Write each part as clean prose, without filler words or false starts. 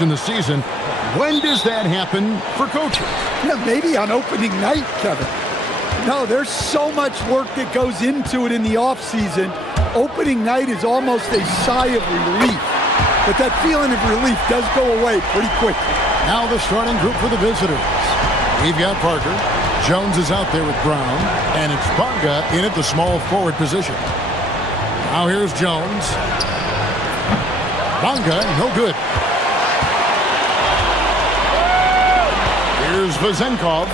in the season. When does that happen for coaches? Yeah, maybe on opening night, Kevin. No, there's so much work that goes into it in the offseason. Opening night is almost a sigh of relief. But that feeling of relief does go away pretty quickly. Now the starting group for the visitors. We've got Parker. Jones is out there with Brown. And it's Bonga in at the small forward position. Now here's Jones. Bonga, no good. Here's Vazenkov.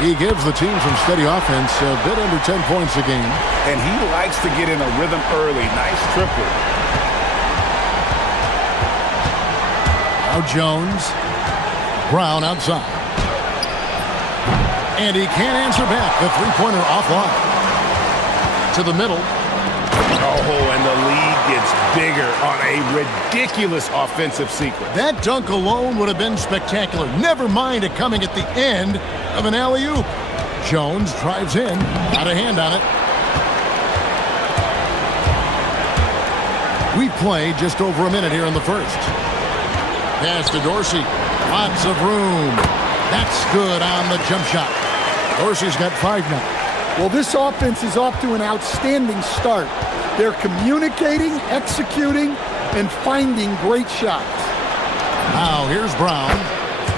He gives the team some steady offense, a bit under 10 points a game. And he likes to get in a rhythm early. Nice triple. Now Jones. Brown outside. And he can't answer back. The three-pointer offline. To the middle. Oh, and the lead gets bigger on a ridiculous offensive sequence. That dunk alone would have been spectacular. Never mind it coming at the end of an alley-oop. Jones drives in. Got a hand on it. We play just over a minute here in the first. Pass to Dorsey. Lots of room. That's good on the jump shot. Dorsey's got 5 now. Well, this offense is off to an outstanding start. They're communicating, executing, and finding great shots. Now here's Brown.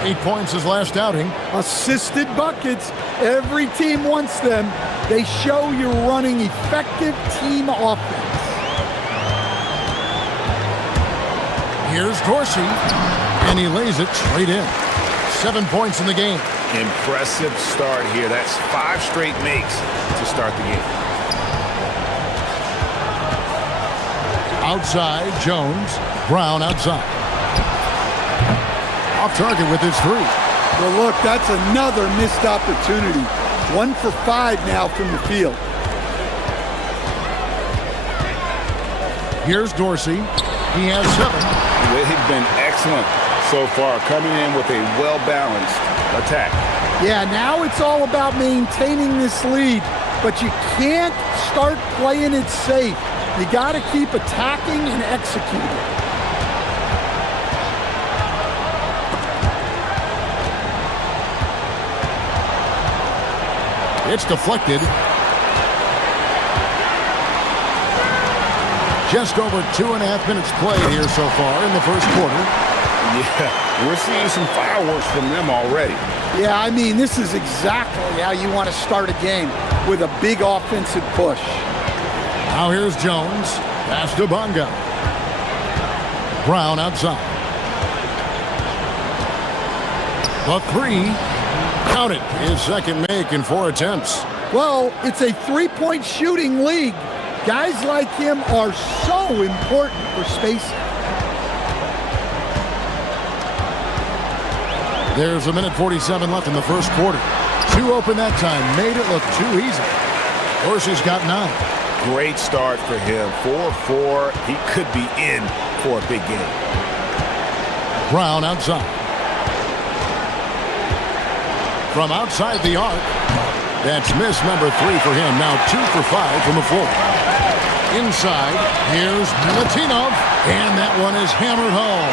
8 points his last outing. Assisted buckets. Every team wants them. They show you're running effective team offense. Here's Dorsey. And he lays it straight in. 7 points in the game. Impressive start here. That's 5 straight makes to start the game. Outside, Jones. Brown outside. Off target with his 3. Well, look, that's another missed opportunity. 1 for 5 now from the field. Here's Dorsey. He has 7. They've been excellent so far, coming in with a well-balanced attack. Yeah, now it's all about maintaining this lead, but you can't start playing it safe. You got to keep attacking and executing. It's deflected. Just over 2.5 minutes played here so far in the first quarter. Yeah, we're seeing some fireworks from them already. Yeah, I mean, this is exactly how you want to start a game, with a big offensive push. Now here's Jones. Pass to Bonga. Brown outside. The 3. Count it. His second make in 4 attempts. Well, it's a 3-point shooting league. Guys like him are so important for spacing. There's 1:47 left in the first quarter. 2 open that time. Made it look too easy. Dorsey's got 9. Great start for him. 4-4. He could be in for a big game. Brown outside. From outside the arc. That's miss number 3 for him. Now 2 for 5 from the floor. Inside, here's Milutinov, and that one is hammered home.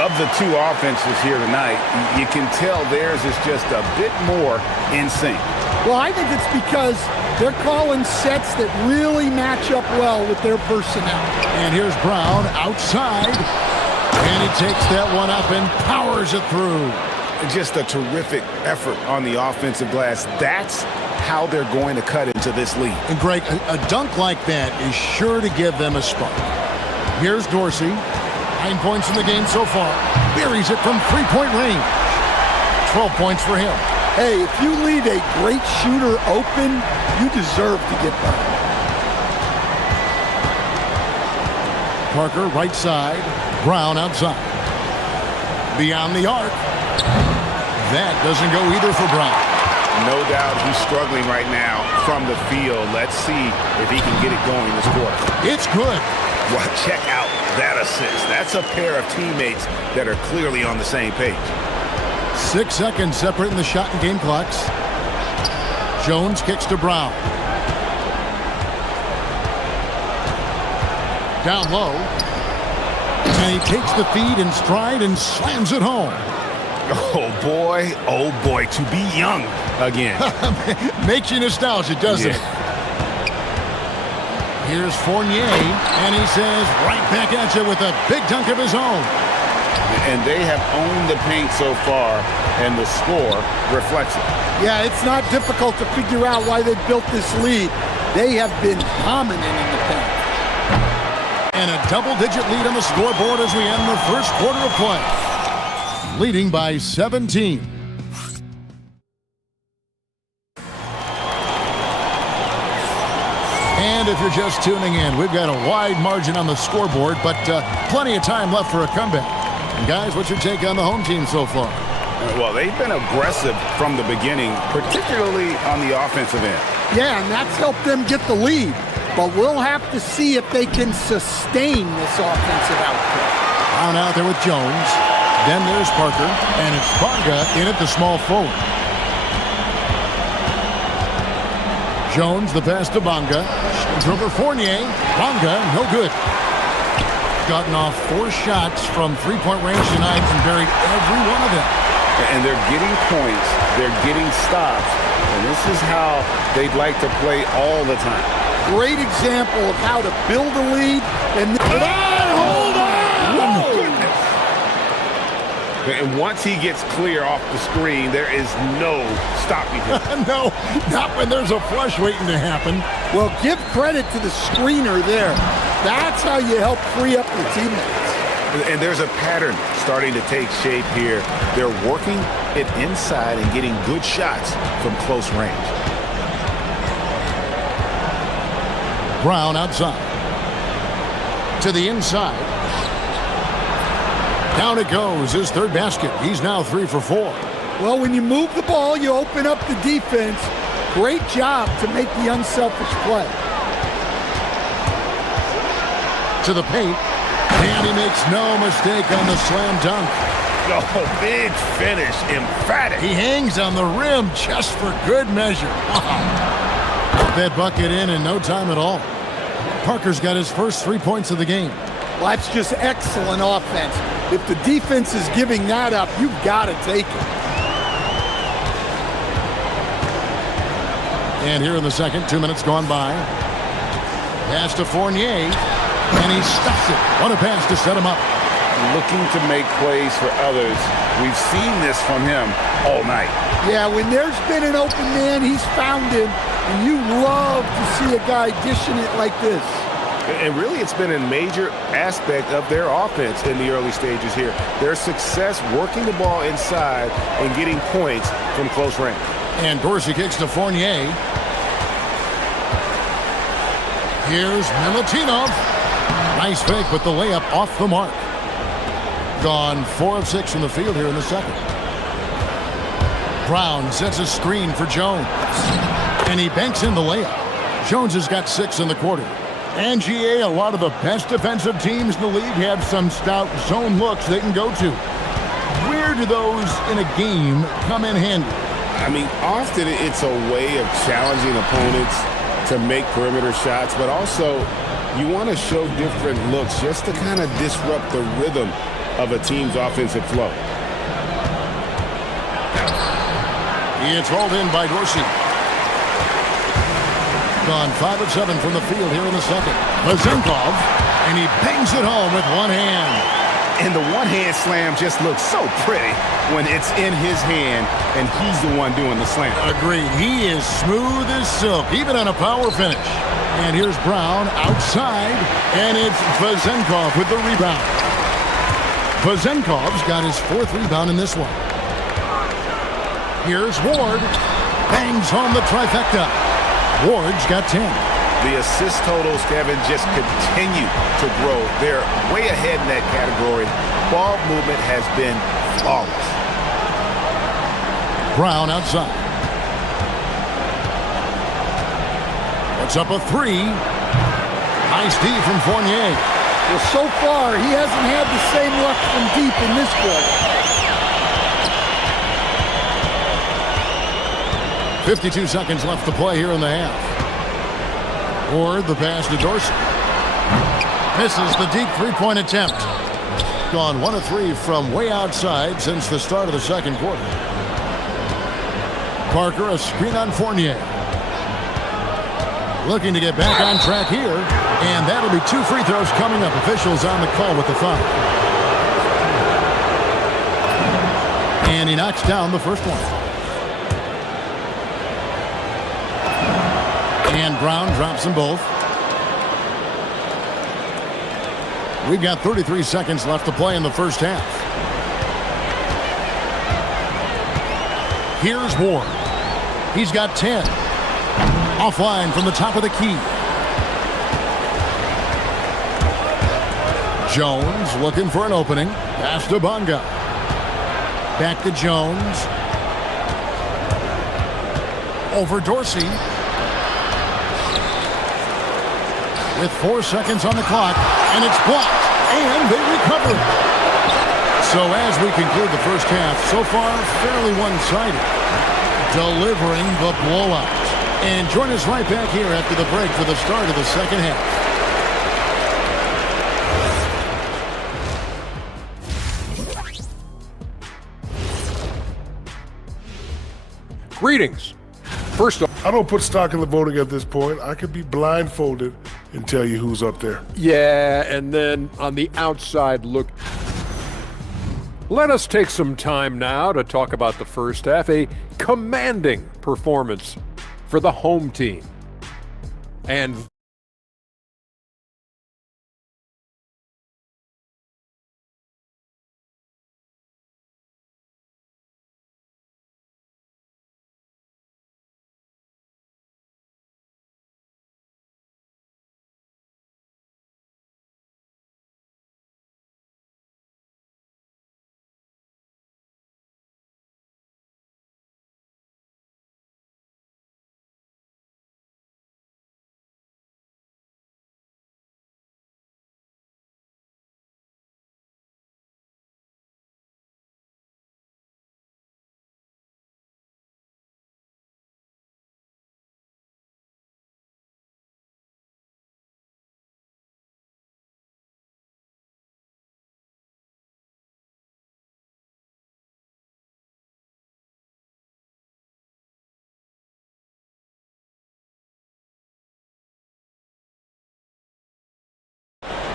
Of the 2 offenses here tonight, you can tell theirs is just a bit more in sync. Well, I think it's because they're calling sets that really match up well with their personnel. And here's Brown outside, and he takes that one up and powers it through. Just a terrific effort on the offensive glass. That's how they're going to cut into this lead. And Greg, a dunk like that is sure to give them a spark. Here's Dorsey. 9 points in the game so far. Buries it from 3-point range. 12 points for him. Hey, if you leave a great shooter open, you deserve to get better. Parker right side. Brown outside. Beyond the arc. That doesn't go either for Brown. No doubt he's struggling right now from the field. Let's see if he can get it going this quarter. It's good. Well, check out that assist. That's a pair of teammates that are clearly on the same page. 6 seconds separating the shot and game clocks. Jones kicks to Brown. Down low. And he takes the feed in stride and slams it home. Oh boy, to be young again. Makes you nostalgic, doesn't it? Here's Fournier, and he says right back at you with a big dunk of his own. And they have owned the paint so far, and the score reflects it. Yeah, it's not difficult to figure out why they built this lead. They have been dominant in the paint. And a double-digit lead on the scoreboard as we end the first quarter of play. Leading by 17. And if you're just tuning in, we've got a wide margin on the scoreboard, but plenty of time left for a comeback. And guys, what's your take on the home team so far? Well, they've been aggressive from the beginning, particularly on the offensive end. Yeah, and that's helped them get the lead. But we'll have to see if they can sustain this offensive output. Brown out there with Jones. Then there's Parker, and it's Bonga in at the small forward. Jones, the pass to Bonga. It's over Fournier. Bonga, no good. Gotten off 4 shots from three-point range tonight and buried every one of them. And they're getting points. They're getting stops. And this is how they'd like to play all the time. Great example of how to build a lead. And hold on! Whoa! Goodness. And once he gets clear off the screen, there is no stopping him. No, not when there's a flush waiting to happen. Well, give credit to the screener there. That's how you help free up your teammates. And there's a pattern starting to take shape here. They're working it inside and getting good shots from close range. Brown outside. To the inside. Down it goes, his third basket. He's now 3 for 4. Well, when you move the ball, you open up the defense. Great job to make the unselfish play. To the paint. And he makes no mistake on the slam dunk. Oh, big finish, emphatic. He hangs on the rim just for good measure. Put that bucket in no time at all. Parker's got his first 3 points of the game. Well, that's just excellent offense. If the defense is giving that up, you've got to take it. And here in the second, 2 minutes gone by. Pass to Fournier, and he stuffs it. What a pass to set him up. Looking to make plays for others. We've seen this from him all night. Yeah, when there's been an open man, he's found him, and you love to see a guy dishing it like this. And really, it's been a major aspect of their offense in the early stages here. Their success working the ball inside and getting points from close range. And Dorsey kicks to Fournier. Here's Milutinov. Nice fake, but the layup off the mark. Gone 4 of 6 from the field here in the second. Brown sets a screen for Jones. And he banks in the layup. Jones has got 6 in the quarter. And GA, a lot of the best defensive teams in the league have some stout zone looks they can go to. Where do those in a game come in handy? I mean, often it's a way of challenging opponents to make perimeter shots, but also you want to show different looks just to kind of disrupt the rhythm of a team's offensive flow. It's rolled in by Dorsey. Gone 5 of 7 from the field here in the second. Vazenkov, and he bangs it home with one hand. And the one-hand slam just looks so pretty when it's in his hand and he's the one doing the slam. Agreed. He is smooth as silk, even on a power finish. And here's Brown outside, and it's Vazenkov with the rebound. Vazenkov's got his 4th rebound in this one. Here's Ward. Bangs home the trifecta. Ward's got 10. The assist totals, Kevin, just continue to grow. They're way ahead in that category. Ball movement has been flawless. Brown outside. Puts up a 3. Nice D from Fournier. Well, so far, he hasn't had the same luck from deep in this quarter. 52 seconds left to play here in the half. Ward, the pass to Dorsey. Misses the deep 3-point attempt. gone 1 of 3 from way outside since the start of the second quarter. Parker, a screen on Fournier. Looking to get back on track here, and that'll be 2 free throws coming up. Officials on the call with the foul. And he knocks down the first one. And Brown drops them both. We've got 33 seconds left to play in the first half. Here's Ward. He's got 10. Offline from the top of the key. Jones looking for an opening. Pass to Bonga. Back to Jones. Over Dorsey. With 4 seconds on the clock, and it's blocked, and they recover. So as we conclude the first half, so far fairly one-sided, delivering the blowout. And join us right back here after the break for the start of the second half. Greetings. First off, I don't put stock in the voting at this point. I could be blindfolded and tell you who's up there. yeah, and then on the outside look. Let us take some time now to talk about the first half, a commanding performance for the home team. And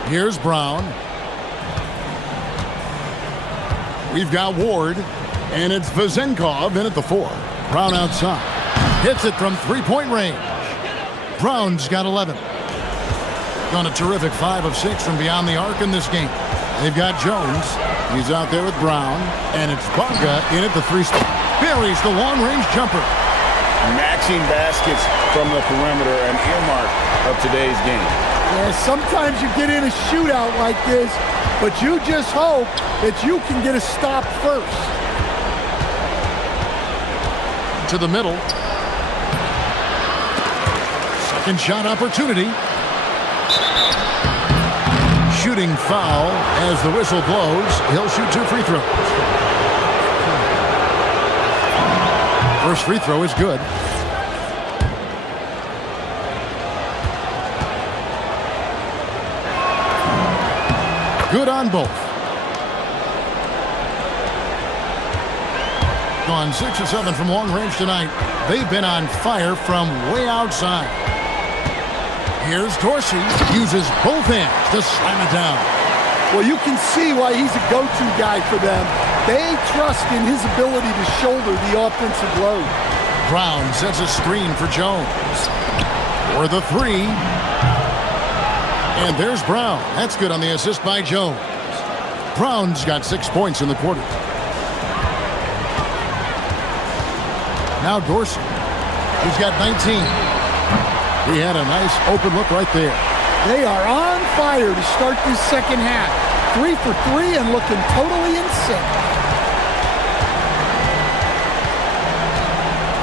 Here's Brown. We've got Ward, and it's Vezenkov in at the 4. Brown outside. Hits it from three-point range. Brown's got 11. Gone a terrific 5 of 6 from beyond the arc in this game. They've got Jones. He's out there with Brown, and it's Bonga in at the 3 spot. Buries the long-range jumper. Matching baskets from the perimeter, an earmark of today's game. Yeah, sometimes you get in a shootout like this, but you just hope that you can get a stop first. To the middle. Second shot opportunity. Shooting foul as the whistle blows. He'll shoot 2 free throws. First free throw is good. Good on both. Gone 6 of 7 from long range tonight. They've been on fire from way outside. Here's Dorsey. Uses both hands to slam it down. Well, you can see why he's a go-to guy for them. They trust in his ability to shoulder the offensive load. Brown sets a screen for Jones. For the 3. And there's Brown. That's good on the assist by Jones. Brown's got 6 points in the quarter. Now Dorsey. He's got 19. He had a nice open look right there. They are on fire to start this second half. 3 for 3 and looking totally in sync.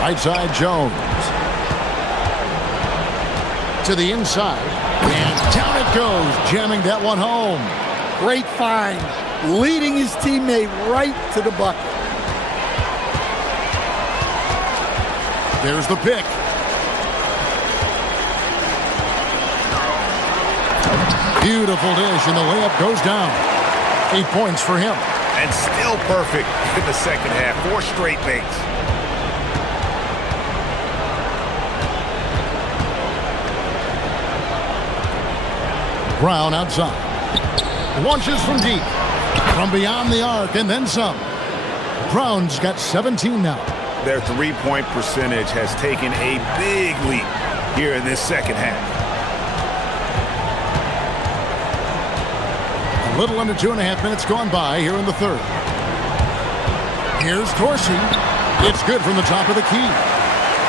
Right side Jones. To the inside. And down it goes, jamming that one home. Great find, leading his teammate right to the bucket. There's the pick. Beautiful dish, and the layup goes down. 8 points for him. And still perfect in the second half. 4 straight makes. Brown outside. Launches from deep. From beyond the arc and then some. Brown's got 17 now. Their three-point percentage has taken a big leap here in this second half. A little under 2.5 minutes gone by here in the third. Here's Dorsey. It's good from the top of the key.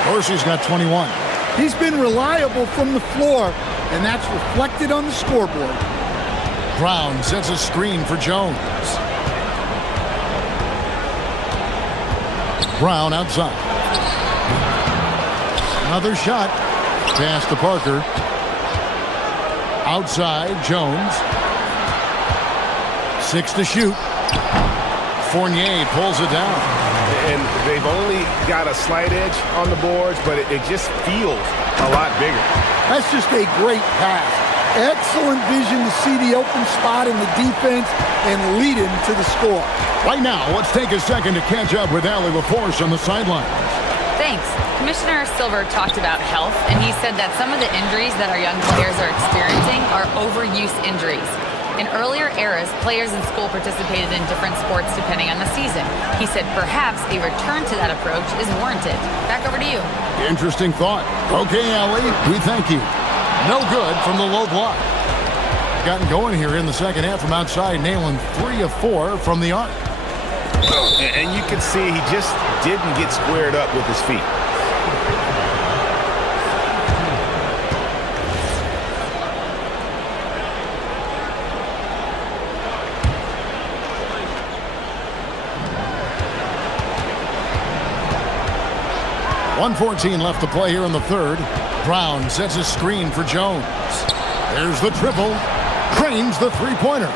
Dorsey's got 21. He's been reliable from the floor, and that's reflected on the scoreboard. Brown sets a screen for Jones. Brown outside. Another shot. Pass to Parker. Outside, Jones. 6 to shoot. Fournier pulls it down. And they've only got a slight edge on the boards, but it just feels a lot bigger. That's just a great pass. Excellent vision to see the open spot in the defense and lead him to the score. Right now, let's take a second to catch up with Allie LaForce on the sideline. Thanks. Commissioner Silver talked about health, and he said that some of the injuries that our young players are experiencing are overuse injuries. In earlier eras, players in school participated in different sports depending on the season. He said perhaps a return to that approach is warranted. Back over to you. Interesting thought. Okay, Allie, we thank you. No good from the low block. Gotten going here in the second half from outside, nailing 3 of 4 from the arc. And you can see he just didn't get squared up with his feet. .114 left to play here in the third. Brown sets a screen for Jones. There's the triple. Cranes the three-pointer.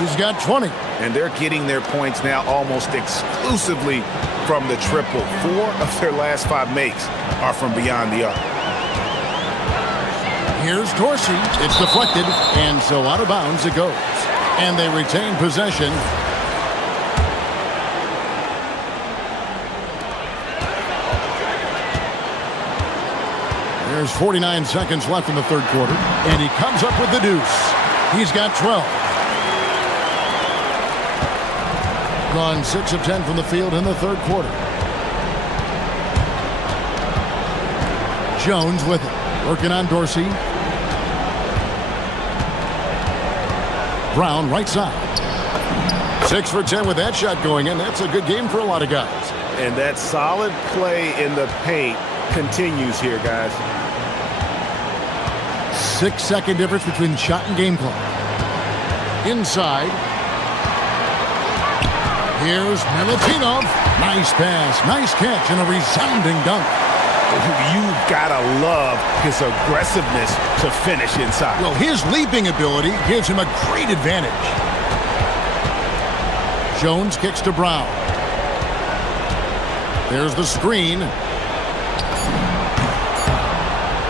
He's got 20. And they're getting their points now almost exclusively from the triple. 4 of their last 5 makes are from beyond the arc. Here's Dorsey. It's deflected, and so out of bounds it goes. And they retain possession. There's 49 seconds left in the third quarter, and he comes up with the deuce. He's got 12. Gone 6 of 10 from the field in the third quarter. Jones with it, working on Dorsey. Brown right side. 6 for 10 with that shot going in. That's a good game for a lot of guys. And that solid play in the paint continues here, guys. 6-second difference between shot and game clock. Inside. Here's Milutinov. Nice pass, nice catch, and a resounding dunk. You've got to love his aggressiveness to finish inside. Well, his leaping ability gives him a great advantage. Jones kicks to Brown. There's the screen.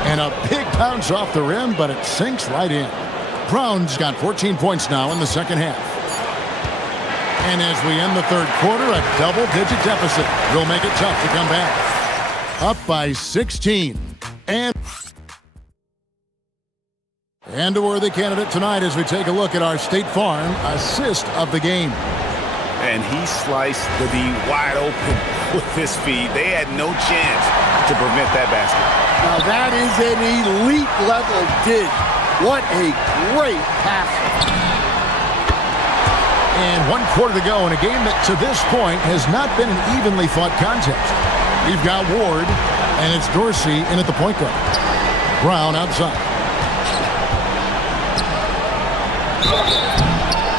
And a big bounce off the rim, but it sinks right in. Brown's got 14 points now in the second half. And as we end the third quarter, a double-digit deficit will make it tough to come back. Up by 16. And a worthy candidate tonight as we take a look at our State Farm assist of the game. And he sliced the D wide open with his feet. They had no chance to prevent that basket. Now that is an elite level dig. What a great pass. And 1 quarter to go in a game that to this point has not been an evenly fought contest. We've got Ward, and it's Dorsey in at the point guard. Brown outside.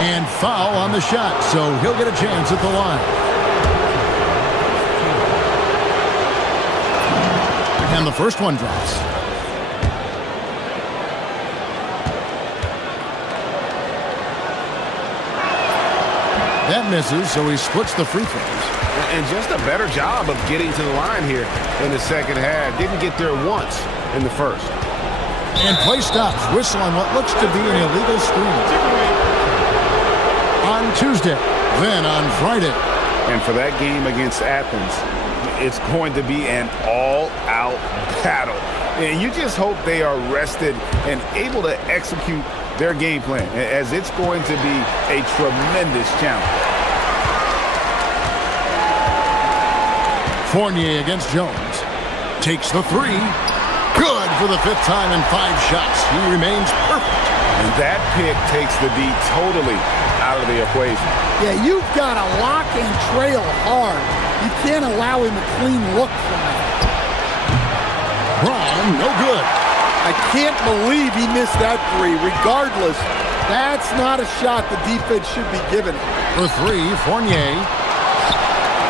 And foul on the shot, so he'll get a chance at the line. And the first one drops. That misses, so he splits the free throws. And just a better job of getting to the line here in the second half. Didn't get there once in the first. And play stops. Whistle on what looks to be an illegal screen. on Tuesday, then on Friday. And for that game against Athens, it's going to be an all-out battle. And you just hope they are rested and able to execute their game plan, as it's going to be a tremendous challenge. Fournier against Jones. Takes the three. Good for the 5th time in 5 shots. He remains perfect. And that pick takes the D totally out of the equation. Yeah, you've got to lock and trail hard. You can't allow him a clean look from that. Brown, no good. I can't believe he missed that three. Regardless, that's not a shot the defense should be giving. For 3, Fournier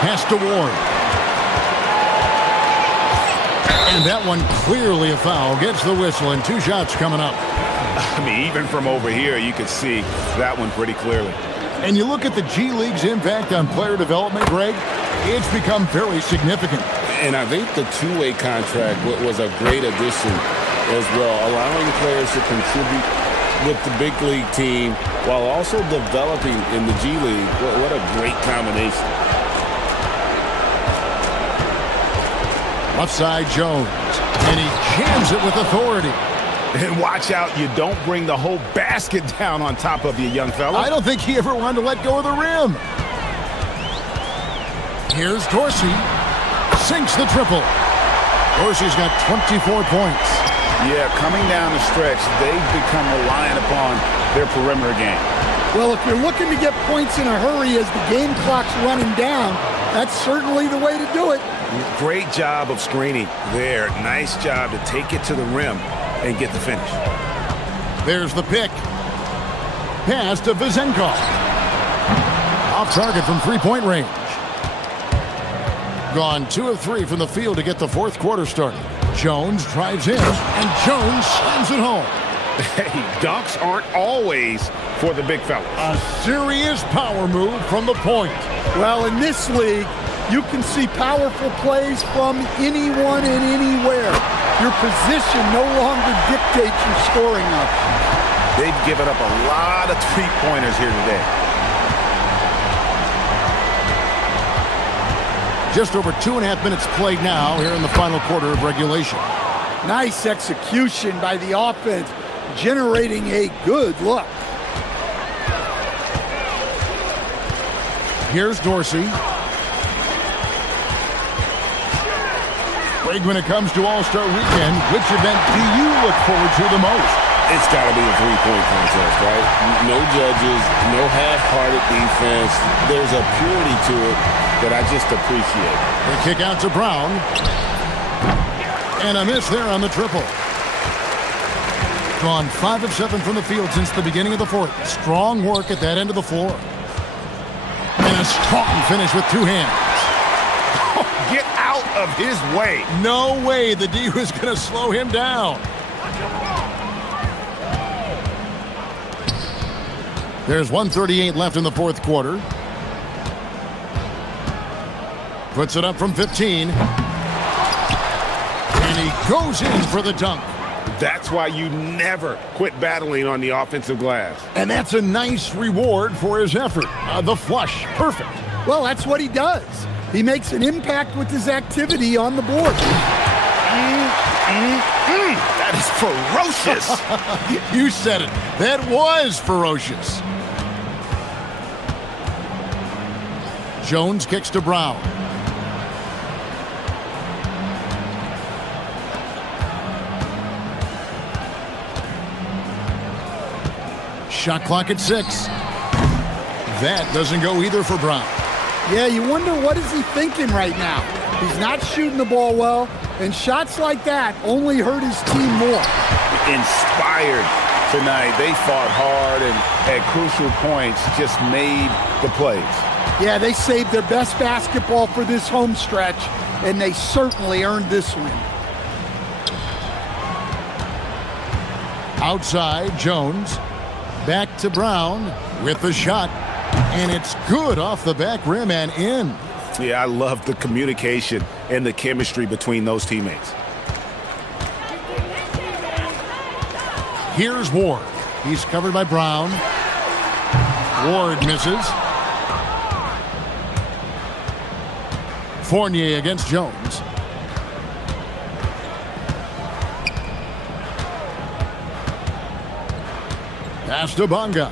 has to Ward. And that one clearly a foul. Gets the whistle and 2 shots coming up. I mean, even from over here, you can see that one pretty clearly. And you look at the G League's impact on player development, Greg, it's become very significant. And I think the two-way contract was a great addition as well, allowing players to contribute with the big league team while also developing in the G League. What a great combination. Left side, Jones. And he jams it with authority. And watch out, you don't bring the whole basket down on top of you, young fella. I don't think he ever wanted to let go of the rim. Here's Dorsey. Sinks the triple. Dorsey's got 24 points. Yeah, coming down the stretch, they've become reliant upon their perimeter game. Well, if you're looking to get points in a hurry as the game clock's running down, that's certainly the way to do it. Great job of screening there. Nice job to take it to the rim and get the finish. There's the pick. Pass to Vizenkov. Off target from 3-point range. Gone 2 of 3 from the field to get the 4th quarter started. Jones drives in, and Jones slams it home. Hey, dunks aren't always for the big fellas. A serious power move from the point. Well, in this league, you can see powerful plays from anyone and anywhere. Your position no longer dictates your scoring up. They've given up a lot of three-pointers here today. Just over 2.5 minutes played now here in the final quarter of regulation. Nice execution by the offense, generating a good look. Here's Dorsey. Greg, when it comes to All-Star Weekend, which event do you look forward to the most? It's got to be a three-point contest, right? No judges, no half-hearted defense. There's a purity to it that I just appreciate. The kick out to Brown. And a miss there on the triple. Gone 5 of 7 from the field since the beginning of the 4th. Strong work at that end of the floor. And a strong finish with 2 hands. Get out of his way. No way the D was going to slow him down. There's 1:38 left in the 4th quarter. Puts it up from 15. And he goes in for the dunk. That's why you never quit battling on the offensive glass. And that's a nice reward for his effort. The flush, perfect. Well, that's what he does. He makes an impact with his activity on the board. That is ferocious. You said it. That was ferocious. Jones kicks to Brown. Shot clock at 6. That doesn't go either for Brown. Yeah, you wonder what is he thinking right now. He's not shooting the ball well, and shots like that only hurt his team more. Inspired tonight. They fought hard and at crucial points just made the plays. Yeah, they saved their best basketball for this home stretch, and they certainly earned this win. Outside, Jones. Back to Brown with the shot. And it's good off the back rim and in. Yeah, I love the communication and the chemistry between those teammates. Here's Ward. He's covered by Brown. Ward misses. Fournier against Jones. Pass to Bonga.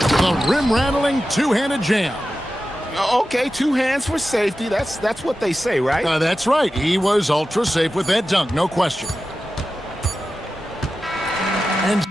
The rim-rattling two-handed jam. Okay, two hands for safety. That's what they say, right? That's right. He was ultra safe with that dunk, no question. And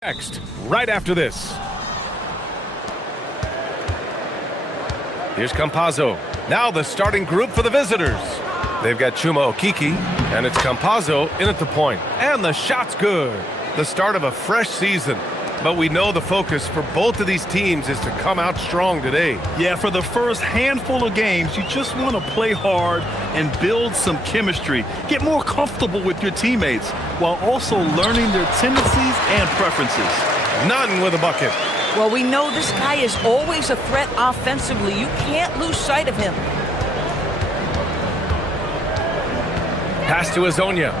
Next, right after this. Here's Campazzo. Now the starting group for the visitors. They've got Chuma Okiki, and it's Campazzo in at the point. And the shot's good. The start of a fresh season. But we know the focus for both of these teams is to come out strong today. Yeah, for the first handful of games, you just want to play hard and build some chemistry. Get more comfortable with your teammates while also learning their tendencies and preferences. None with a bucket. Well, we know this guy is always a threat offensively. You can't lose sight of him. Pass to Azonia.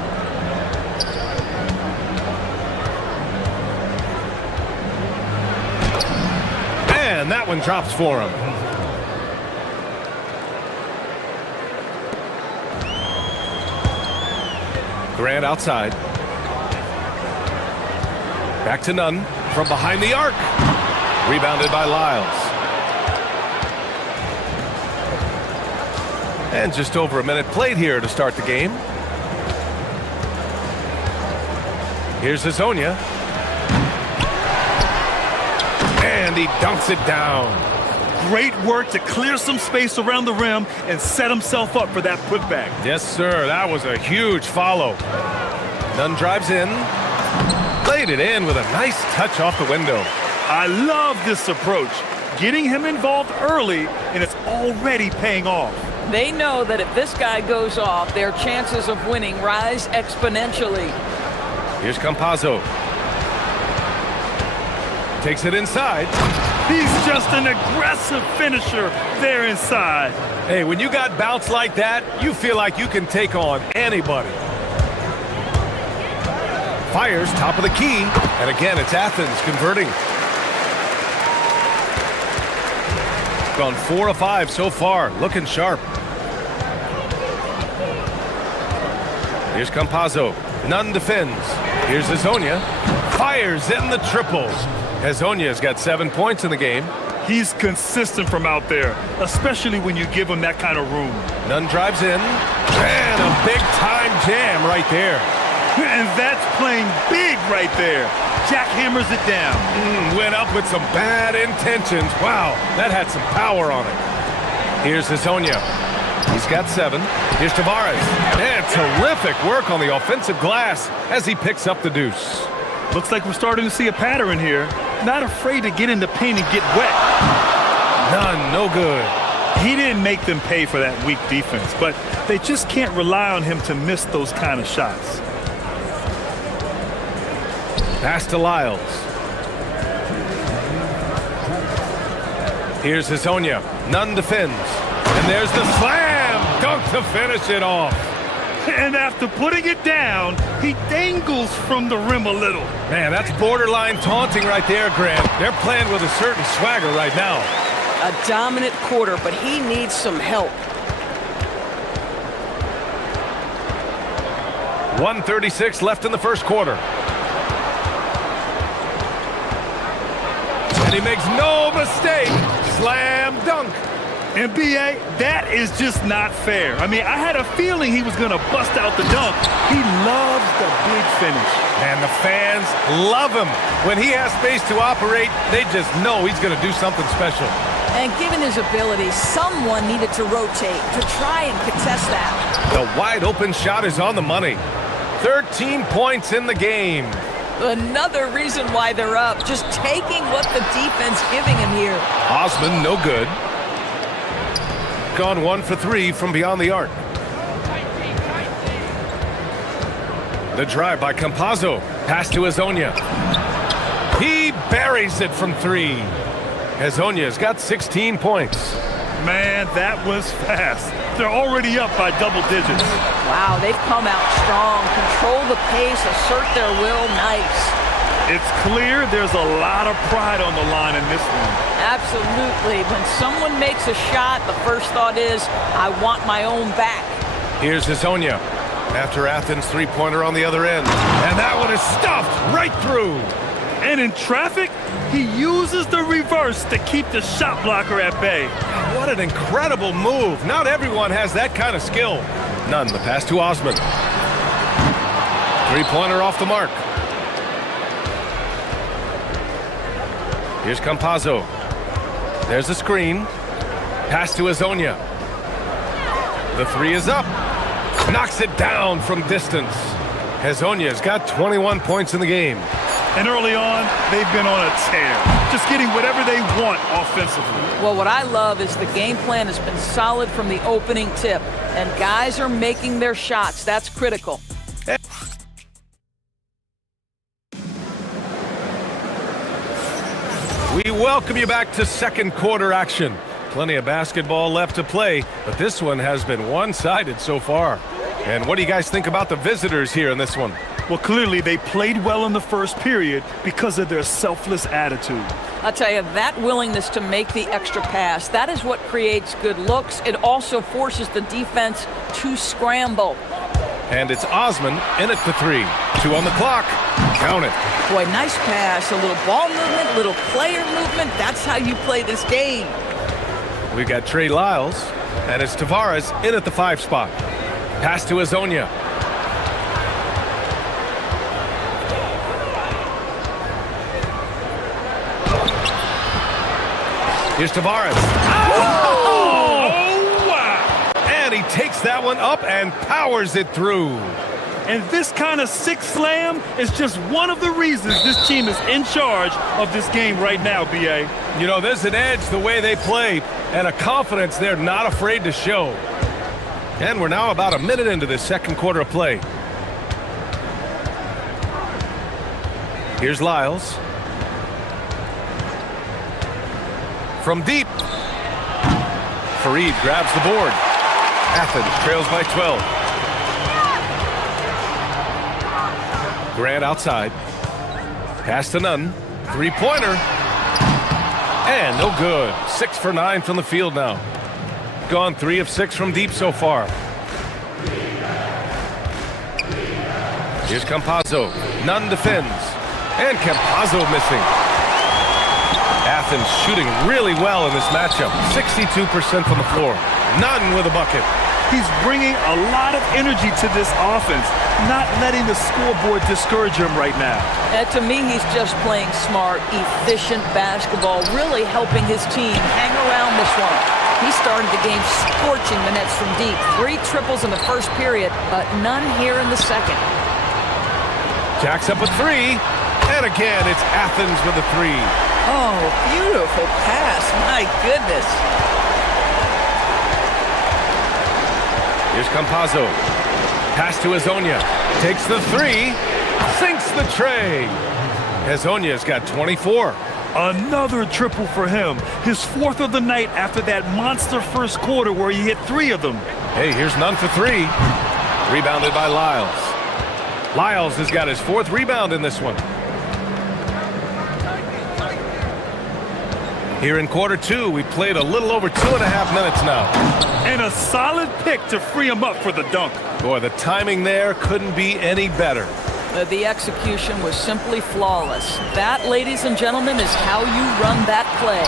And that one drops for him. Grant outside. Back to Nunn from behind the arc. Rebounded by Lyles. And just over a minute played here to start the game. Here's Azonia. And he dunks it down. Great work to clear some space around the rim and set himself up for that putback. Yes, sir. That was a huge follow. Nunn drives in. Played it in with a nice touch off the window. I love this approach. Getting him involved early, and it's already paying off. They know that if this guy goes off, their chances of winning rise exponentially. Here's Campazzo. Takes it inside. He's just an aggressive finisher there inside. Hey, when you got bounce like that, you feel like you can take on anybody. Fires top of the key, and again, it's Athens converting. Gone 4 of 5 so far, looking sharp. Here's Campazzo. Nunn defends. Here's Azonia. Fires in the triple. Azonia's got 7 points in the game. He's consistent from out there, especially when you give him that kind of room. Nunn drives in. And a big-time jam right there. And that's playing big right there. Jackhammers it down. Went up with some bad intentions. Wow, that had some power on it. Here's Azonia. He's got 7. Here's Tavares. And terrific work on the offensive glass as he picks up the deuce. Looks like we're starting to see a pattern here. Not afraid to get in the paint and get wet. Nunn, no good. He didn't make them pay for that weak defense, but they just can't rely on him to miss those kind of shots. Pass to Lyles. Here's Azonia. Nunn defends. And there's the slam dunk to finish it off. And after putting it down, he dangles from the rim a little. Man, that's borderline taunting right there, Grant. They're playing with a certain swagger right now. A dominant quarter, but he needs some help. 1:36 left in the first quarter. And he makes no mistake. Slam dunk. NBA, that is just not fair. I mean, I had a feeling he was going to bust out the dunk. He loves the big finish. And the fans love him. When he has space to operate, they just know he's going to do something special. And given his ability, someone needed to rotate to try and contest that. The wide open shot is on the money. 13 points in the game. Another reason why they're up, just taking what the defense giving him here. Osman, no good. Gone 1 for 3 from beyond the arc. The drive by Campazzo. Pass to Azonia. He buries it from 3. Azonia's got 16 points. Man, that was fast. They're already up by double digits. Wow, they've come out strong. Control the pace, assert their will. Nice. It's clear there's a lot of pride on the line in this one. Absolutely. When someone makes a shot, the first thought is, I want my own back. Here's Azonia. After Athens' three-pointer on the other end. And that one is stuffed right through. And in traffic, he uses the reverse to keep the shot blocker at bay. What an incredible move. Not everyone has that kind of skill. Nunn, the pass to Osman. Three-pointer off the mark. Here's Campazzo. There's a screen. Pass to Azonia. The three is up. Knocks it down from distance. Azonia's got 21 points in the game. And early on, they've been on a tear, just getting whatever they want offensively. Well, what I love is the game plan has been solid from the opening tip, and guys are making their shots. That's critical. We welcome you back to second quarter action. Plenty of basketball left to play, but this one has been one-sided so far. And what do you guys think about the visitors here in this one? Well, clearly they played well in the first period because of their selfless attitude. I'll tell you, that willingness to make the extra pass, that is what creates good looks. It also forces the defense to scramble. And it's Osman in at the three. 2 on the clock. Count it. Boy, nice pass, a little ball movement, little player movement. That's how you play this game. We've got Trey Lyles, and it's Tavares in at the 5 spot. Pass to Azonia. Here's Tavares. Oh, wow! And he takes that one up and powers it through. And this kind of sick slam is just one of the reasons this team is in charge of this game right now, B.A. You know, there's an edge the way they play and a confidence they're not afraid to show. And we're now about a minute into this second quarter of play. Here's Lyles. From deep. Fareed grabs the board. Athens trails by 12. Grant outside. Pass to Nunn. Three-pointer. And no good. 6 for 9 from the field now. Gone 3 of 6 from deep so far. Here's Campazzo. Nunn defends. And Campazzo missing. Athens shooting really well in this matchup. 62% from the floor. Nunn with a bucket. He's bringing a lot of energy to this offense, not letting the scoreboard discourage him right now. And to me, he's just playing smart, efficient basketball, really helping his team hang around this one. He started the game scorching the nets from deep. 3 triples in the first period, but none here in the second. Jacks up a 3. And again, it's Athens with a 3. Oh, beautiful pass. My goodness. Here's Campazzo. Pass to Azonia. Takes the 3. Sinks the tray. Azonia's got 24. Another triple for him. His 4th of the night after that monster first quarter where he hit 3 of them. Hey, here's Nunn for 3. Rebounded by Lyles. Lyles has got his 4th rebound in this one. Here in quarter 2, we played a little over 2.5 minutes now. And a solid pick to free him up for the dunk. Boy, the timing there couldn't be any better. The execution was simply flawless. That, ladies and gentlemen, is how you run that play.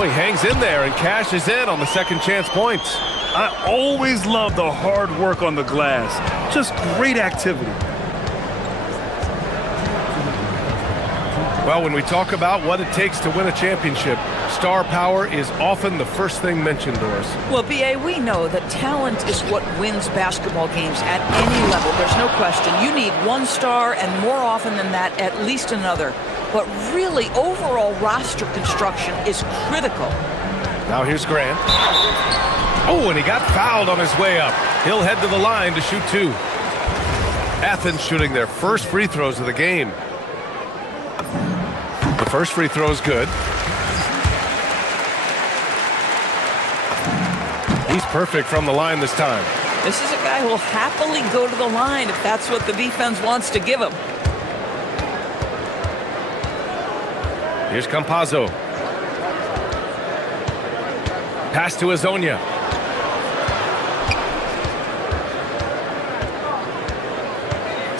Boy, he hangs in there and cashes in on the second chance points. I always love the hard work on the glass. Just great activity. Well, when we talk about what it takes to win a championship, star power is often the first thing mentioned, Doris. Well, B.A., we know that talent is what wins basketball games at any level. There's no question. You need one star, and more often than that, at least another. But really, overall roster construction is critical. Now here's Grant. Oh, and he got fouled on his way up. He'll head to the line to shoot 2. Athens shooting their first free throws of the game. The first free throw is good. He's perfect from the line this time. This is a guy who will happily go to the line if that's what the defense wants to give him. Here's Campazzo. Pass to Azonia.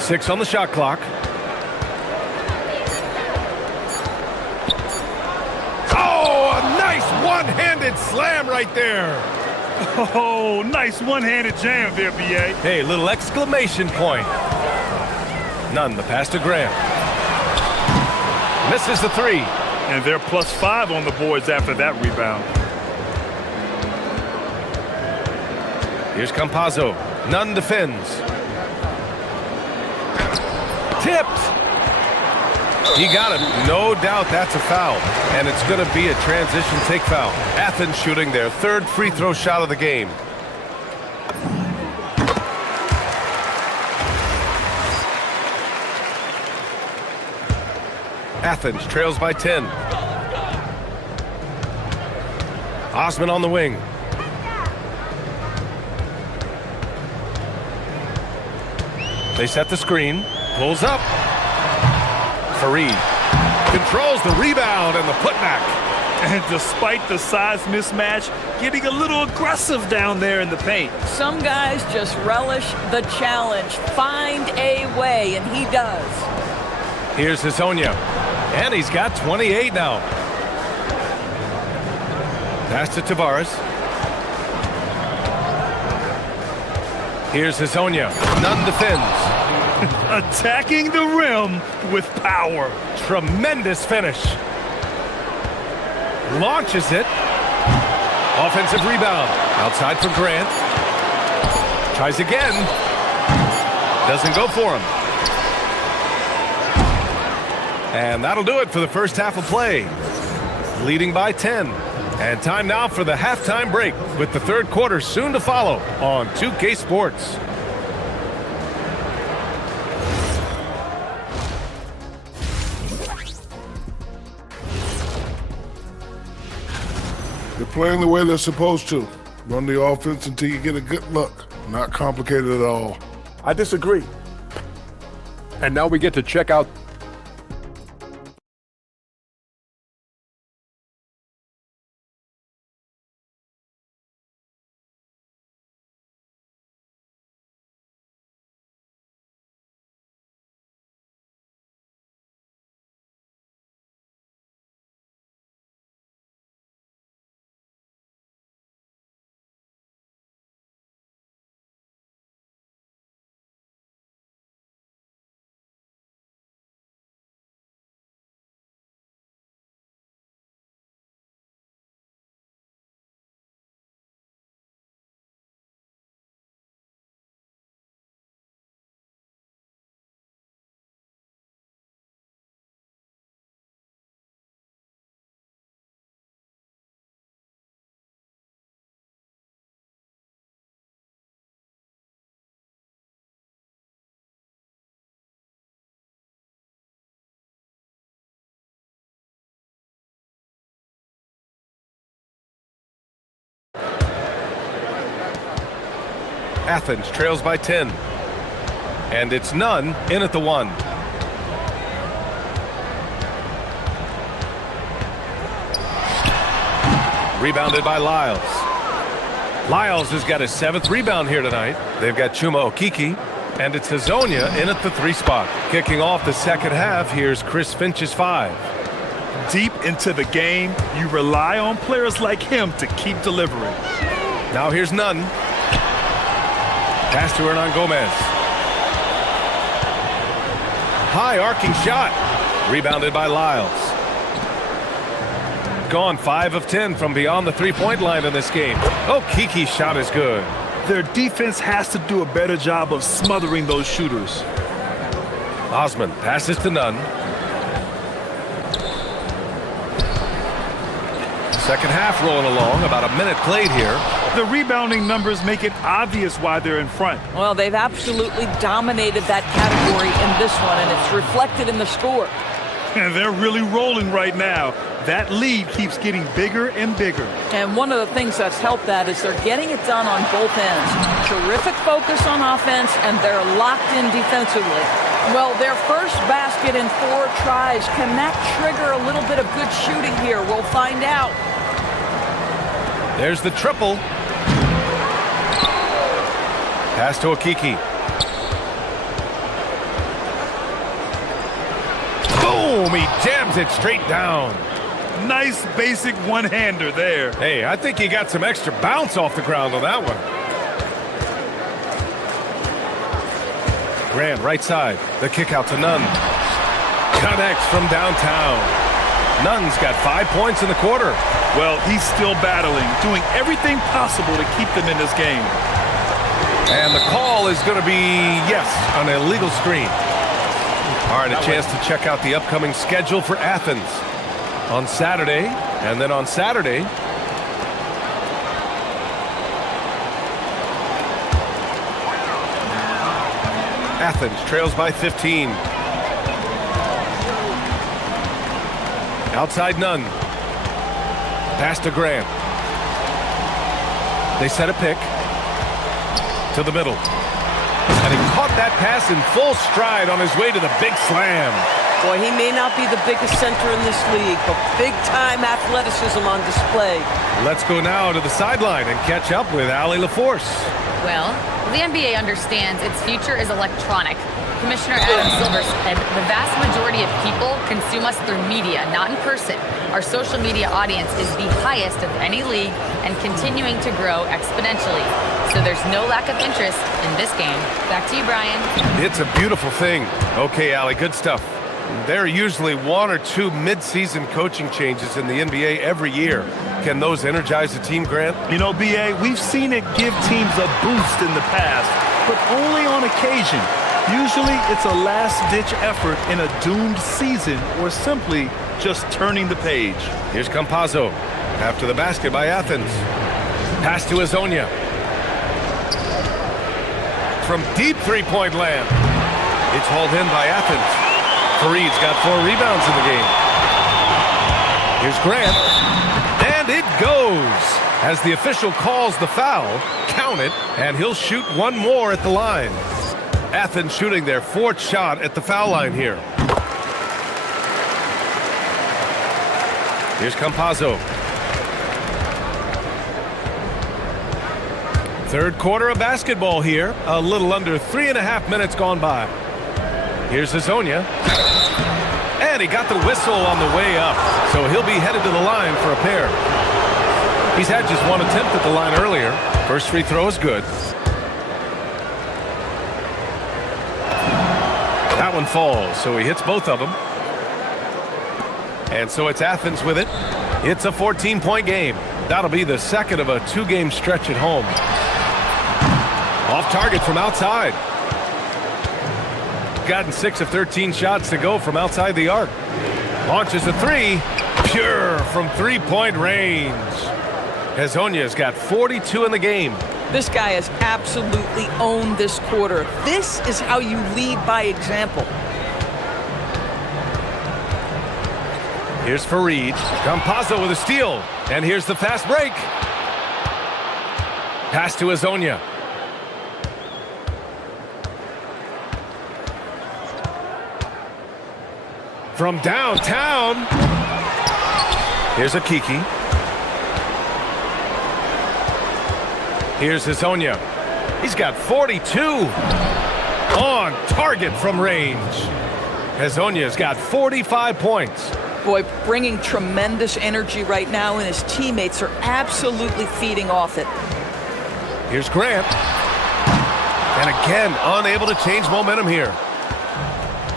Six on the shot clock. One-handed slam right there. Oh, nice one-handed jam there, B.A. Hey, little exclamation point. Nunn, the pass to Graham. Misses the 3. And they're +5 on the boards after that rebound. Here's Campazzo. Nunn defends. Tipped. He got it. No doubt that's a foul. And it's going to be a transition take foul. Athens shooting their third free throw shot of the game. Athens trails by 10. Osman on the wing. They set the screen. Pulls up. Fareed controls the rebound and the putback. And despite the size mismatch, getting a little aggressive down there in the paint. Some guys just relish the challenge. Find a way, and he does. Here's Hazonia. And he's got 28 now. Pass to Tavares. Here's Hazonia. Nunn defends. Attacking the rim with power. Tremendous finish. Launches it. Offensive rebound. Outside for Grant. Tries again. Doesn't go for him. And that'll do it for the first half of play. Leading by 10. And time now for the halftime break, with the third quarter soon to follow on 2K Sports. They're playing the way they're supposed to. Run the offense until you get a good look. Not complicated at all. I disagree. And now we get to check out Athens trails by 10. And it's Nunn in at the 1. Rebounded by Lyles. Lyles has got his 7th rebound here tonight. They've got Chuma Okeke. And it's Hazonia in at the 3 spot. Kicking off the second half, here's Chris Finch's 5. Deep into the game, you rely on players like him to keep delivering. Now here's Nunn. Pass to Hernan Gomez. High arcing shot. Rebounded by Lyles. Gone 5 of 10 from beyond the 3-point line in this game. Okeke's shot is good. Their defense has to do a better job of smothering those shooters. Osman passes to Nunn. Second half rolling along, about a minute played here. The rebounding numbers make it obvious why they're in front. Well, they've absolutely dominated that category in this one, and it's reflected in the score. And they're really rolling right now. That lead keeps getting bigger and bigger. And one of the things that's helped that is they're getting it done on both ends. Terrific focus on offense, and they're locked in defensively. Well, their first basket in 4 tries. Can that trigger a little bit of good shooting here? We'll find out. There's the triple. Pass to Okeke. Boom! He jams it straight down. Nice basic one-hander there. Hey, I think he got some extra bounce off the ground on that one. Grant, right side. The kick out to Nunn. Connects from downtown. Nunn's got 5 points in the quarter. Well, he's still battling, doing everything possible to keep them in this game. And the call is going to be, yes, an illegal screen. All right, a chance to check out the upcoming schedule for Athens on Saturday. And then on Saturday, Athens trails by 15. Outside Nunn. Pass to Grant. They set a pick to the middle. And he caught that pass in full stride on his way to the big slam. Boy, he may not be the biggest center in this league, but big-time athleticism on display. Let's go now to the sideline and catch up with Allie LaForce. Well, the NBA understands its future is electronic. Commissioner Adam Silver said the vast majority of people consume us through media, not in person. Our social media audience is the highest of any league and continuing to grow exponentially. So there's no lack of interest in this game. Back to you, Brian. It's a beautiful thing. Okay, Allie, good stuff. There are usually 1 or 2 mid-season coaching changes in the NBA every year. Can those energize the team, Grant? You know, B.A., we've seen it give teams a boost in the past, but only on occasion. Usually it's a last-ditch effort in a doomed season or simply just turning the page. Here's Campazzo after the basket by Athens. Pass to Azonia. From deep three-point land. It's hauled in by Athens. Fareed's got 4 rebounds in the game. Here's Grant. And it goes. As the official calls the foul, count it, and he'll shoot 1 more at the line. Athens shooting their 4th shot at the foul line here. Here's Campazzo. 3rd quarter of basketball here. A little under 3.5 minutes gone by. Here's Azonia. And he got the whistle on the way up. So he'll be headed to the line for a pair. He's had just 1 attempt at the line earlier. First free throw is good. That one falls, so he hits both of them. And so it's Athens with it. It's a 14-point game. That'll be the second of a 2-game stretch at home. Off target from outside. Gotten 6 of 13 shots to go from outside the arc. Launches a 3. Pure from 3-point range. Azonia's got 42 in the game. This guy has absolutely owned this quarter. This is how you lead by example. Here's Fareed. Campazzo with a steal. And here's the fast break. Pass to Azonia. From downtown. Here's a Kiki. Here's Azonia. He's got 42. On target from range. Azonia's got 45 points. Boy, bringing tremendous energy right now, and his teammates are absolutely feeding off it. Here's Grant. And again, unable to change momentum here.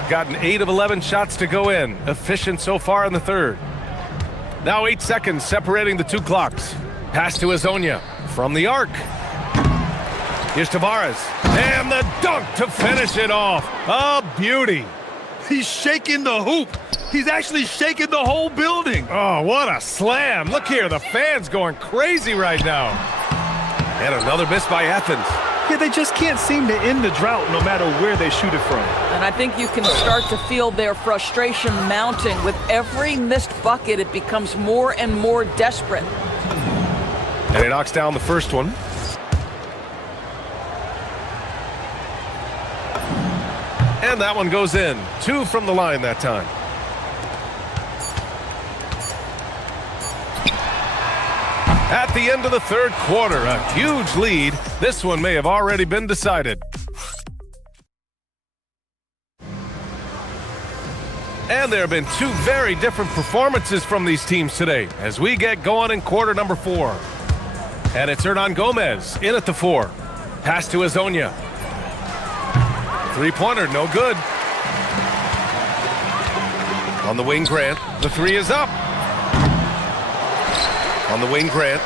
Gotten 8 of 11 shots to go in. Efficient so far in the 3rd. Now 8 seconds separating the 2 clocks. Pass to Azonia from the arc. Here's Tavares. And the dunk to finish it off. A beauty. He's shaking the hoop. He's actually shaking the whole building. Oh, what a slam. Look here, the fans going crazy right now. And another miss by Athens. Yeah, they just can't seem to end the drought no matter where they shoot it from. And I think you can start to feel their frustration mounting. With every missed bucket, it becomes more and more desperate. And he knocks down the first one. And that one goes in. 2 from the line that time. At the end of the 3rd quarter, a huge lead. This one may have already been decided. And there have been 2 very different performances from these teams today as we get going in quarter number 4. And it's Hernan Gomez in at the 4. Pass to Azonia. 3-pointer, no good. On the wing, Grant. The three is up. On the wing, Grant.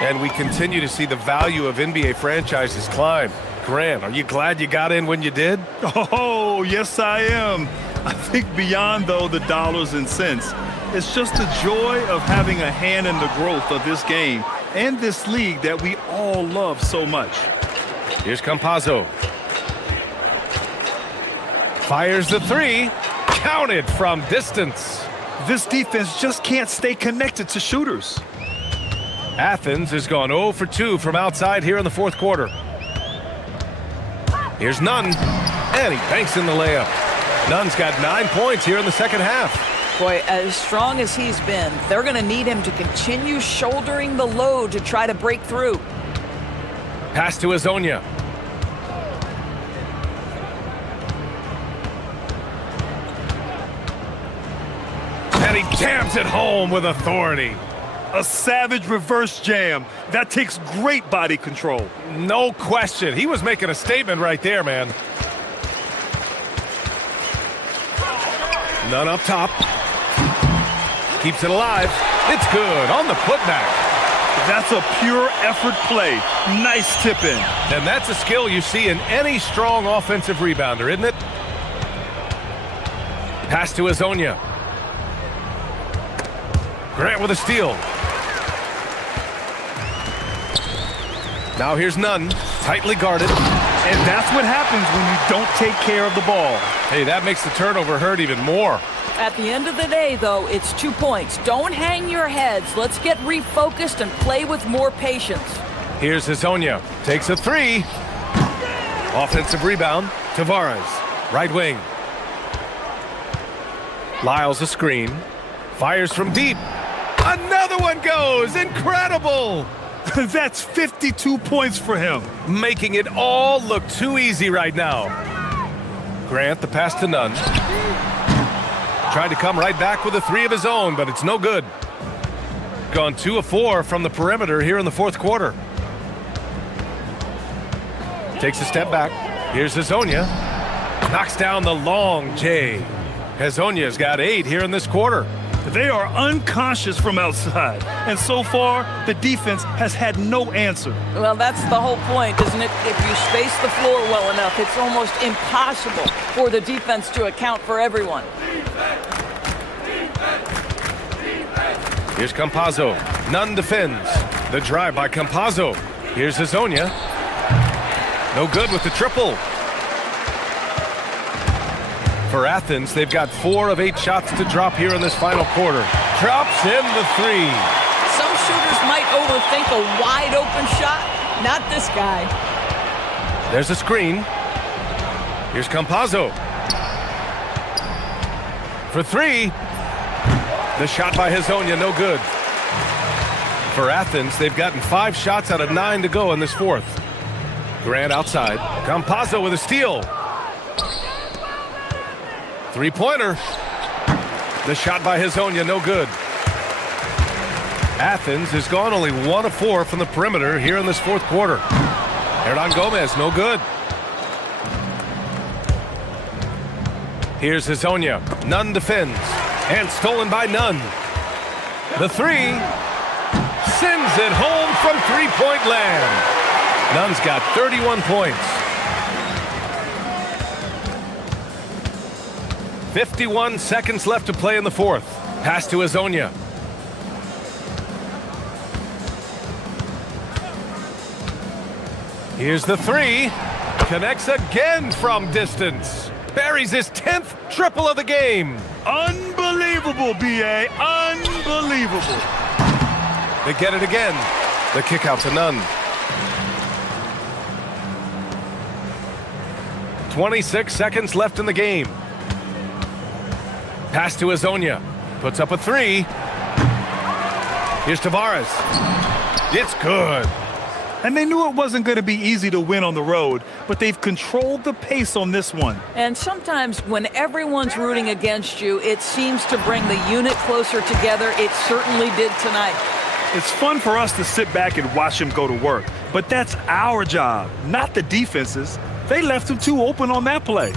And we continue to see the value of NBA franchises climb. Grant, are you glad you got in when you did? Oh, yes, I am. I think beyond, though, the dollars and cents, it's just the joy of having a hand in the growth of this game and this league that we all love so much. Here's Campazzo. Fires the three. Counted from distance. This defense just can't stay connected to shooters. Athens has gone 0 for 2 from outside here in the fourth quarter. Here's Nunn, and he banks in the layup. Nunn's got 9 points here in the second half. Boy, as strong as he's been, they're going to need him to continue shouldering the load to try to break through. Pass to Azonia. And he jams it home with authority. A savage reverse jam. That takes great body control. No question. He was making a statement right there, man. None up top. Keeps it alive. It's good on the putback. That's a pure effort play. Nice tip in. And that's a skill you see in any strong offensive rebounder, isn't it? Pass to Azonia. Grant with a steal. Now here's Nunn, tightly guarded. And that's what happens when you don't take care of the ball. Hey, that makes the turnover hurt even more. At the end of the day, though, it's 2 points. Don't hang your heads. Let's get refocused and play with more patience. Here's Azonia. Takes a three. Offensive rebound. Tavares. Right wing. Lyles a screen. Fires from deep. Another one goes. Incredible. That's 52 points for him. Making it all look too easy right now. Grant, the pass to Nunn. Tried to come right back with a three of his own, but it's no good. Gone 2 of 4 from the perimeter here in the fourth quarter. Takes a step back. Here's Azonia. Knocks down the long J. Azonia's got 8 here in this quarter. They are unconscious from outside, and so far, the defense has had no answer. Well, that's the whole point, isn't it? If you space the floor well enough, it's almost impossible for the defense to account for everyone. Here's Campazzo. Nunn defends. The drive by Campazzo. Here's Azonia. No good with the triple. For Athens, they've got 4 of 8 shots to drop here in this final quarter. Drops in the three. Some shooters might overthink a wide open shot. Not this guy. There's a screen. Here's Campazzo. For 3. The shot by Azonia, no good. For Athens, they've gotten 5 shots out of 9 to go in this fourth. Grant outside. Campazzo with a steal. 3-pointer. The shot by Azonia, no good. Athens has gone only 1 of 4 from the perimeter here in this fourth quarter. Hernan Gomez, no good. Here's Azonia. Nunn defends. And stolen by Nunn. The three. Sends it home from three-point land. Nunn's got 31 points. 51 seconds left to play in the fourth. Pass to Azonia. Here's the three. Connects again from distance. Buries his 10th triple of the game. Unbelievable, B.A. Unbelievable. They get it again. The kick out to Nunn. 26 seconds left in the game. Pass to Azonia. Puts up a three. Here's Tavares. It's good. And they knew it wasn't going to be easy to win on the road, but they've controlled the pace on this one. And sometimes when everyone's rooting against you, it seems to bring the unit closer together. It certainly did tonight. It's fun for us to sit back and watch him go to work, but that's our job, not the defense's. They left him too open on that play.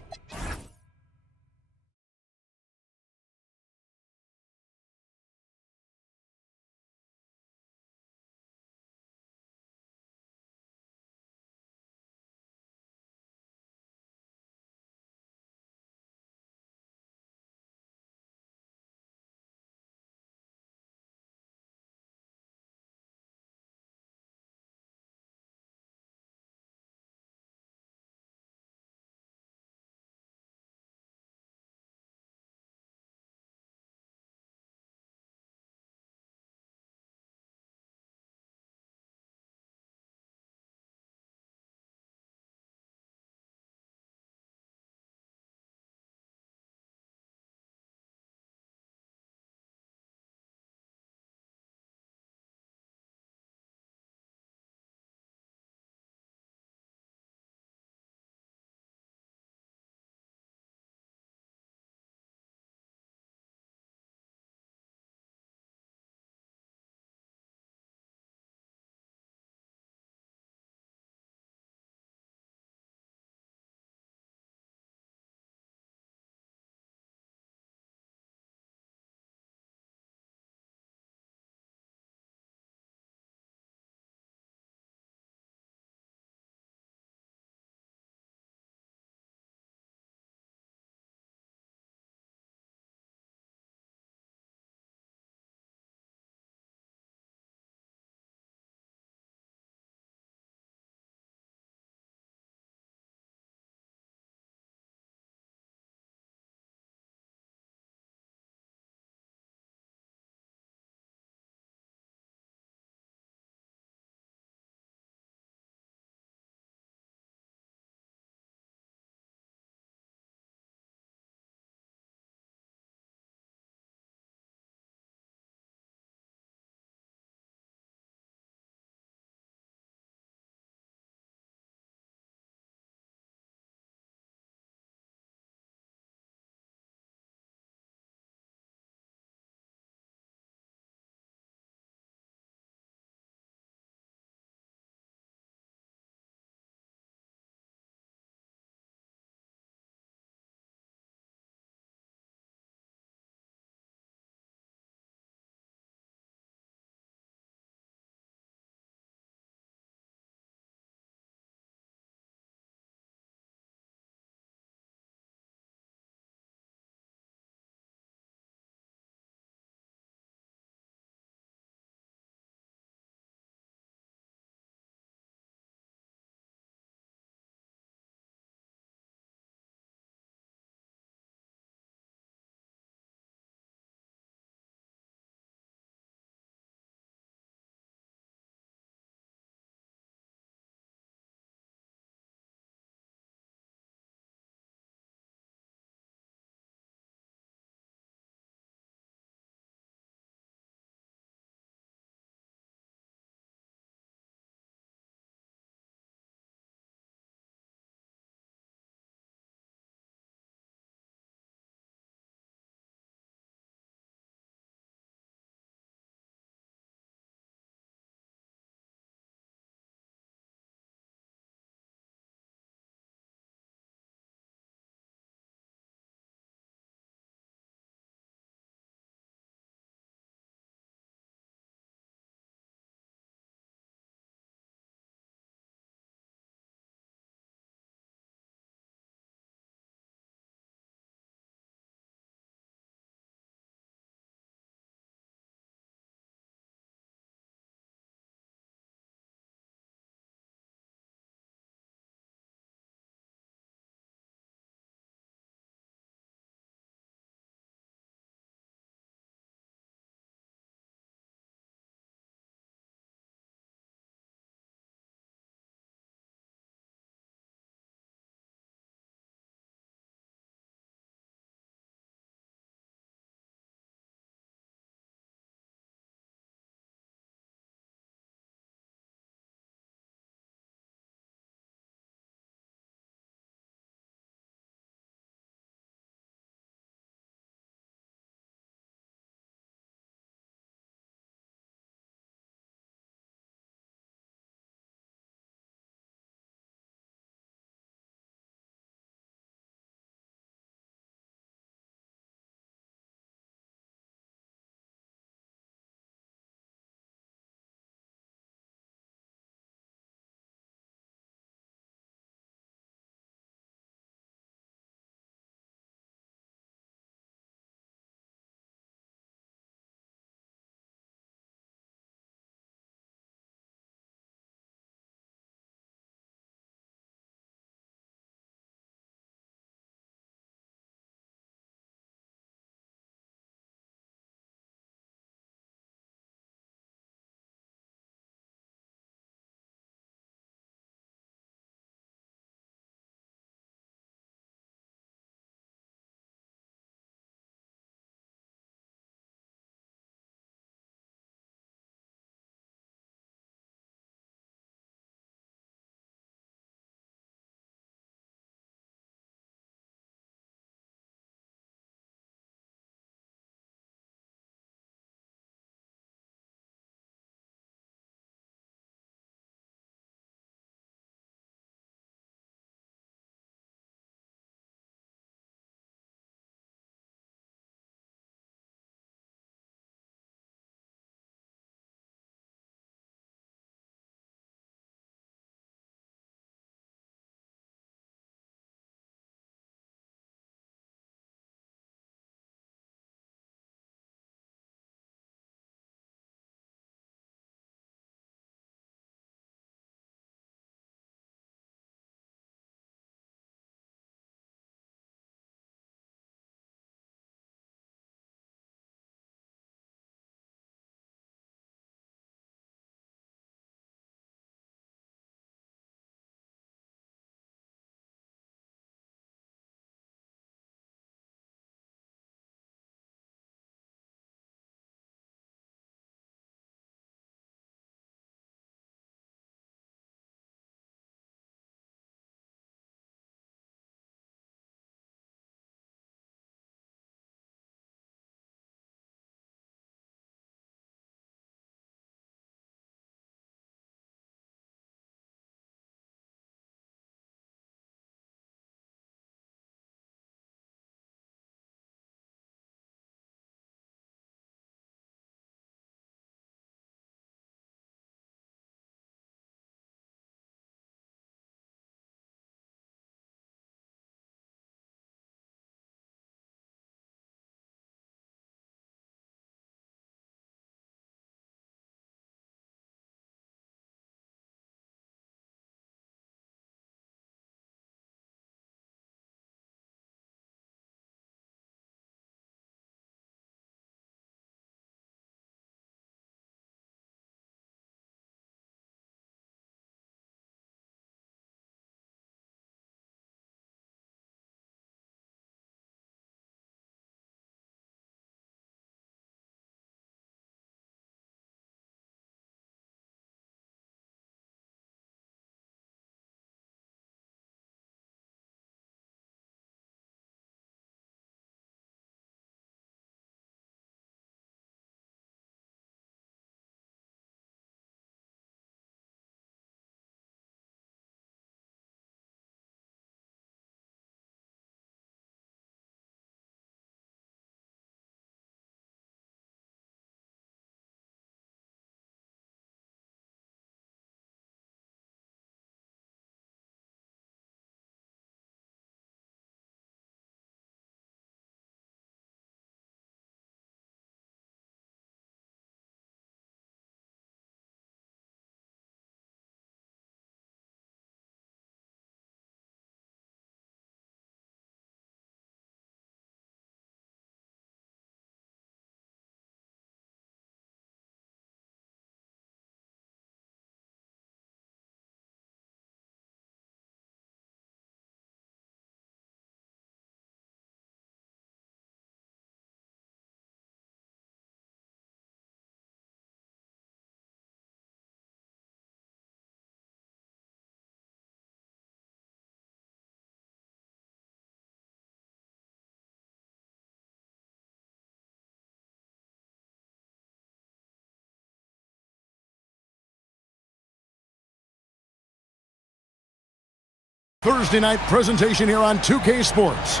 Thursday night presentation here on 2K Sports.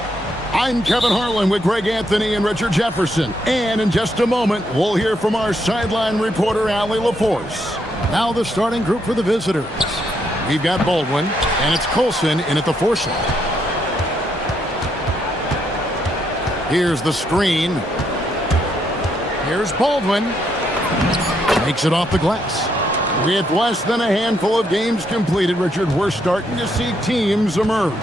I'm Kevin Harlan with Greg Anthony and Richard Jefferson. And in just a moment, we'll hear from our sideline reporter, Allie LaForce. Now the starting group for the visitors. We've got Baldwin, and it's Colson in at the 4 slot. Here's the screen. Here's Baldwin. Makes it off the glass. With less than a handful of games completed, Richard, we're starting to see teams emerge.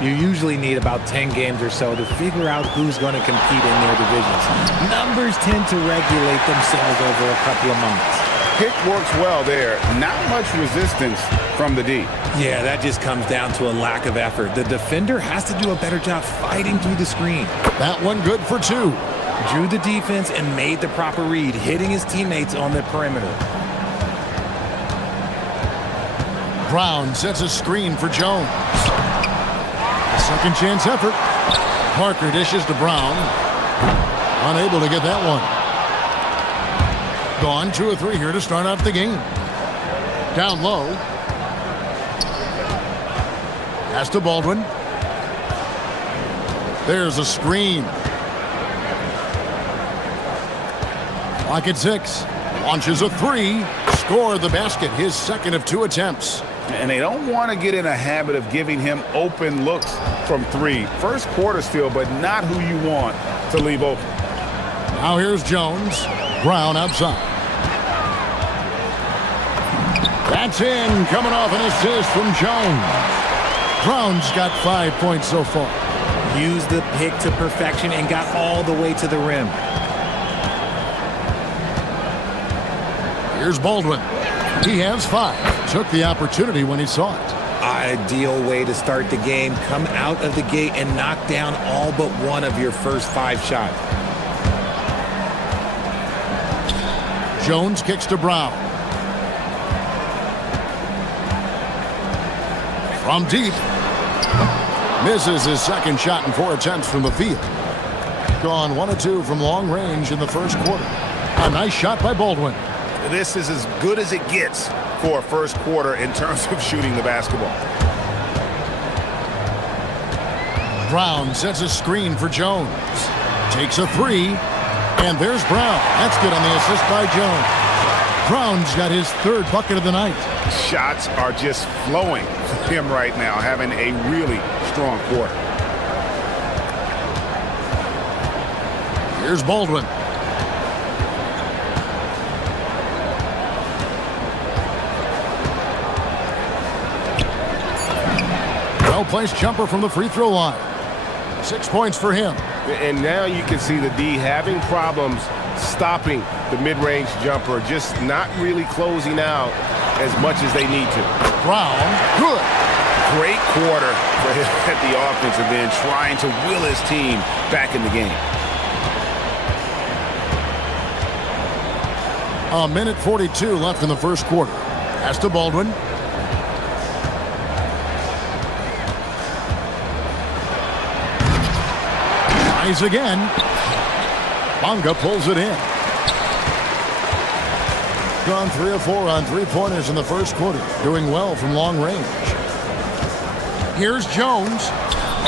You usually need about 10 games or so to figure out who's going to compete in their divisions. Numbers tend to regulate themselves over a couple of months. Pick works well there. Not much resistance from the D. Yeah, that just comes down to a lack of effort. The defender has to do a better job fighting through the screen. That one good for 2. Drew the defense and made the proper read, hitting his teammates on the perimeter. Brown sets a screen for Jones. A second chance effort. Parker dishes to Brown. Unable to get that one. Gone 2 or 3 here to start off the game. Down low. Pass to Baldwin. There's a screen. Clock at 6. Launches a 3. Score the basket. His second of 2 attempts. And they don't want to get in a habit of giving him open looks from 3. First quarter still, but not who you want to leave open. Now here's Jones. Brown outside. That's in. Coming off an assist from Jones. Brown's got 5 points so far. Used the pick to perfection and got all the way to the rim. Here's Baldwin. He has 5. Took the opportunity when he saw it. Ideal way to start the game. Come out of the gate and knock down all but one of your first 5 shots. Jones kicks to Brown. From deep. Misses his second shot in 4 attempts from the field. Gone 1 of 2 from long range in the first quarter. A nice shot by Baldwin. This is as good as it gets for a first quarter in terms of shooting the basketball. Brown sets a screen for Jones. Takes a 3. And there's Brown. That's good on the assist by Jones. Brown's got his 3rd bucket of the night. Shots are just flowing for him right now, having a really strong quarter. Here's Baldwin. Well-placed jumper from the free throw line. 6 points for him. And now you can see the D having problems stopping the mid-range jumper, just not really closing out as much as they need to. Brown, good. Great quarter for him at the offensive end, trying to will his team back in the game. A minute 42 left in the first quarter. Pass to Baldwin. Tries again. Bonga pulls it in. Gone 3 of 4 on 3-pointers in the first quarter. Doing well from long range. Here's Jones.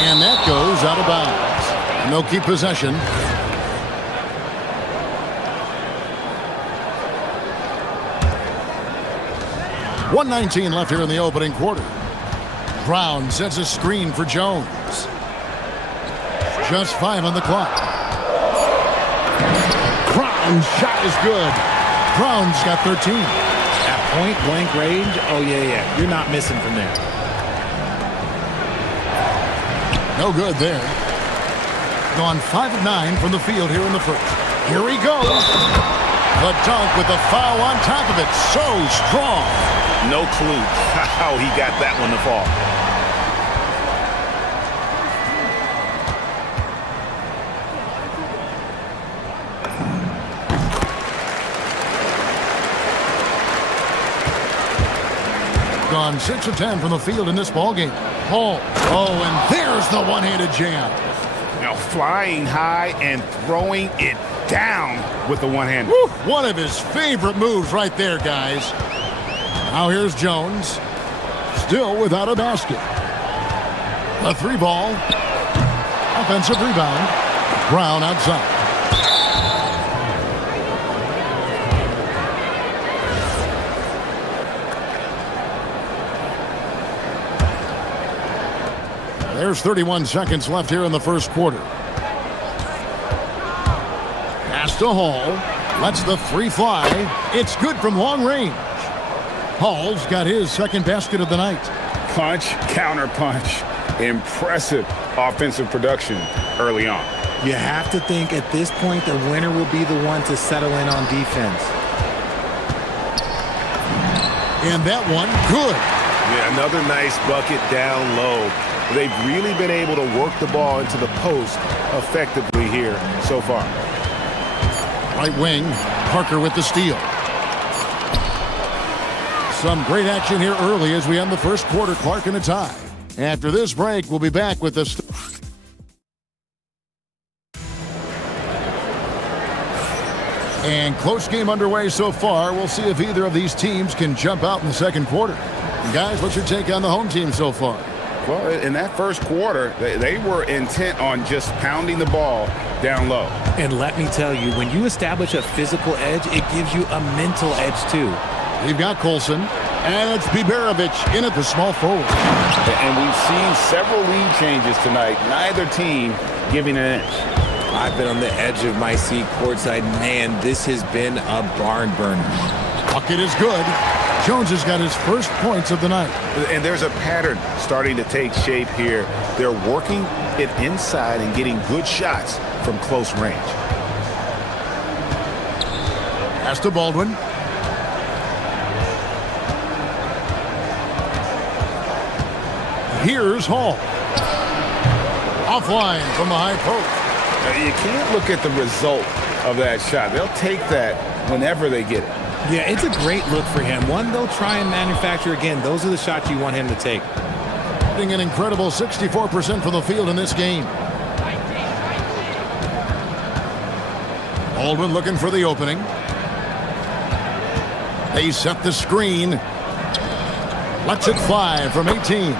And that goes out of bounds. And they'll keep possession. .119 left here in the opening quarter. Brown sets a screen for Jones. Just 5 on the clock. Brown's shot is good. Brown's got 13. At point-blank range, oh, yeah. You're not missing from there. No good there. Gone 5 of 9 from the field here in the first. Here he goes. The dunk with the foul on top of it. So strong. No clue how he got that one to fall. Gone 6 of 10 from the field in this ballgame. Hall. Oh, and there's the one-handed jam. Now flying high and throwing it down with the one-hand. One of his favorite moves right there, guys. Now here's Jones. Still without a basket. A 3-ball. Offensive rebound. Brown outside. There's 31 seconds left here in the first quarter. Pass to Hall. Lets the three fly. It's good from long range. Hall's got his second basket of the night. Punch, counter punch. Impressive offensive production early on. You have to think at this point the winner will be the one to settle in on defense. And that one, good. Yeah, another nice bucket down low. They've really been able to work the ball into the post effectively here so far. Right wing, Parker with the steal. Some great action here early as we end the first quarter. Clark in a tie. After this break, we'll be back with the... And close game underway so far. We'll see if either of these teams can jump out in the second quarter. Guys, what's your take on the home team so far? Well, in that first quarter, they were intent on just pounding the ball down low. And let me tell you, when you establish a physical edge, it gives you a mental edge too. We've got Colson, and it's Biberovic in at the small forward. And we've seen several lead changes tonight, neither team giving an inch. I've been on the edge of my seat courtside. Man, this has been a barn burner. Bucket is good. Jones has got his first points of the night. And there's a pattern starting to take shape here. They're working it inside and getting good shots from close range. Pass to Baldwin. Here's Hall. Offline from the high post. Now, you can't look at the result of that shot. They'll take that whenever they get it. Yeah, it's a great look for him. One they'll try and manufacture again. Those are the shots you want him to take. Hitting an incredible 64% from the field in this game. Baldwin looking for the opening. They set the screen. Lets it fly from 18.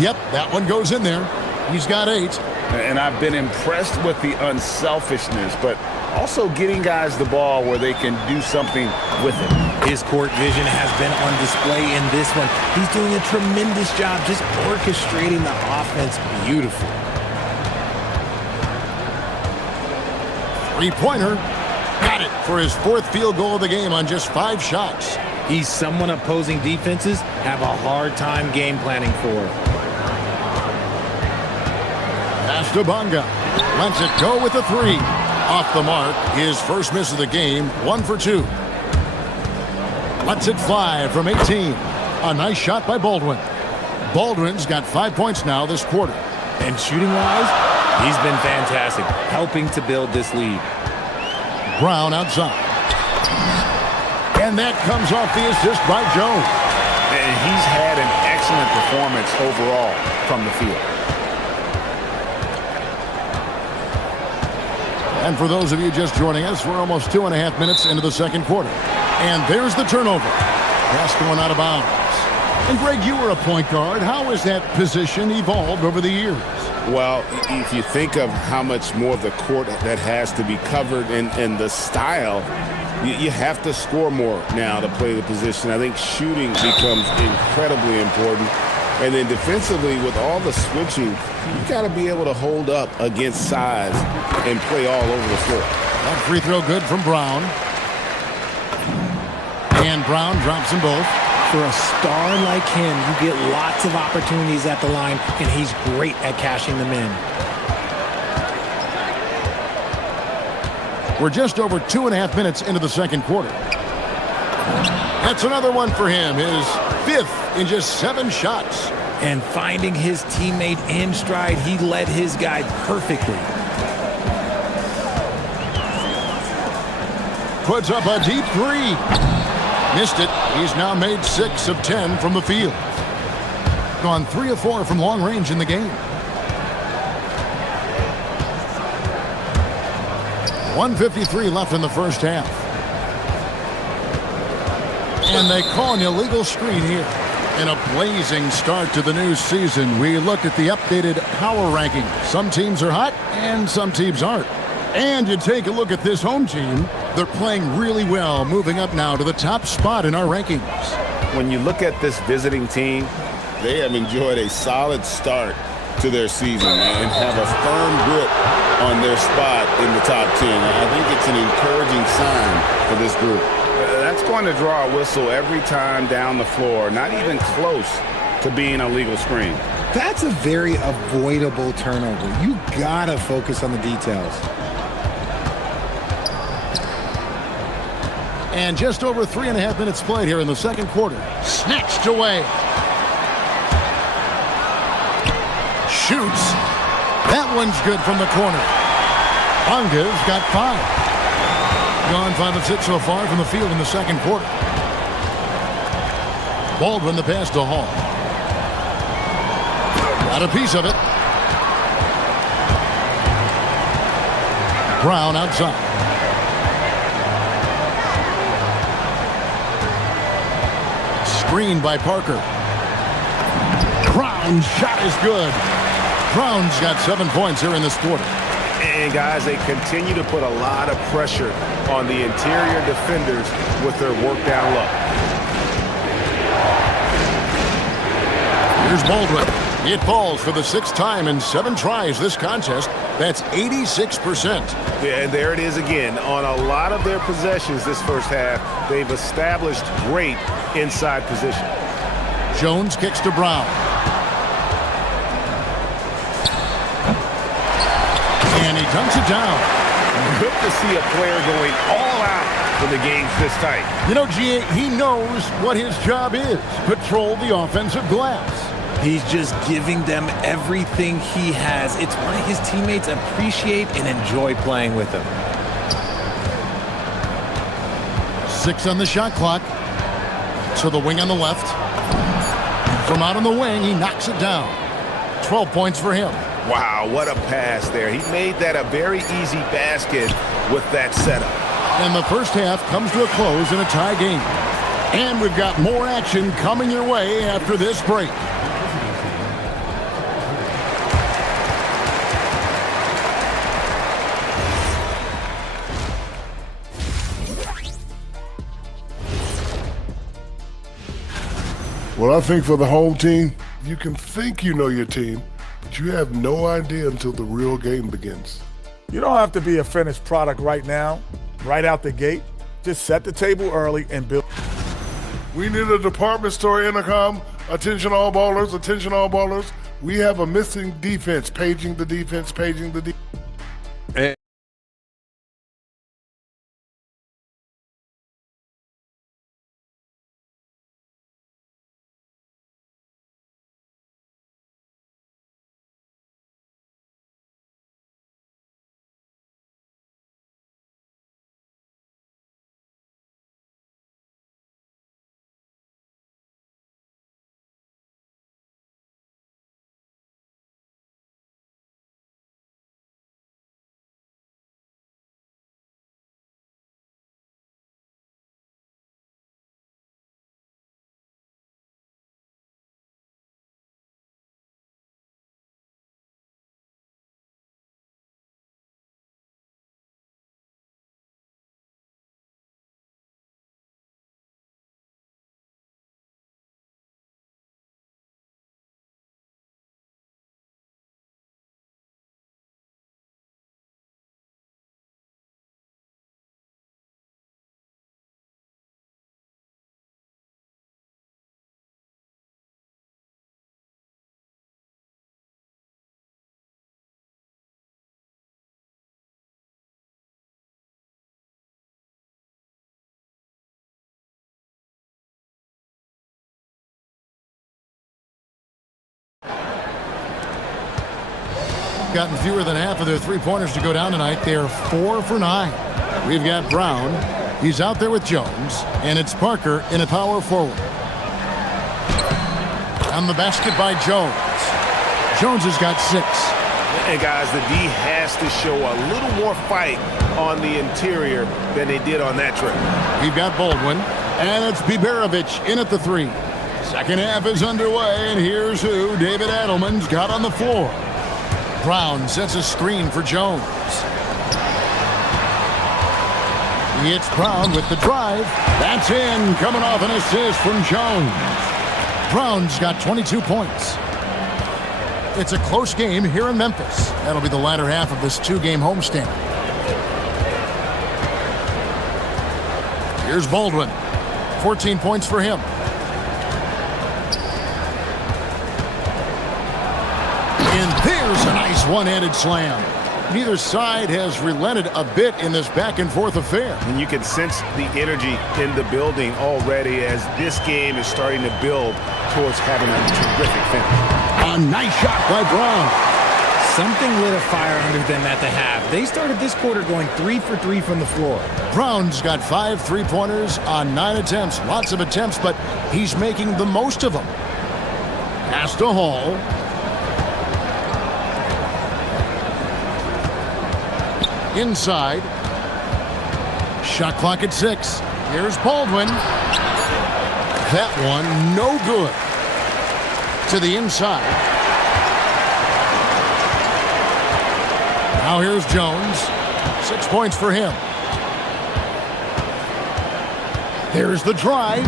Yep, that one goes in there. He's got 8. And I've been impressed with the unselfishness, but also getting guys the ball where they can do something with it. His court vision has been on display in this one. He's doing a tremendous job just orchestrating the offense beautifully. Three-pointer. Got it for his 4th field goal of the game on just 5 shots. He's someone opposing defenses have a hard time game planning for. Pass to Bonga. Lets it go with a 3. Off the mark. His first miss of the game. 1 for 2. Lets it fly from 18. A nice shot by Baldwin. Baldwin's got 5 points now this quarter. And shooting-wise, he's been fantastic, helping to build this lead. Brown outside. And that comes off the assist by Jones. And he's had an excellent performance overall from the field. And for those of you just joining us, we're almost 2.5 minutes into the second quarter. And there's the turnover. Pass going out of bounds. And Greg, you were a point guard. How has that position evolved over the years? Well, if you think of how much more of the court that has to be covered and the style, you have to score more now to play the position. I think shooting becomes incredibly important. And then defensively, with all the switching, you got to be able to hold up against size and play all over the floor. That free throw good from Brown. And Brown drops them both. For a star like him, you get lots of opportunities at the line, and he's great at cashing them in. We're just over 2.5 minutes into the second quarter. That's another one for him, his 5th in just 7 shots. And finding his teammate in stride, he led his guy perfectly. Puts up a deep 3. Missed it. He's now made 6 of 10 from the field. Gone 3 of 4 from long range in the game. 1:53 left in the first half. And they call an illegal screen here. In a blazing start to the new season, we look at the updated power ranking. Some teams are hot and some teams aren't. And you take a look at this home team, they're playing really well, moving up now to the top spot in our rankings. When you look at this visiting team, they have enjoyed a solid start to their season and have a firm grip on their spot in the top 10. I think it's an encouraging sign for this group. That's going to draw a whistle every time down the floor, not even close to being a legal screen. That's a very avoidable turnover. You gotta focus on the details. And just over 3.5 minutes played here in the second quarter. Snatched away. Shoots. That one's good from the corner. Onga's got 5. Gone 5 of 6 so far from the field in the second quarter. Baldwin the pass to Hall. Got a piece of it. Brown outside. Screened by Parker. Brown's shot is good. Brown's got 7 points here in this quarter. And guys, they continue to put a lot of pressure on the interior defenders with their work down low. Here's Baldwin. It falls for the 6th time in 7 tries this contest. That's 86%. Yeah, and there it is again. On a lot of their possessions this first half, they've established great inside position. Jones kicks to Brown. And he dunks it down. Good to see a player going all out when the game's this tight. You know, G.A., he knows what his job is. Patrol the offensive glass. He's just giving them everything he has. It's why his teammates appreciate and enjoy playing with him. 6 on the shot clock. To the wing on the left. From out on the wing, he knocks it down. 12 points for him. Wow, what a pass there. He made that a very easy basket with that setup. And the first half comes to a close in a tie game. And we've got more action coming your way after this break. Well, I think for the home team, you can think you know your team, but you have no idea until the real game begins. You don't have to be a finished product right now, right out the gate. Just set the table early and build. We need a department store intercom. Attention all ballers, attention all ballers. We have a missing defense. Paging the defense, paging the defense. Gotten fewer than half of their three-pointers to go down tonight. They're 4 for 9. We've got Brown. He's out there with Jones. And it's Parker in a power forward. On the basket by Jones. Jones has got 6. And guys, the D has to show a little more fight on the interior than they did on that trip. We've got Baldwin. And it's Biberovic in at the 3. Second half is underway. And here's who David Adelman's got on the floor. Brown sets a screen for Jones. It's Brown with the drive. That's in, coming off an assist from Jones. Brown's got 22 points. It's a close game here in Memphis. That'll be the latter half of this two-game homestand. Here's Baldwin. 14 points for him. And there's a nice one-handed slam. Neither side has relented a bit in this back-and-forth affair. And you can sense the energy in the building already as this game is starting to build towards having a terrific finish. A nice shot by Brown. Something lit a fire under them at the half. They started this quarter going 3 for 3 from the floor. Brown's got 5 3-pointers on 9 attempts. Lots of attempts, but he's making the most of them. Pass to Hall. Inside. Shot clock at 6. Here's Baldwin. That one no good. To the inside. Now here's Jones. 6 points for him. There's the drive.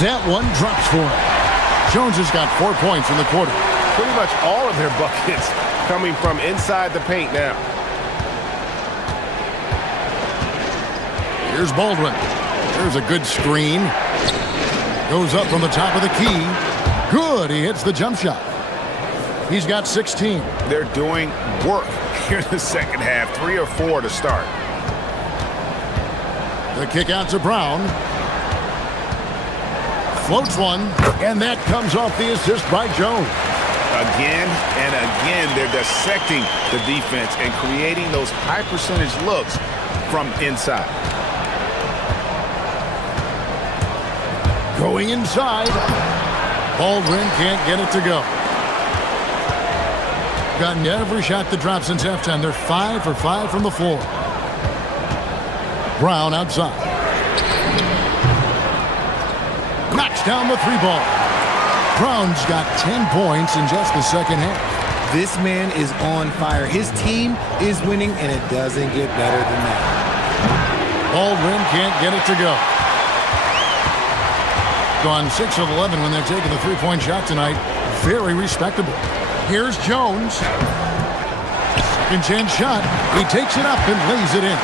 That one drops for him. Jones has got 4 points in the quarter. Pretty much all of their buckets coming from inside the paint now. Here's Baldwin. There's a good screen. Goes up from the top of the key. Good. He hits the jump shot. He's got 16. They're doing work here in the second half. 3 or 4 to start. The kick out to Brown. Floats one. And that comes off the assist by Jones. Again and again, they're dissecting the defense and creating those high percentage looks from inside. Going inside. Baldwin can't get it to go. Gotten every shot that dropped since halftime. They're 5 for 5 from the floor. Brown outside. Knocks down the 3-ball. Brown's got 10 points in just the second half. This man is on fire. His team is winning, and it doesn't get better than that. Baldwin can't get it to go. Gone 6 of 11 when they're taking the three-point shot tonight. Very respectable. Here's Jones. Second chance shot. He takes it up and lays it in.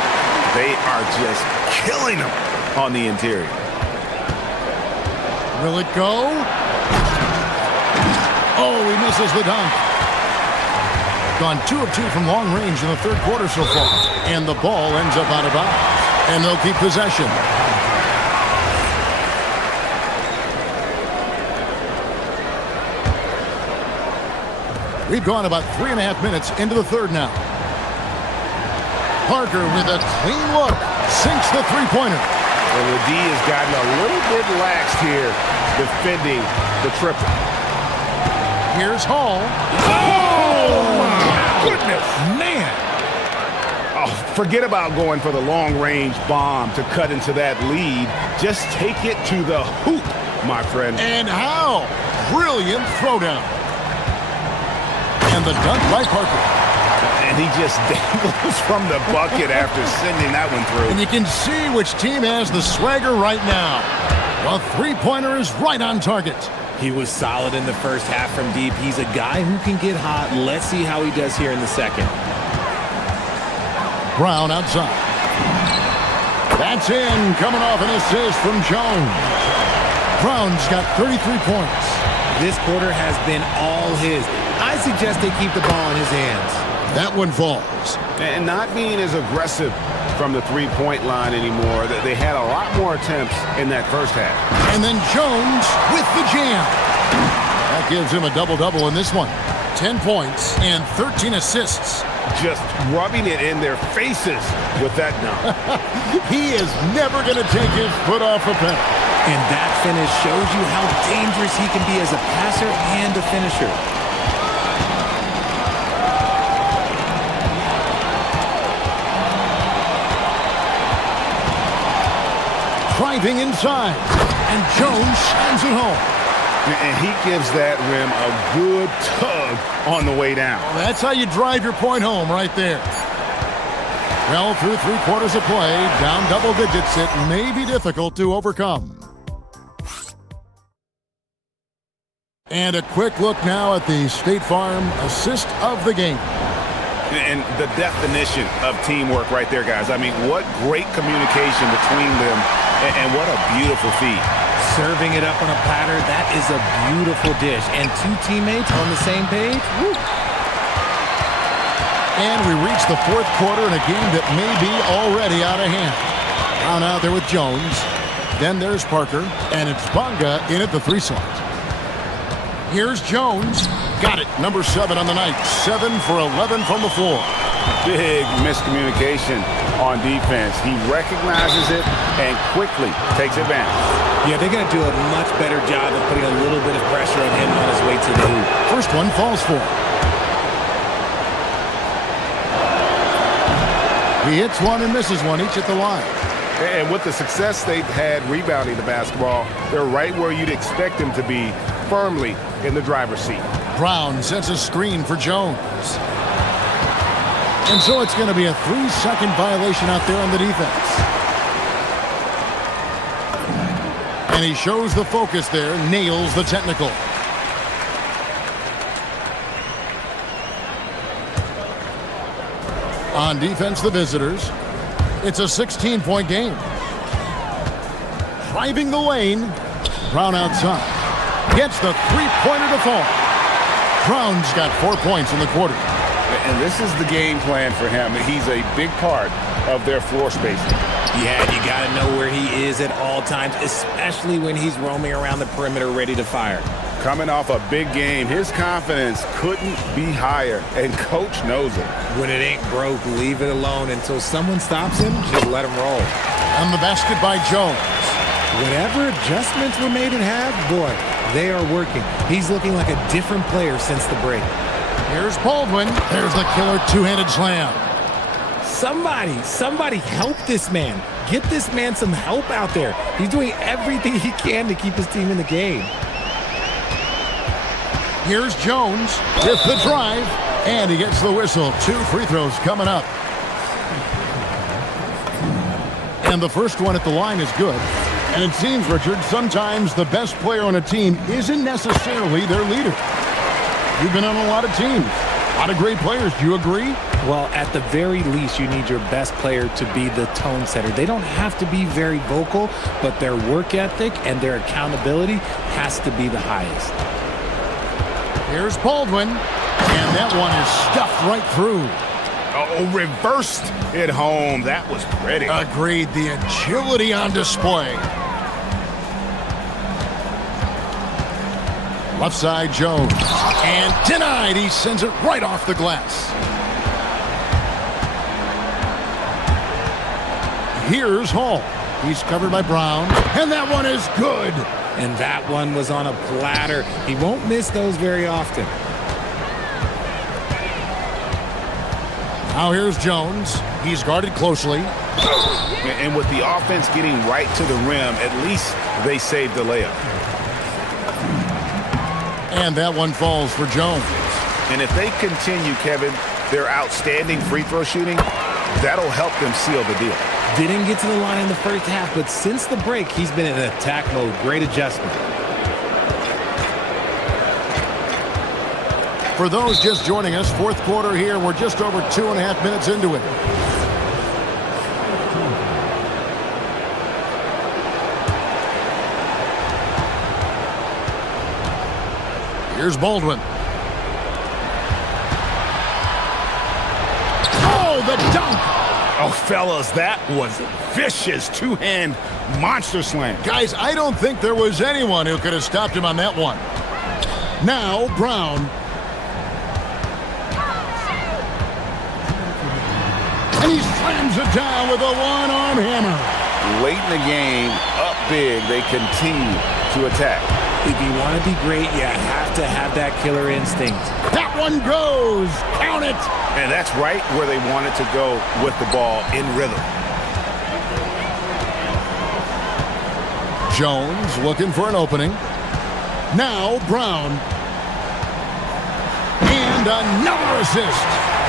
They are just killing them on the interior. Will it go? Oh, he misses the dunk. Gone 2 of 2 from long range in the third quarter so far. And the ball ends up out of bounds. And they'll keep possession. We've gone about 3.5 minutes into the third now. Parker with a clean look. Sinks the three-pointer. And the D has gotten a little bit laxed here defending the triple. Here's Hall. Oh, my goodness. Man. Oh, forget about going for the long-range bomb to cut into that lead. Just take it to the hoop, my friend. And how? Brilliant throwdown. And the dunk by Parker. And he just dangles from the bucket after sending that one through. And you can see which team has the swagger right now. The three-pointer is right on target. He was solid in the first half from deep. He's a guy who can get hot. Let's see how he does here in the second. Brown outside. That's in, coming off an assist from Jones. Brown's got 33 points. This quarter has been all his. I suggest they keep the ball in his hands. That one falls. And not being as aggressive from the three-point line anymore. They had a lot more attempts in that first half. And then Jones with the jam. That gives him a double-double in this one. 10 points and 13 assists. Just rubbing it in their faces with that dunk. He is never going to take his foot off the pedal. And that finish shows you how dangerous he can be as a passer and a finisher. Driving inside, and Jones shines it home. And he gives that rim a good tug on the way down. Well, that's how you drive your point home right there. Well, through 3 quarters of play, down double digits, it may be difficult to overcome. And a quick look now at the State Farm assist of the game. And the definition of teamwork right there, guys. I mean, what great communication between them, and what a beautiful feed. Serving it up on a platter, that is a beautiful dish. And 2 teammates on the same page. Woo. And we reach the 4th quarter in a game that may be already out of hand. Brown out there with Jones. Then there's Parker. And it's Bonga in at the 3 slot. Here's Jones. Got it. Number 7 on the night. 7 for 11 from the floor. Big miscommunication on defense. He recognizes it and quickly takes advantage. Yeah, they're going to do a much better job of putting a little bit of pressure on him on his way to the hoop. First one falls for him. He hits one and misses one, each at the line. And with the success they've had rebounding the basketball, they're right where you'd expect them to be, firmly in the driver's seat. Brown sets a screen for Jones. And so it's going to be a 3-second violation out there on the defense. And he shows the focus there, nails the technical. On defense, the visitors. It's a 16-point game. Driving the lane. Brown outside. Gets the 3-pointer to fall. Brown's got 4 points in the quarter. And this is the game plan for him. He's a big part of their floor spacing. Yeah, you got to know where he is at all times, especially when he's roaming around the perimeter ready to fire. Coming off a big game, his confidence couldn't be higher, and coach knows it. When it ain't broke, leave it alone until someone stops him. Just let him roll. On the basket by Jones. Whatever adjustments were made at half, boy, they are working. He's looking like a different player since the break. Here's Baldwin. There's the killer 2-handed slam. Somebody help this man. Get this man some help out there. He's doing everything he can to keep his team in the game. Here's Jones with the drive, and he gets the whistle. 2 free throws coming up. And the first one at the line is good. And it seems, Richard, sometimes the best player on a team isn't necessarily their leader. You've been on a lot of teams, a lot of great players. Do you agree? Well, at the very least, you need your best player to be the tone setter. They don't have to be very vocal, but their work ethic and their accountability has to be the highest. Here's Baldwin, and that one is stuffed right through. Oh, reversed it home. That was pretty. Agreed. The agility on display. Left side, Jones. And denied. He sends it right off the glass. Here's Hall. He's covered by Brown. And that one is good. And that one was on a platter. He won't miss those very often. Now here's Jones. He's guarded closely. And with the offense getting right to the rim, at least they saved the layup. And that one falls for Jones. And if they continue, Kevin, their outstanding free throw shooting, that'll help them seal the deal. Didn't get to the line in the first half, but since the break, he's been in attack mode. Great adjustment. For those just joining us, 4th quarter here. We're just over 2.5 minutes into it. Here's Baldwin. Oh, the dunk! Oh, fellas, that was a vicious 2-hand monster slam. Guys, I don't think there was anyone who could have stopped him on that one. Now, Brown. And he slams it down with a one-arm hammer. Late in the game, up big, they continue to attack. If you want to be great, you have to have that killer instinct. That one goes. Count it. And that's right where they wanted to go with the ball, in rhythm. Jones looking for an opening. Now Brown. And another assist.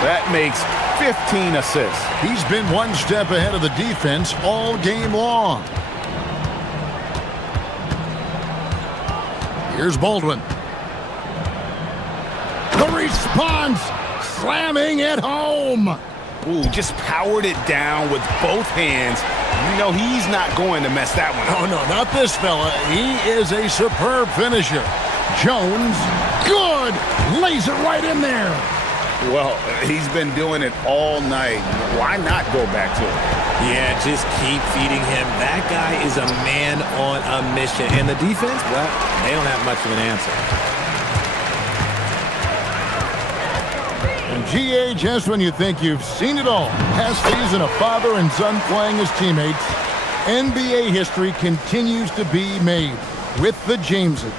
That makes 15 assists. He's been one step ahead of the defense all game long. Here's Baldwin. The response, slamming it home. Ooh, just powered it down with both hands. You know he's not going to mess that one up. Oh, no, not this fella. He is a superb finisher. Jones, good. Lays it right in there. Well, he's been doing it all night. Why not go back to it? Yeah, just keep feeding him. That guy is a man on a mission. And the defense, well, they don't have much of an answer. And GA, just when you think you've seen it all, past season a father and son playing as teammates, NBA history continues to be made with the Jameses.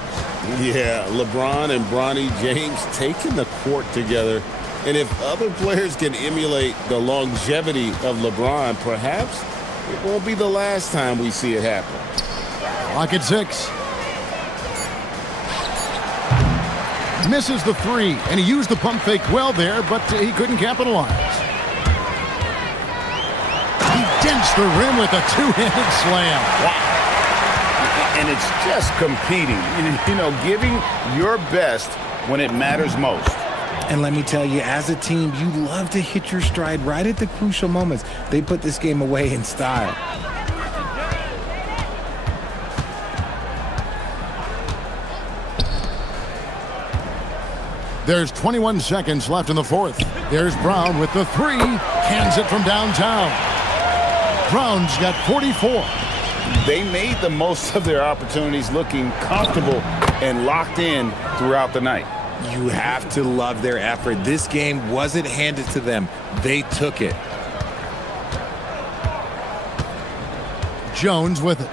Yeah, LeBron and Bronny James taking the court together. And if other players can emulate the longevity of LeBron, perhaps it won't be the last time we see it happen. Clock at 6. Misses the three, and he used the pump fake well there, but he couldn't capitalize. He dents the rim with a two-handed slam. Wow. And it's just competing, you know, giving your best when it matters most. And let me tell you, as a team, you love to hit your stride right at the crucial moments. They put this game away in style. There's 21 seconds left in the fourth. There's Brown with the three. Hands it from downtown. Brown's got 44. They made the most of their opportunities, looking comfortable and locked in throughout the night. You have to love their effort. This game wasn't handed to them. They took it. Jones with it.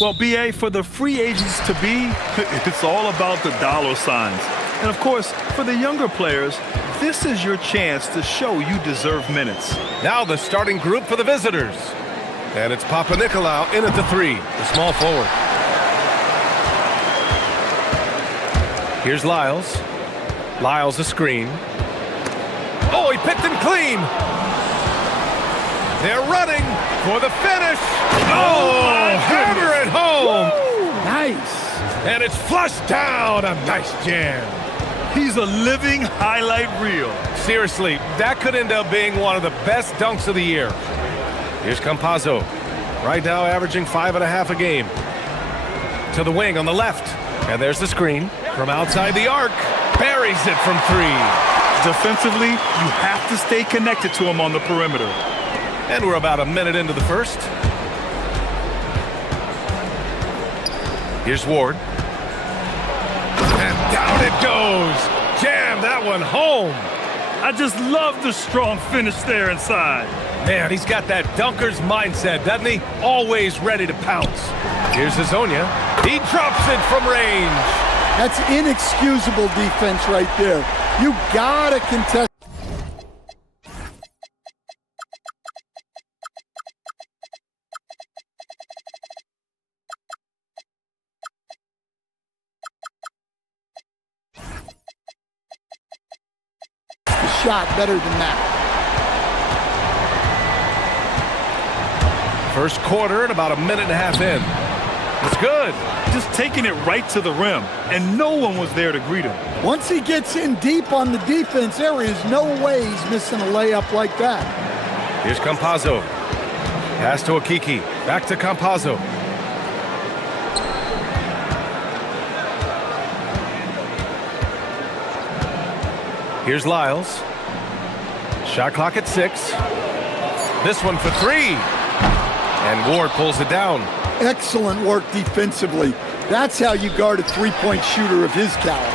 Well, BA, for the free agents to be, it's all about the dollar signs. And of course, for the younger players, this is your chance to show you deserve minutes. Now the starting group for the visitors. And it's Papa Nicolau in at the 3, the small forward. Here's Lyles. Lyles a screen. Oh, he picked him clean. They're running for the finish. Oh, hammer it home. Woo! Nice. And it's flushed down. A nice jam. He's a living highlight reel. Seriously, that could end up being one of the best dunks of the year. Here's Campazzo. Right now averaging 5.5 a game. To the wing on the left. And there's the screen. From outside the arc. Buries it from 3. Defensively, you have to stay connected to him on the perimeter. And we're about a minute into the first. Here's Ward. And down it goes. Jam that one home. I just love the strong finish there inside. Man, he's got that dunker's mindset, doesn't he? Always ready to pounce. Here's Hazonia. He drops it from range. That's inexcusable defense right there. You gotta contest. Shot better than that. First quarter and about a minute and a half in. It's good. Just taking it right to the rim, and no one was there to greet him. Once he gets in deep on the defense, there is no way he's missing a layup like that. Here's Campazzo. Pass to Okiki. Back to Campazzo. Here's Lyles. Shot clock at 6. This one for 3. And Ward pulls it down. Excellent work defensively. That's how you guard a three-point shooter of his caliber.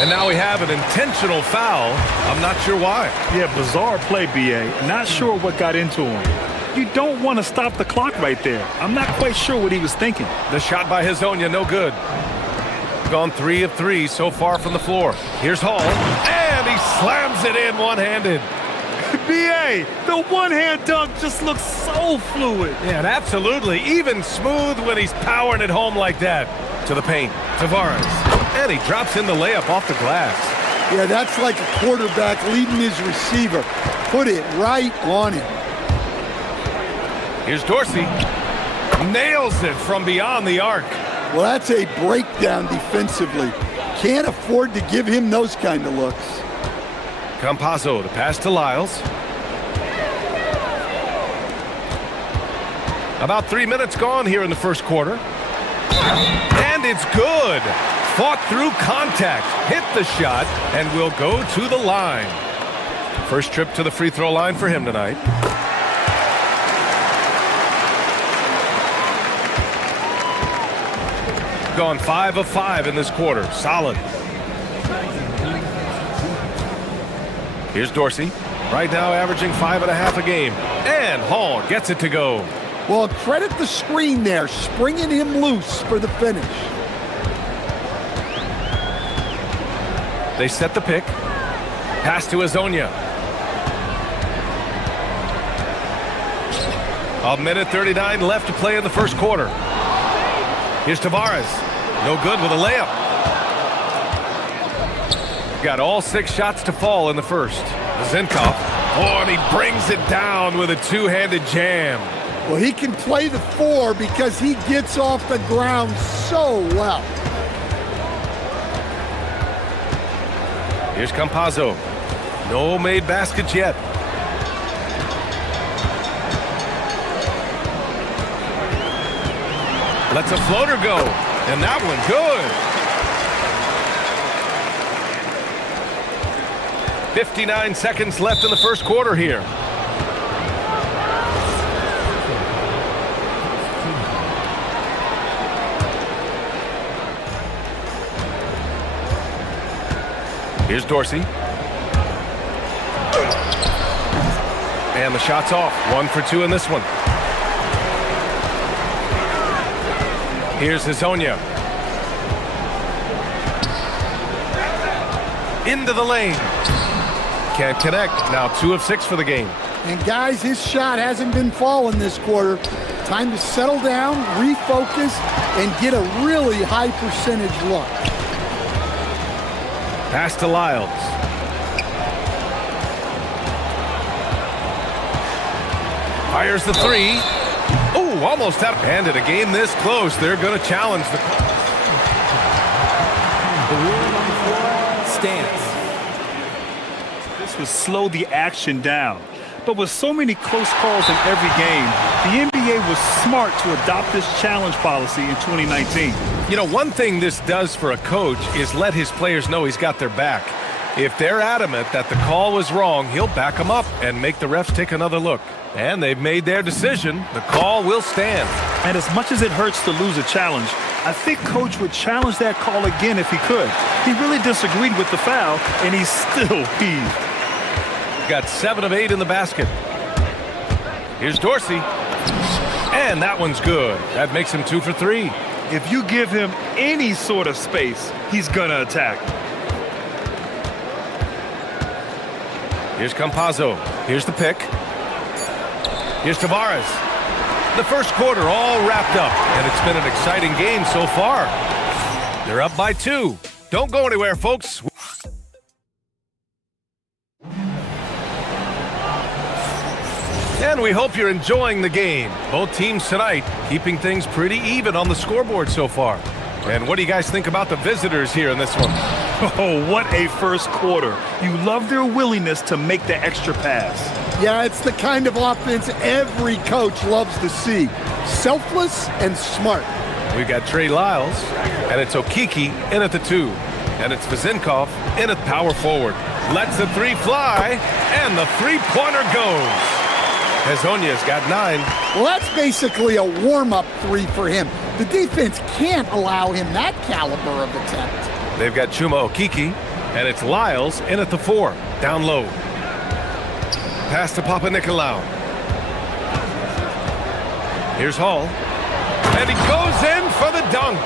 And now we have an intentional foul. I'm not sure why. Yeah, bizarre play, BA. Not sure what got into him. You don't want to stop the clock right there. I'm not quite sure what he was thinking. The shot by Hazonia, no good. Gone 3 of 3 so far from the floor. Here's Hall, and he slams it in one-handed. BA, the one-hand dunk just looks so fluid. Yeah, and absolutely. Even smooth when he's powering it home like that. To the paint, Tavares. And he drops in the layup off the glass. Yeah, that's like a quarterback leading his receiver. Put it right on him. Here's Dorsey. Nails it from beyond the arc. Well, that's a breakdown defensively. Can't afford to give him those kind of looks. Campazzo, the pass to Lyles. About 3 minutes gone here in the first quarter. And it's good. Fought through contact, hit the shot, and will go to the line. First trip to the free throw line for him tonight. Gone 5 of 5 in this quarter. Solid. Here's Dorsey. Right now averaging 5.5 a game. And Hall gets it to go. Well, credit the screen there, springing him loose for the finish. They set the pick. Pass to Hazonia. A minute 39 left to play in the first quarter. Here's Tavares. No good with a layup. Got all 6 shots to fall in the first. Zinkov. Oh, and he brings it down with a two-handed jam. Well, he can play the 4 because he gets off the ground so well. Here's Campazzo. No made baskets yet. Lets a floater go. And that one good. 59 seconds left in the first quarter here. Here's Dorsey. And the shot's off. 1 for 2 in this one. Here's Hazonia. Into the lane. Can't connect. Now 2 of 6 for the game. And guys, his shot hasn't been falling this quarter. Time to settle down, refocus, and get a really high percentage look. Pass to Lyles. Fires the 3. Oh, almost out. And in a game this close, they're going to challenge the Stance. This would slow the action down. But with so many close calls in every game, the NBA was smart to adopt this challenge policy in 2019. You know, one thing this does for a coach is let his players know he's got their back. If they're adamant that the call was wrong, he'll back them up and make the refs take another look. And they've made their decision. The call will stand. And as much as it hurts to lose a challenge, I think Coach would challenge that call again if he could. He really disagreed with the foul, and he's still peeved. Got 7 of 8 in the basket. Here's Dorsey. And that one's good. That makes him 2 for 3. If you give him any sort of space, he's gonna attack. Here's Campazzo. Here's the pick. Here's Tavares. The first quarter all wrapped up, and it's been an exciting game so far. They're up by 2. Don't go anywhere, folks. And we hope you're enjoying the game. Both teams tonight keeping things pretty even on the scoreboard so far. And what do you guys think about the visitors here in this one? Oh, what a first quarter. You love their willingness to make the extra pass. Yeah, it's the kind of offense every coach loves to see. Selfless and smart. We got Trey Lyles, and it's Okiki in at the 2. And it's Vazinkov in at power forward. Lets the 3 fly, and the 3-pointer goes. Hazonia's got 9. Well, that's basically a warm-up 3 for him. The defense can't allow him that caliber of attempt. They've got Chuma Okiki, and it's Lyles in at the 4, down low. Pass to Papa Nicolau. Here's Hall, and he goes in for the dunk.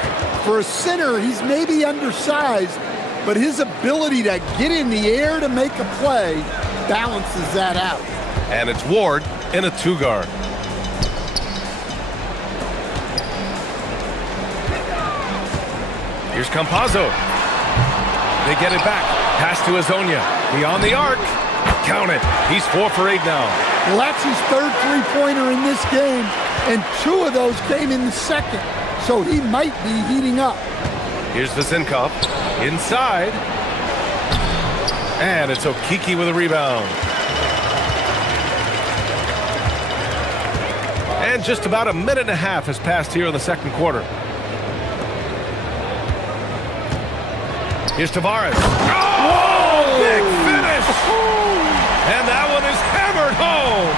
For a center, he's maybe undersized, but his ability to get in the air to make a play balances that out. And it's Ward in a 2-guard. Here's Campazzo. They get it back. Pass to Hazonia. Beyond the arc. Count it. He's 4 for 8 now. Well, that's his 3rd three-pointer in this game, and 2 of those came in the second, so he might be heating up. Here's Vazinkov. Inside. And it's Okiki with a rebound. And just about a minute and a half has passed here in the second quarter. Here's Tavares. Oh, big finish! And that one is hammered home.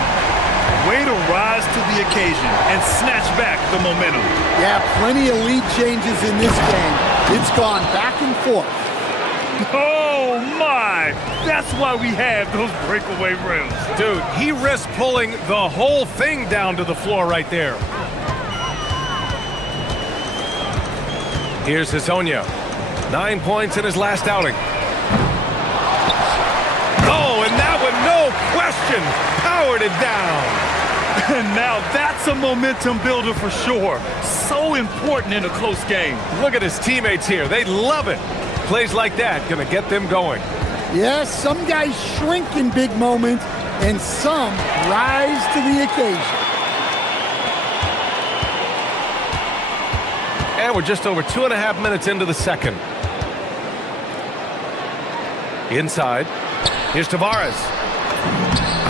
Way to rise to the occasion and snatch back the momentum. Yeah, plenty of lead changes in this game. It's gone back and forth. Oh, my! That's why we have those breakaway rims. Dude, he risked pulling the whole thing down to the floor right there. Here's Hazonia. 9 points in his last outing. Oh, and that one, no question, powered it down. And now that's a momentum builder for sure. So important in a close game. Look at his teammates here. They love it. Plays like that going to get them going. Yes, some guys shrink in big moments, and some rise to the occasion. And we're just over 2.5 minutes into the second. Inside. Here's Tavares.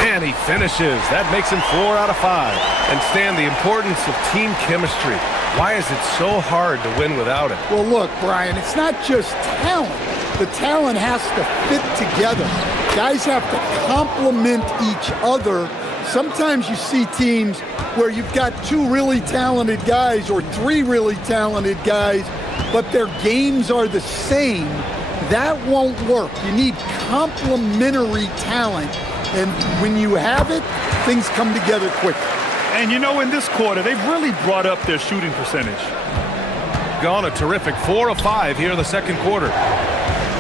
And he finishes. That makes him 4 out of 5. And Stan, the importance of team chemistry. Why is it so hard to win without it? Well, look, Brian, it's not just talent. The talent has to fit together. Guys have to complement each other. Sometimes you see teams where you've got 2 really talented guys or 3 really talented guys, but their games are the same. That won't work. You need complementary talent. And when you have it, things come together quickly. And you know, in this quarter, they've really brought up their shooting percentage. gone a terrific 4 of 5 here in the second quarter.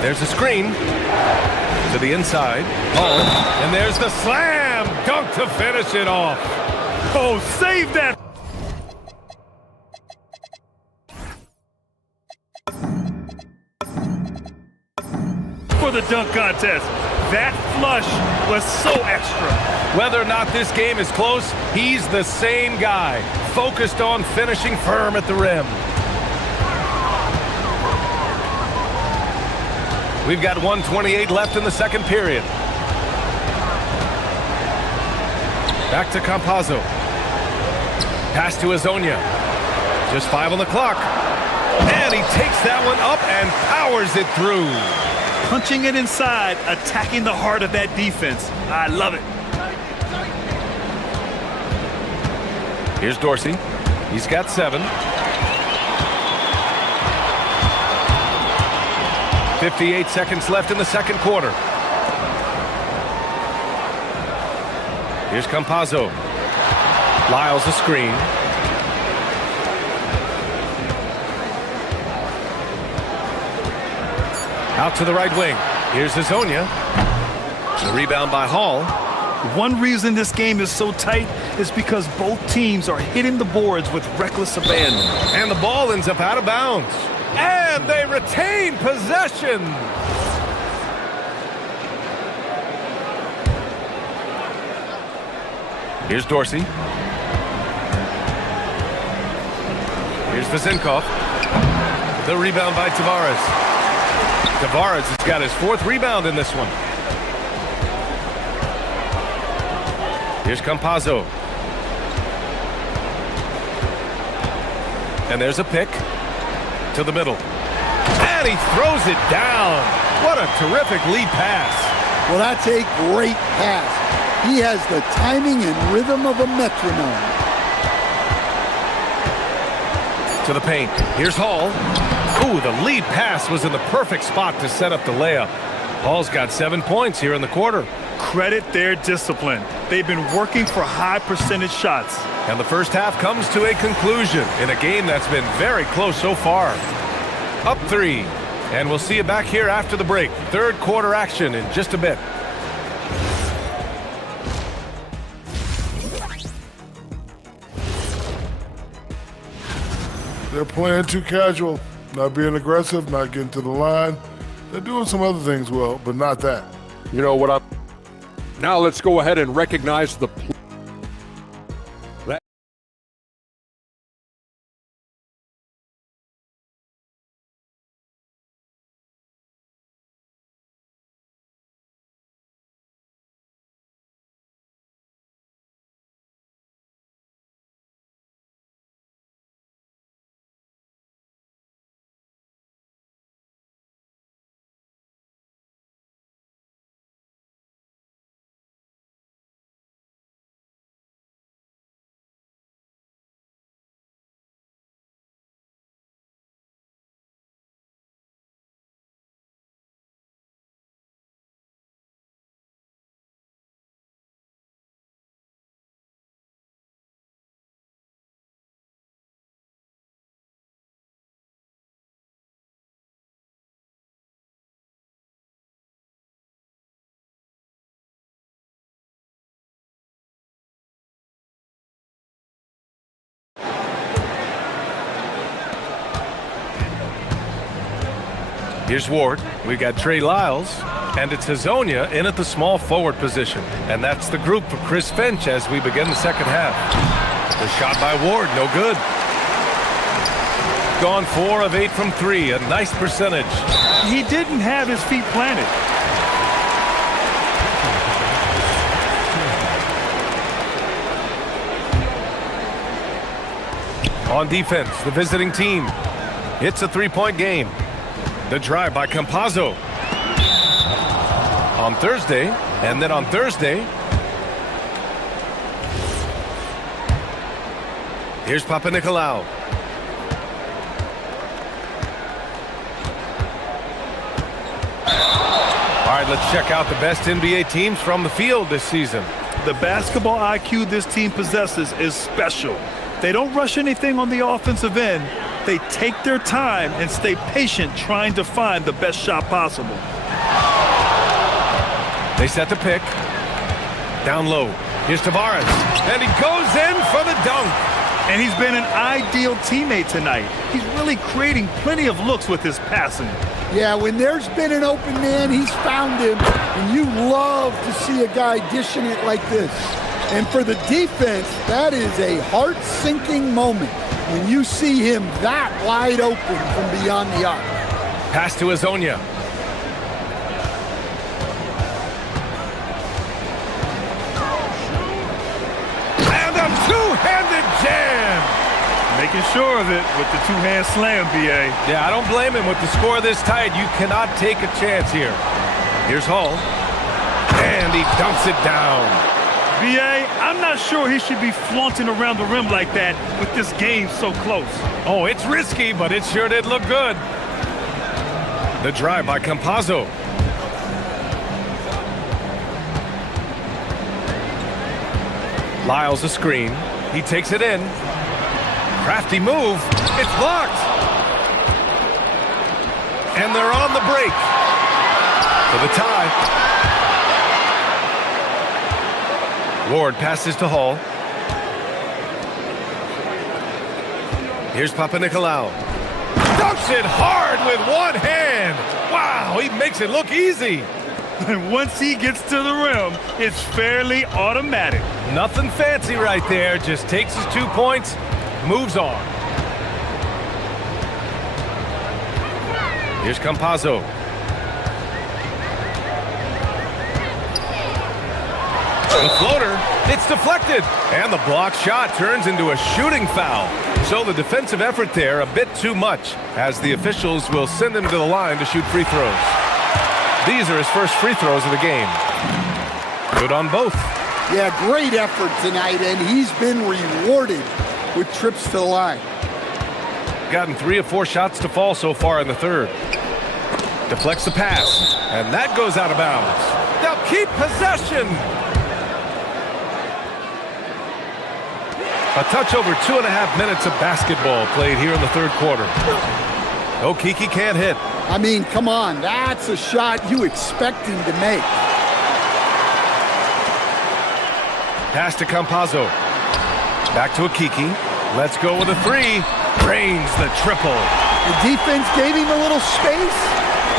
There's a screen to the inside. Oh, and there's the slam dunk to finish it off. Oh, save that! For the dunk contest. That flush was so extra. Whether or not this game is close, he's the same guy, focused on finishing firm at the rim. We've got 1:28 left in the second period. Back to Campazzo. Pass to Azonia. Just 5 on the clock. And he takes that one up and powers it through. Punching it inside, attacking the heart of that defense. I love it. Here's Dorsey. He's got 7. 58 seconds left in the second quarter. Here's Campazzo. Lyles a screen. Out to the right wing. Here's Azonia. The rebound by Hall. One reason this game is so tight is because both teams are hitting the boards with reckless abandon. And the ball ends up out of bounds. And they retain possession. Here's Dorsey. Here's Vezenkov. The rebound by Tavares. Tavares has got his 4th rebound in this one. Here's Campazzo. And there's a pick to the middle. And he throws it down. What a terrific lead pass. Well, that's a great pass. He has the timing and rhythm of a metronome. To the paint. Here's Hall. Ooh, the lead pass was in the perfect spot to set up the layup. Hall's got 7 points here in the quarter. Credit their discipline. They've been working for high percentage shots. And the first half comes to a conclusion in a game that's been very close so far. Up 3. And we'll see you back here after the break. Third quarter action in just a bit. They're playing too casual, not being aggressive, not getting to the line. They're doing some other things well, but not that. You know what? Now let's go ahead and recognize the Here's Ward. We've got Trey Lyles. And it's Azonia in at the small forward position. And that's the group for Chris Finch as we begin the second half. The shot by Ward, no good. Gone 4 of 8 from 3, a nice percentage. He didn't have his feet planted. On defense, the visiting team. It's a 3-point game. The drive by Campazzo. On Thursday, and then on Thursday, here's Papanikolaou. All right, let's check out the best NBA teams from the field this season. The basketball IQ this team possesses is special. They don't rush anything on the offensive end. They take their time and stay patient trying to find the best shot possible. They set the pick. Down low. Here's Tavares. And he goes in for the dunk. And he's been an ideal teammate tonight. He's really creating plenty of looks with his passing. Yeah, when there's been an open man, he's found him, and you love to see a guy dishing it like this. And for the defense, that is a heart-sinking moment when you see him that wide open from beyond the arc. Pass to Azonia. And a two-handed jam. Making sure of it with the two-hand slam, B.A. Yeah, I don't blame him. With the score this tight, you cannot take a chance here. Here's Hall. And he dumps it down. B.A., I'm not sure he should be flaunting around the rim like that with this game so close. Oh, it's risky, but it sure did look good. The drive by Campazzo. Lyles a screen. He takes it in. Crafty move. It's blocked. And they're on the break for the tie. Ward passes to Hall. Here's Papanikolaou. Dunks it hard with one hand. Wow, he makes it look easy. And once he gets to the rim, it's fairly automatic. Nothing fancy right there. Just takes his 2 points, moves on. Here's Campazzo. The floater, it's deflected. And the blocked shot turns into a shooting foul. So the defensive effort there a bit too much, as the officials will send him to the line to shoot free throws. These are his first free throws of the game. Good on both. Yeah, great effort tonight, and he's been rewarded with trips to the line. Gotten 3 of 4 shots to fall so far in the third. Deflects the pass, and that goes out of bounds. They'll keep possession. A touch over 2.5 minutes of basketball played here in the third quarter. Okeke can't hit. I mean, come on, that's a shot you expect him to make. Pass to Campazzo. Back to Okeke. Let's go with a 3. Drains the triple. The defense gave him a little space,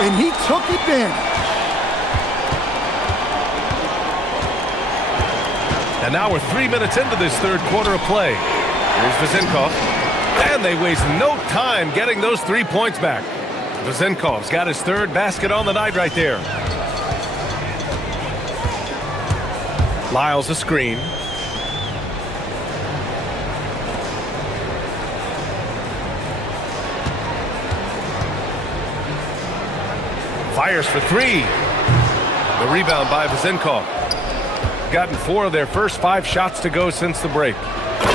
and he took advantage. And now we're 3 minutes into this third quarter of play. Here's Vezenkov. And they waste no time getting those 3 points back. Vezenkov's got his third basket on the night right there. Lyles a screen. Fires for 3. The rebound by Vezenkov. Gotten 4 of their first 5 shots to go since the break.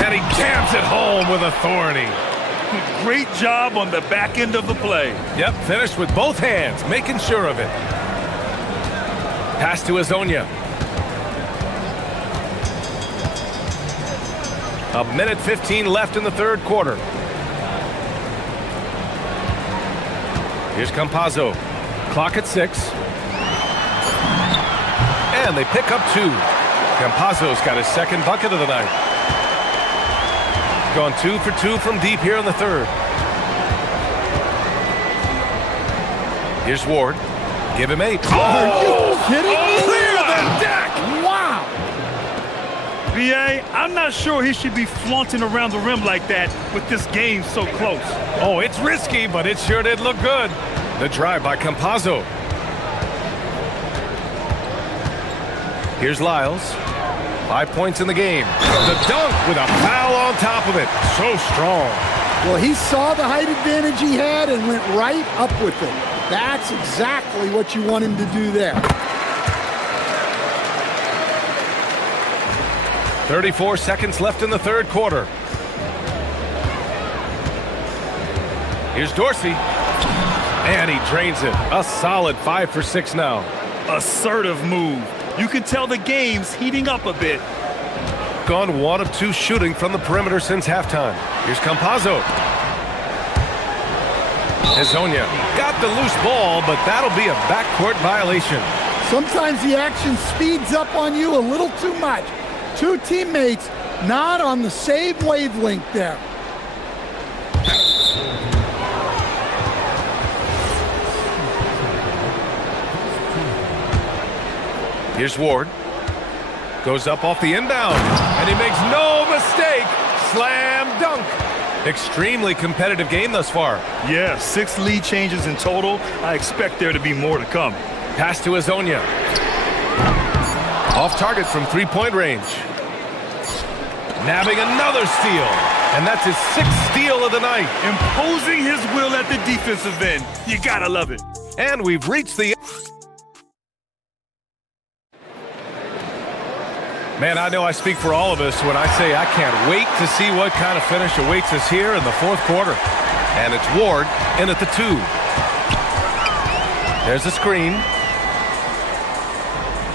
And he jams it home with authority. Great job on the back end of the play. Yep, finished with both hands, making sure of it. Pass to Azonia. A minute 15 left in the third quarter. Here's Campazzo. Clock at 6. And they pick up 2. Campazzo's got his second bucket of the night. Gone 2 for 2 from deep here in the third. Here's Ward. Give him 8. Are you kidding me? Clear the deck! Wow! B.A., I'm not sure he should be flaunting around the rim like that with this game so close. Oh, it's risky, but it sure did look good. The drive by Campazzo. Here's Lyles. 5 points in the game. The dunk with a foul on top of it. So strong. Well, he saw the height advantage he had and went right up with it. That's exactly what you want him to do there. 34 seconds left in the third quarter. Here's Dorsey. And he drains it. A solid 5 for 6 now. Assertive move. You can tell the game's heating up a bit. Gone 1 of 2 shooting from the perimeter since halftime. Here's Campazzo. Hezonja got the loose ball, but that'll be a backcourt violation. Sometimes the action speeds up on you a little too much. Two teammates not on the same wavelength there. Here's Ward. Goes up off the inbound, and he makes no mistake. Slam dunk. Extremely competitive game thus far. Yeah, 6 lead changes in total. I expect there to be more to come. Pass to Hezonja. Off target from three-point range. Nabbing another steal. And that's his 6th steal of the night. Imposing his will at the defensive end. You gotta love it. And we've reached the... Man, I know I speak for all of us when I say I can't wait to see what kind of finish awaits us here in the 4th quarter. And it's Ward in at the 2. There's the screen.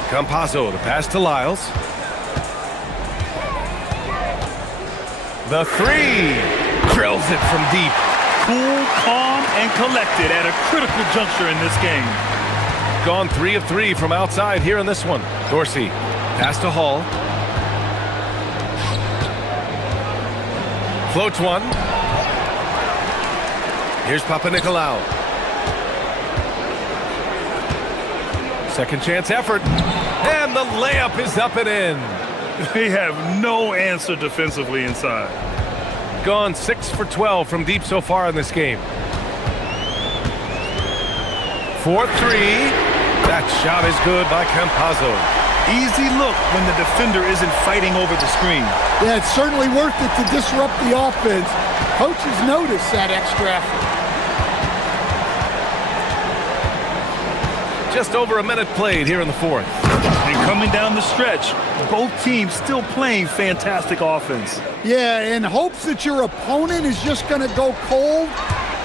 Campazzo to pass to Lyles. The 3. Drills it from deep. Cool, calm, and collected at a critical juncture in this game. Gone 3 of 3 from outside here in this one. Dorsey. Pass to Hall. Floats one. Here's Papanikolaou. Second chance effort. And the layup is up and in. They have no answer defensively inside. Gone 6 for 12 from deep so far in this game. 4-3. That shot is good by Campazzo. Easy look when the defender isn't fighting over the screen. Yeah, it's certainly worth it to disrupt the offense. Coaches notice that extra effort. Just over a minute played here in the 4th. And coming down the stretch, both teams still playing fantastic offense. Yeah, in hopes that your opponent is just going to go cold.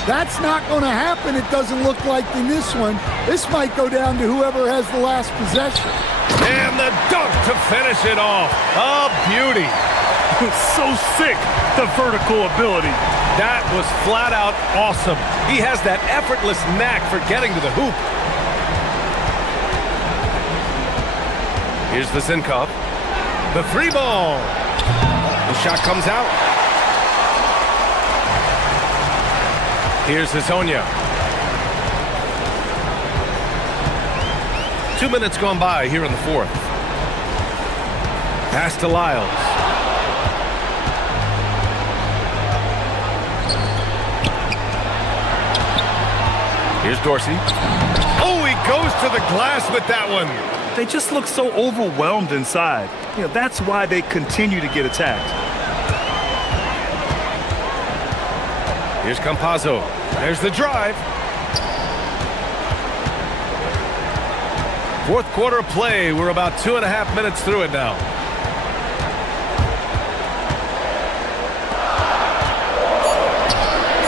That's not going to happen, it doesn't look like in this one. This might go down to whoever has the last possession. And the dunk to finish it off. A beauty. So sick, the vertical ability. That was flat out awesome. He has that effortless knack for getting to the hoop. Here's the Zinkov. The 3 ball. The shot comes out. Here's Hezonja. 2 minutes gone by here in the 4th. Pass to Lyles. Here's Dorsey. Oh, he goes to the glass with that one. They just look so overwhelmed inside. You know, that's why they continue to get attacked. Here's Campazzo. There's the drive. 4th quarter of play. We're about 2.5 minutes through it now.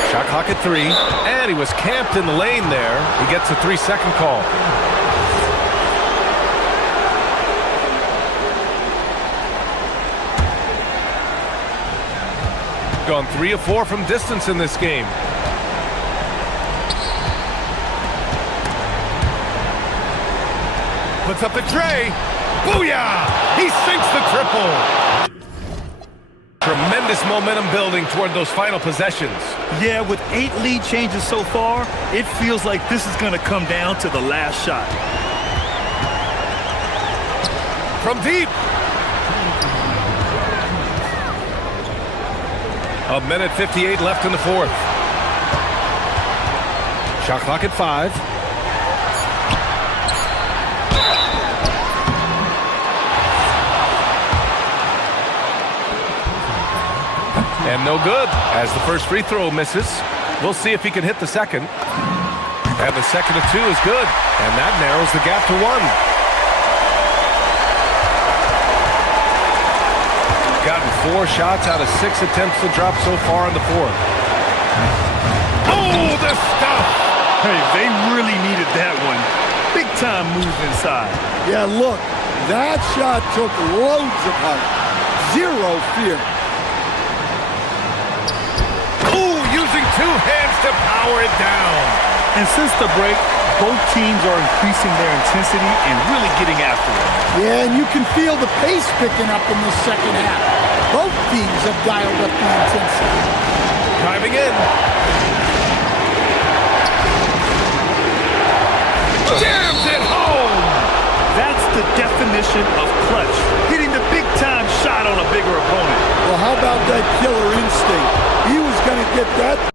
Shot clock at 3. And he was camped in the lane there. He gets a 3-second call. Gone 3 of 4 from distance in this game. Puts up the tray. Booyah! He sinks the triple. Tremendous momentum building toward those final possessions. Yeah, with 8 lead changes so far, it feels like this is going to come down to the last shot. From deep. 1:58 left in the 4th. Shot clock at 5. And no good, as the first free throw misses. We'll see if he can hit the second. And the second of 2 is good. And that narrows the gap to 1. Gotten 4 shots out of 6 attempts to drop so far in the 4th. Oh, the stuff! Hey, they really needed that one. Big time move inside. Yeah, look, That shot took loads of heart. Zero fear. Ooh, using two hands to power it down. And since the break, both teams are increasing their intensity and really getting after it. Yeah, and you can feel the pace picking up in the second half. Both teams have dialed up the intensity. Driving in. Jams it home! That's the definition of clutch. Hitting the big-time shot on a bigger opponent. Well, how about that killer instinct? He was going to get that.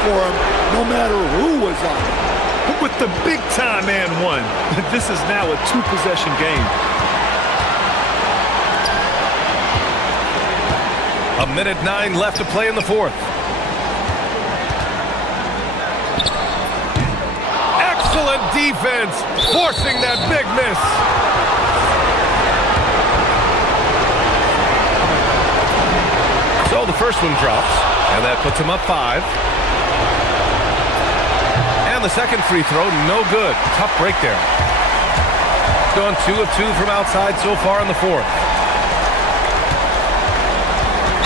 For him, no matter who was on him. But with the big-time and one, this is now a two-possession game. A minute 9 left to play in the fourth. Excellent defense, forcing that big miss. So the first one drops, and that puts him up 5. And the second free throw, no good. Tough break there. Gone 2 of 2 from outside so far in the fourth.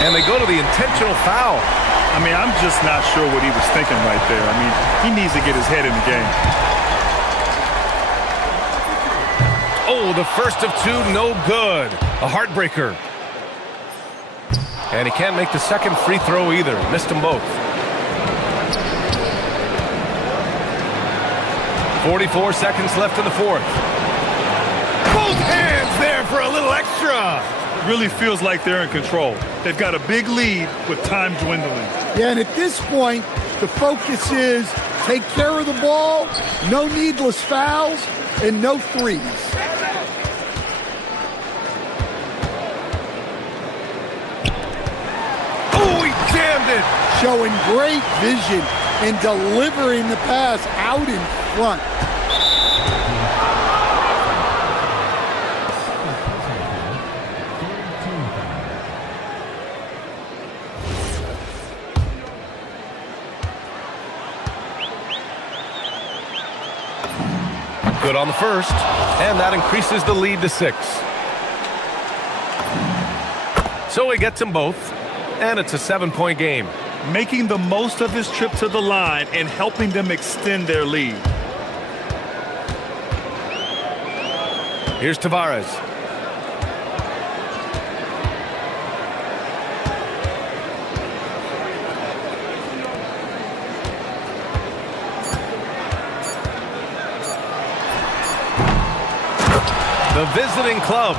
And they go to the intentional foul. I mean, I'm just not sure what he was thinking right there. I mean, he needs to get his head in the game. Oh, the first of 2, no good. A heartbreaker. And he can't make the second free throw either. Missed them both. 44 seconds left in the fourth. Both hands there for a little extra. Really feels like they're in control. They've got a big lead with time dwindling. Yeah, and at this point, the focus is take care of the ball, no needless fouls, and no threes. Oh, he jammed it. Showing great vision and delivering the pass out in front. Good on the first, and that increases the lead to 6. So he gets them both, and it's a 7-point game. Making the most of his trip to the line and helping them extend their lead. Here's Tavares. The visiting club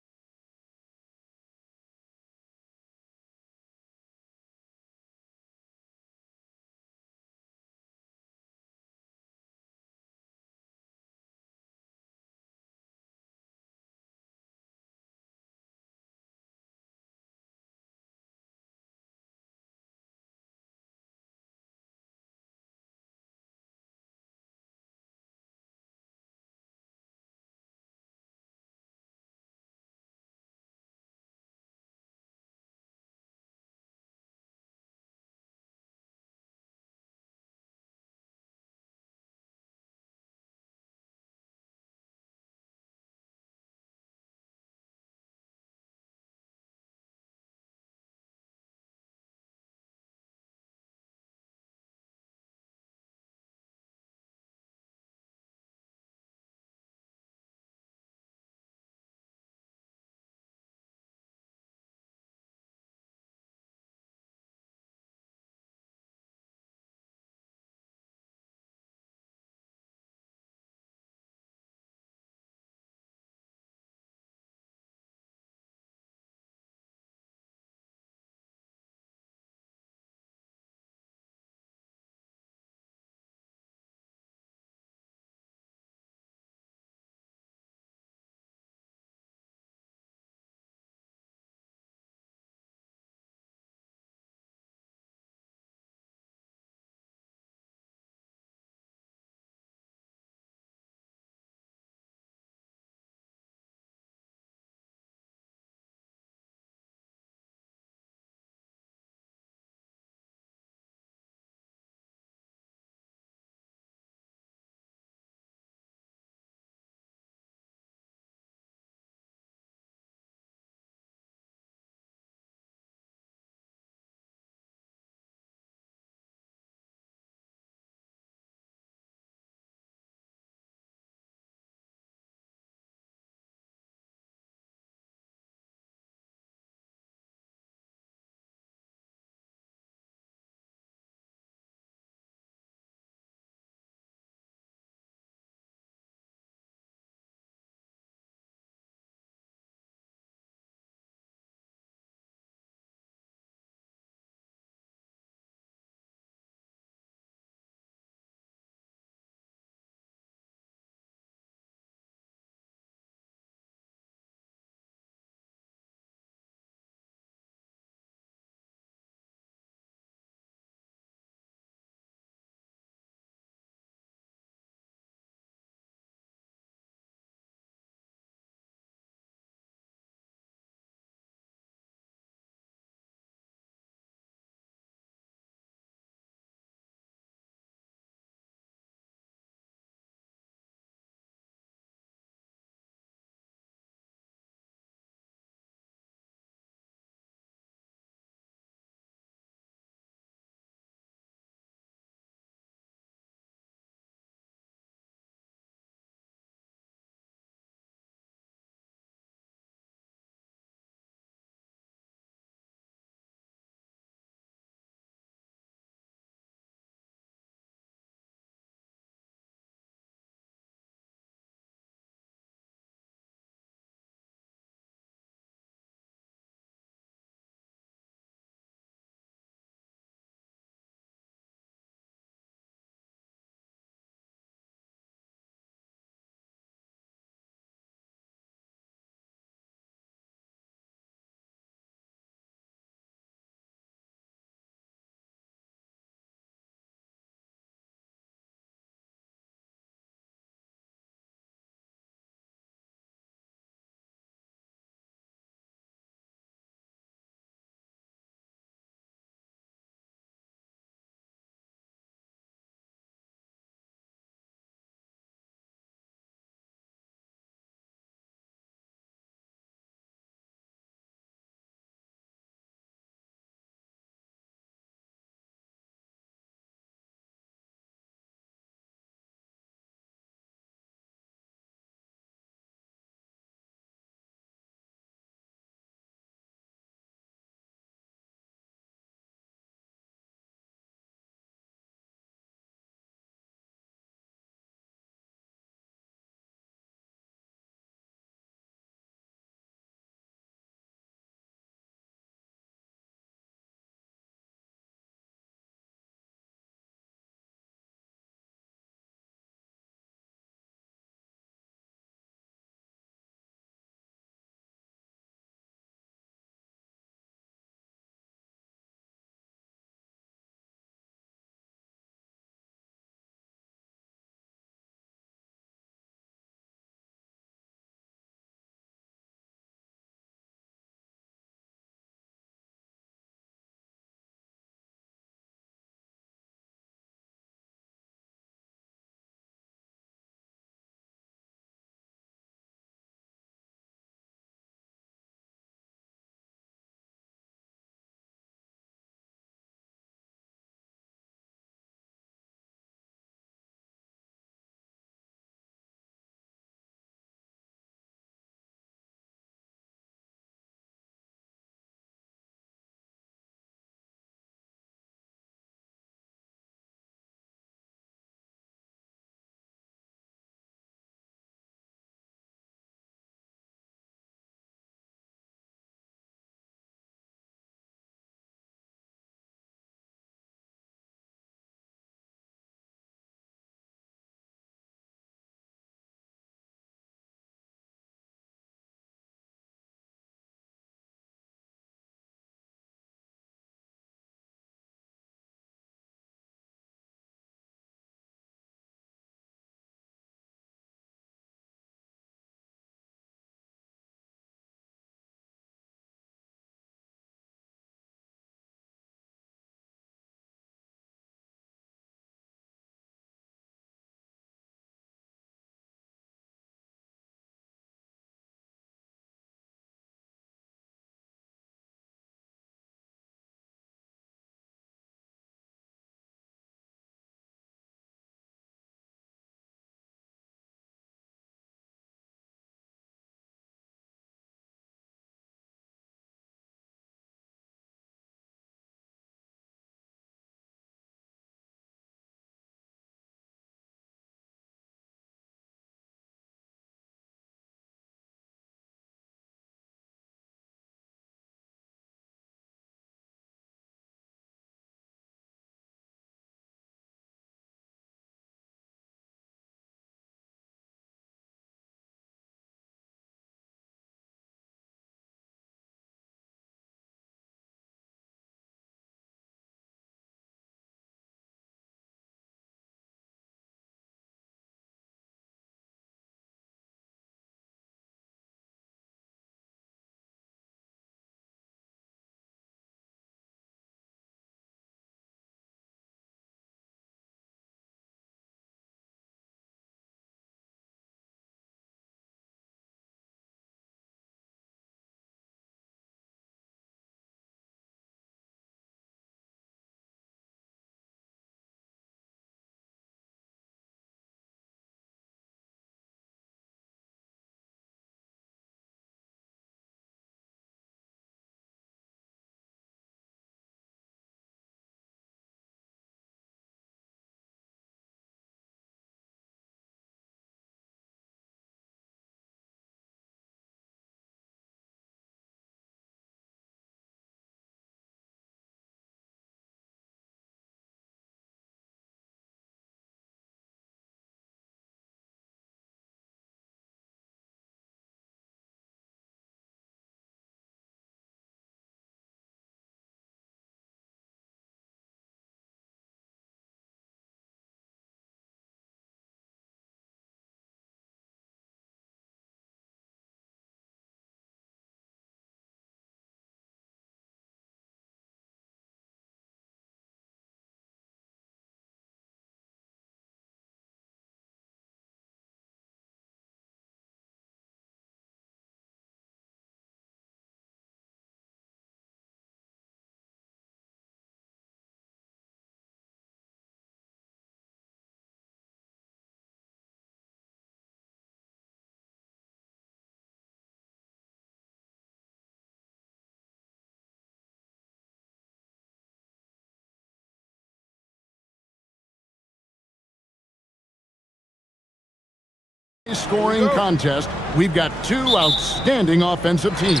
Scoring contest. We've got two outstanding offensive teams.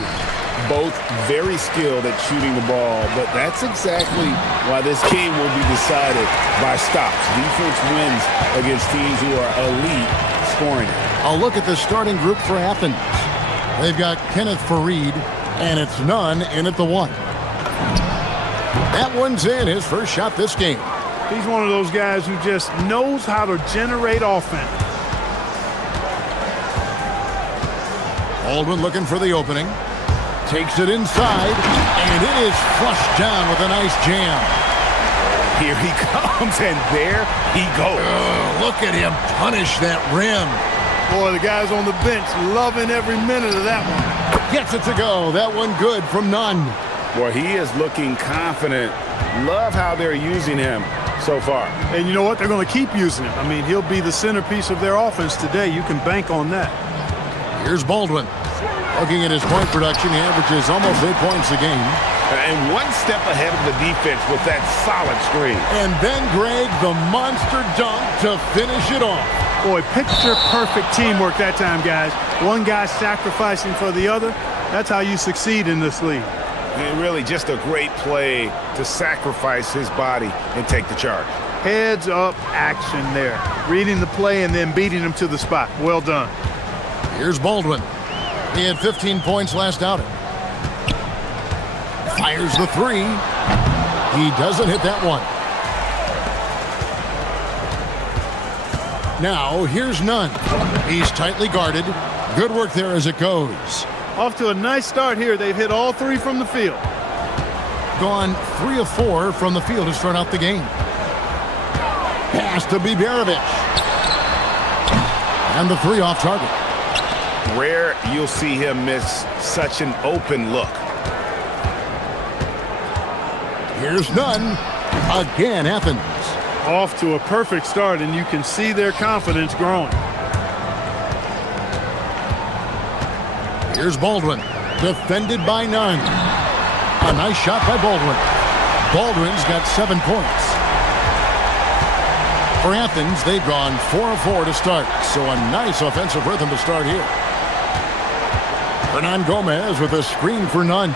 Both very skilled at shooting the ball, but that's exactly why this game will be decided by stops. Defense wins against teams who are elite scoring. A look at the starting group for Athens. They've got Kenneth Fareed, and it's Nunn in at the 1. That one's in, his first shot this game. He's one of those guys who just knows how to generate offense. Baldwin looking for the opening. Takes it inside, and it is flushed down with a nice jam. Here he comes, and there he goes. Look at him punish that rim. Boy, the guys on the bench loving every minute of that one. Gets it to go. That one good from Nunn. Well, he is looking confident. Love how they're using him so far. And you know what? They're going to keep using him. I mean, he'll be the centerpiece of their offense today. You can bank on that. Here's Baldwin. Looking at his point production, he averages almost 8 points a game. And one step ahead of the defense with that solid screen. And then Greg, the monster dunk to finish it off. Boy, picture-perfect teamwork that time, guys. One guy sacrificing for the other. That's how you succeed in this league. And really just a great play to sacrifice his body and take the charge. Heads-up action there. Reading the play and then beating him to the spot. Well done. Here's Baldwin. He had 15 points last outing. Fires the 3. He doesn't hit that one. Now, here's Nunn. He's tightly guarded. Good work there as it goes. Off to a nice start here. They've hit all 3 from the field. Gone 3 of 4 from the field to start out the game. Pass to Biberovic. And the 3 off target. Rare you'll see him miss such an open look. Here's Nunn. Again, Athens. Off to a perfect start, and you can see their confidence growing. Here's Baldwin. Defended by Nunn. A nice shot by Baldwin. Baldwin's got 7 points. For Athens, they've gone 4 of 4 to start, so a nice offensive rhythm to start here. Hernan Gomez with a screen for Nunn.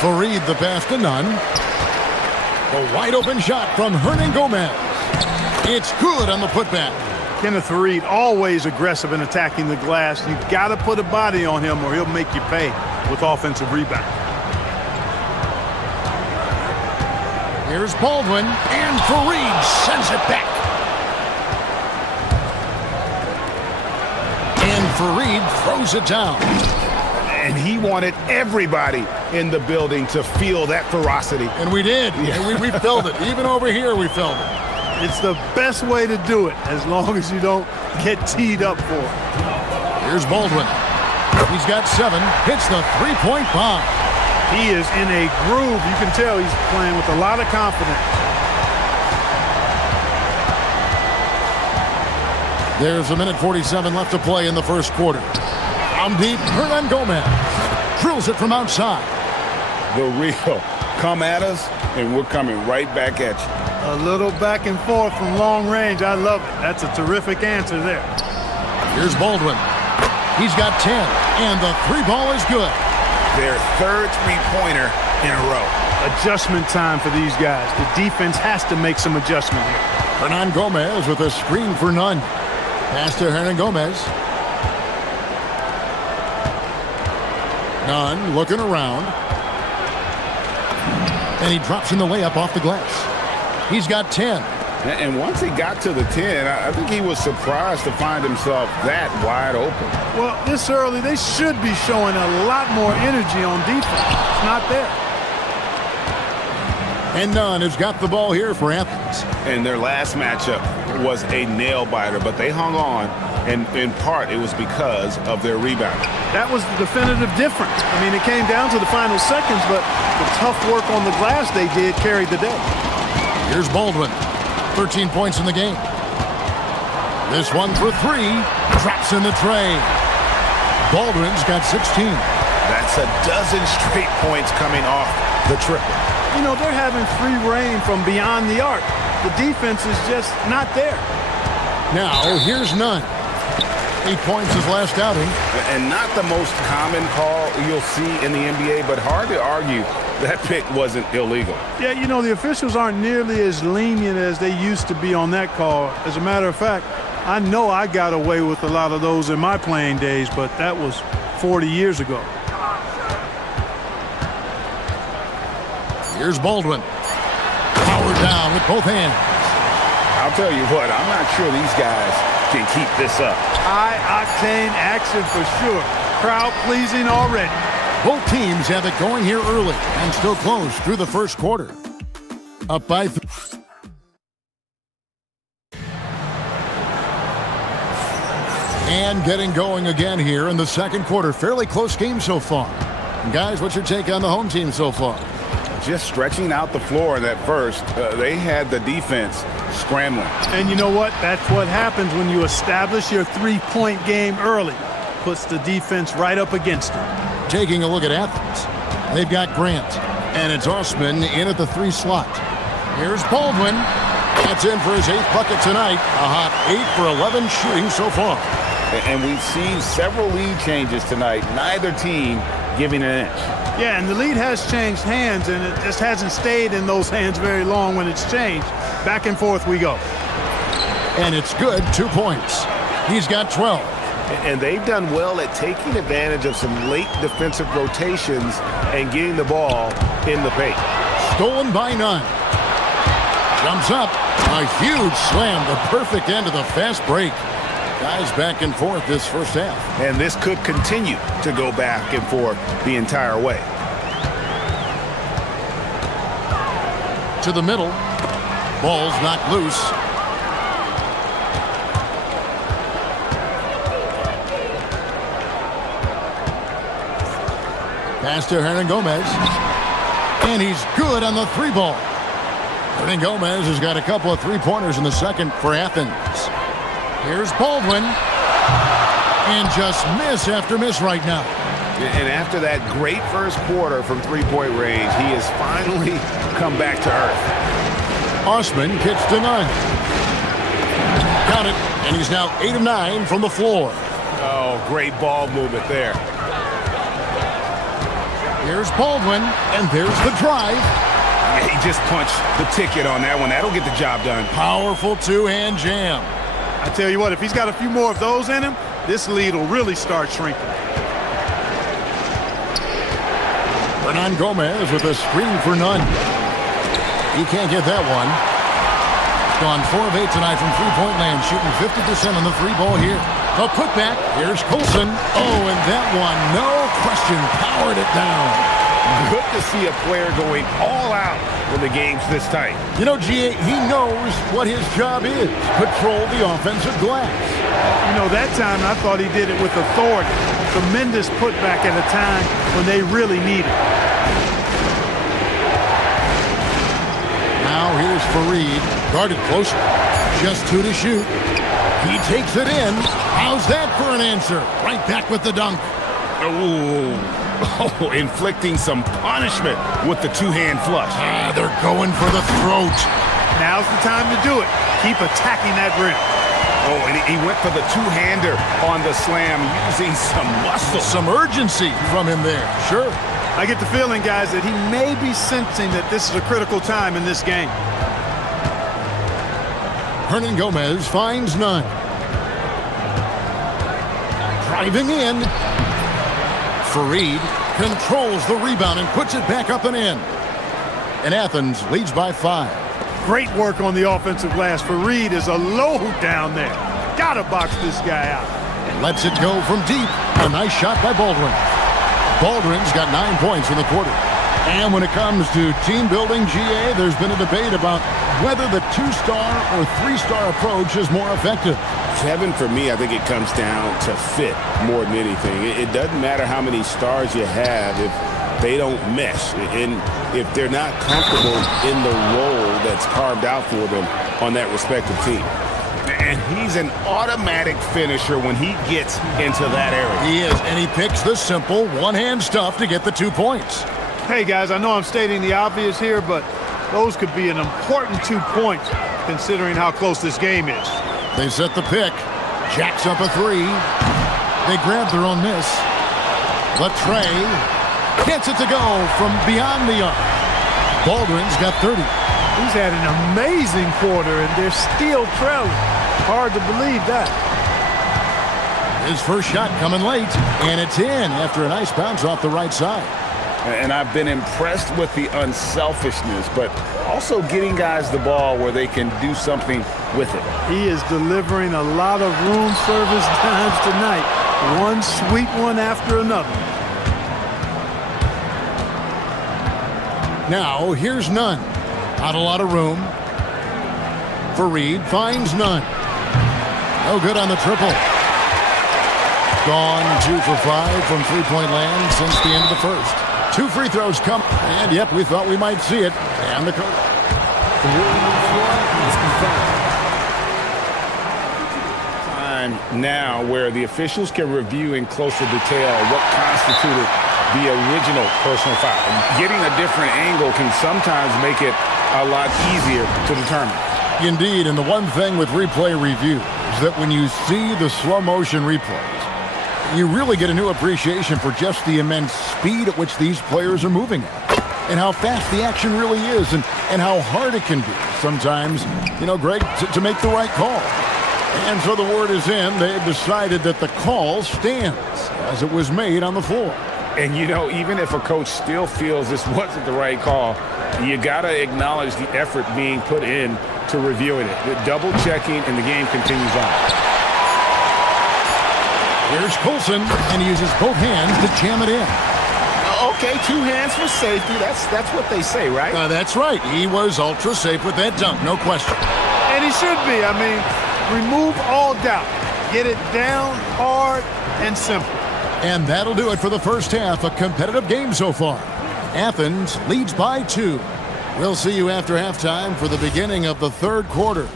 Fareed the pass to Nunn. A wide open shot from Hernan Gomez. It's good on the putback. Kenneth Fareed always aggressive in attacking the glass. You've got to put a body on him or he'll make you pay with offensive rebound. Here's Baldwin, and Fareed sends it back. And Fareed throws it down. And he wanted everybody in the building to feel that ferocity. And we did. Yeah. We felt it. Even over here, we felt it. It's the best way to do it, as long as you don't get teed up for it. Here's Baldwin. He's got 7. Hits the 3-point bomb. He is in a groove. You can tell he's playing with a lot of confidence. There's 1:47 left to play in the first quarter. From deep, Hernan Gomez drills it from outside. The real come at us, and we're coming right back at you. A little back and forth from long range. I love it. That's a terrific answer there. Here's Baldwin. He's got 10, and the 3 ball is good. Their third three-pointer in a row. Adjustment time for these guys. The defense has to make some adjustment here. Hernan Gomez with a screen for Nunn. Pass to Hernan Gomez. Nunn looking around. And he drops in the layup off the glass. He's got 10. And once he got to the 10, I think he was surprised to find himself that wide open. Well, this early, they should be showing a lot more energy on defense. It's not there. And Nunn has got the ball here for Athens. And their last matchup was a nail-biter, but they hung on, and in part it was because of their rebound. That was the definitive difference. I mean, it came down to the final seconds, but the tough work on the glass they did carried the day. Here's Baldwin. 13 points in the game. This one for 3. Drops in the tray. Baldwin's got 16. That's a dozen straight points coming off the triple. You know, they're having free reign from beyond the arc. The defense is just not there. Now, here's Nunn. 8 points his last outing. And not the most common call you'll see in the NBA, but hard to argue that pick wasn't illegal. Yeah, you know, the officials aren't nearly as lenient as they used to be on that call. As a matter of fact, I know I got away with a lot of those in my playing days, but that was 40 years ago. Here's Baldwin. Powered down with both hands. I'll tell you what, I'm not sure these guys can keep this up. High-octane action for sure. Crowd-pleasing already. Both teams have it going here early and still close through the first quarter. Up by and getting going again here in the second quarter. Fairly close game so far. And guys, what's your take on the home team so far? Just stretching out the floor in that first. They had the defense scrambling. And you know what? That's what happens when you establish your three-point game early. Puts the defense right up against it. Taking a look at Athens. They've got Grant. And it's Osman in at the 3 slot. Here's Baldwin. That's in for his 8th bucket tonight. A hot 8 for 11 shooting so far. And we've seen several lead changes tonight. Neither team giving an inch. Yeah, and the lead has changed hands, and it just hasn't stayed in those hands very long when it's changed. Back and forth we go. And it's good, 2 points. He's got 12. And they've done well at taking advantage of some late defensive rotations and getting the ball in the paint. Stolen by Nunn. Jumps up. A huge slam, the perfect end of the fast break. Guys back and forth this first half. And this could continue to go back and forth the entire way. To the middle. Ball's knocked loose. Pass to Hernan Gomez. And he's good on the 3-ball. Hernan Gomez has got a couple of 3-pointers in the second for Athens. Here's Baldwin. And just miss after miss right now. And after that great first quarter from 3-point range, he has finally come back to earth. Osman kicks to Nunn. Got it. And he's now 8 of 9 from the floor. Oh, great ball movement there. Here's Baldwin. And there's the drive. Yeah, he just punched the ticket on that one. That'll get the job done. Powerful 2-hand jam. I tell you what, if he's got a few more of those in him, this lead will really start shrinking. Hernan Gomez with a screen for Nunn. He can't get that one. Gone 4 of 8 tonight from 3-point land, shooting 50% on the 3-ball here. A putback. Here's Colson. Oh, and that one, no question, powered it down. Good to see a player going all out when the game's this tight. You know, G.A., he knows what his job is. Control the offensive glass. You know, that time I thought he did it with authority. Tremendous putback at a time when they really need it. Now here's Fareed. Guarded closer. Just 2 to shoot. He takes it in. How's that for an answer? Right back with the dunk. Oh, inflicting some punishment with the 2-hand flush. They're going for the throat. Now's the time to do it. Keep attacking that rim. Oh, and he went for the 2-hander on the slam, using some muscle. Some urgency from him there. Sure. I get the feeling, guys, that he may be sensing that this is a critical time in this game. Hernan Gomez finds Nunn. Driving in. Fareed controls the rebound and puts it back up and in. And Athens leads by 5. Great work on the offensive glass. Fareed is a load down there. Gotta box this guy out. Lets it go from deep. A nice shot by Baldwin. Baldwin's got 9 points in the quarter. And when it comes to team building, GA, there's been a debate about whether the 2-star or 3-star approach is more effective. Kevin, for me, I think it comes down to fit more than anything. It doesn't matter how many stars you have if they don't mesh, and if they're not comfortable in the role that's carved out for them on that respective team. And he's an automatic finisher when he gets into that area. He is, and he picks the simple 1-hand stuff to get the 2 points. Hey, guys, I know I'm stating the obvious here, but those could be an important 2 points considering how close this game is. They set the pick. Jacks up a three. They grab their own miss. Latrey gets it to go from beyond the arc. Baldwin's got 30. He's had an amazing quarter, and they're still trailing. Hard to believe that. His first shot coming late, and it's in after a nice bounce off the right side. And I've been impressed with the unselfishness, but also getting guys the ball where they can do something with it. He is delivering a lot of room service times tonight. One sweet one after another. Now, here's Nunn. Not a lot of room. Fareed finds Nunn. No good on the triple. Gone 2 for 5 from three-point land since the end of the first. 2 free throws come, and yep, we thought we might see it. And the coach. Time now where the officials can review in closer detail what constituted the original personal foul. Getting a different angle can sometimes make it a lot easier to determine. Indeed, and the one thing with replay review is that when you see the slow motion replays, you really get a new appreciation for just the immense speed at which these players are moving at, and how fast the action really is, and how hard it can be sometimes, Greg, to make the right call. And so the word is in. They've decided that the call stands as it was made on the floor. And, even if a coach still feels this wasn't the right call, you got to acknowledge the effort being put in to reviewing it. The double checking, and the game continues on. Here's Coulson, and he uses both hands to jam it in. Okay, 2 hands for safety. That's what they say, right? That's right. He was ultra safe with that dunk, no question. And he should be. I mean, remove all doubt. Get it down, hard, and simple. And that'll do it for the first half. A competitive game so far. Athens leads by 2. We'll see you after halftime for the beginning of the third quarter.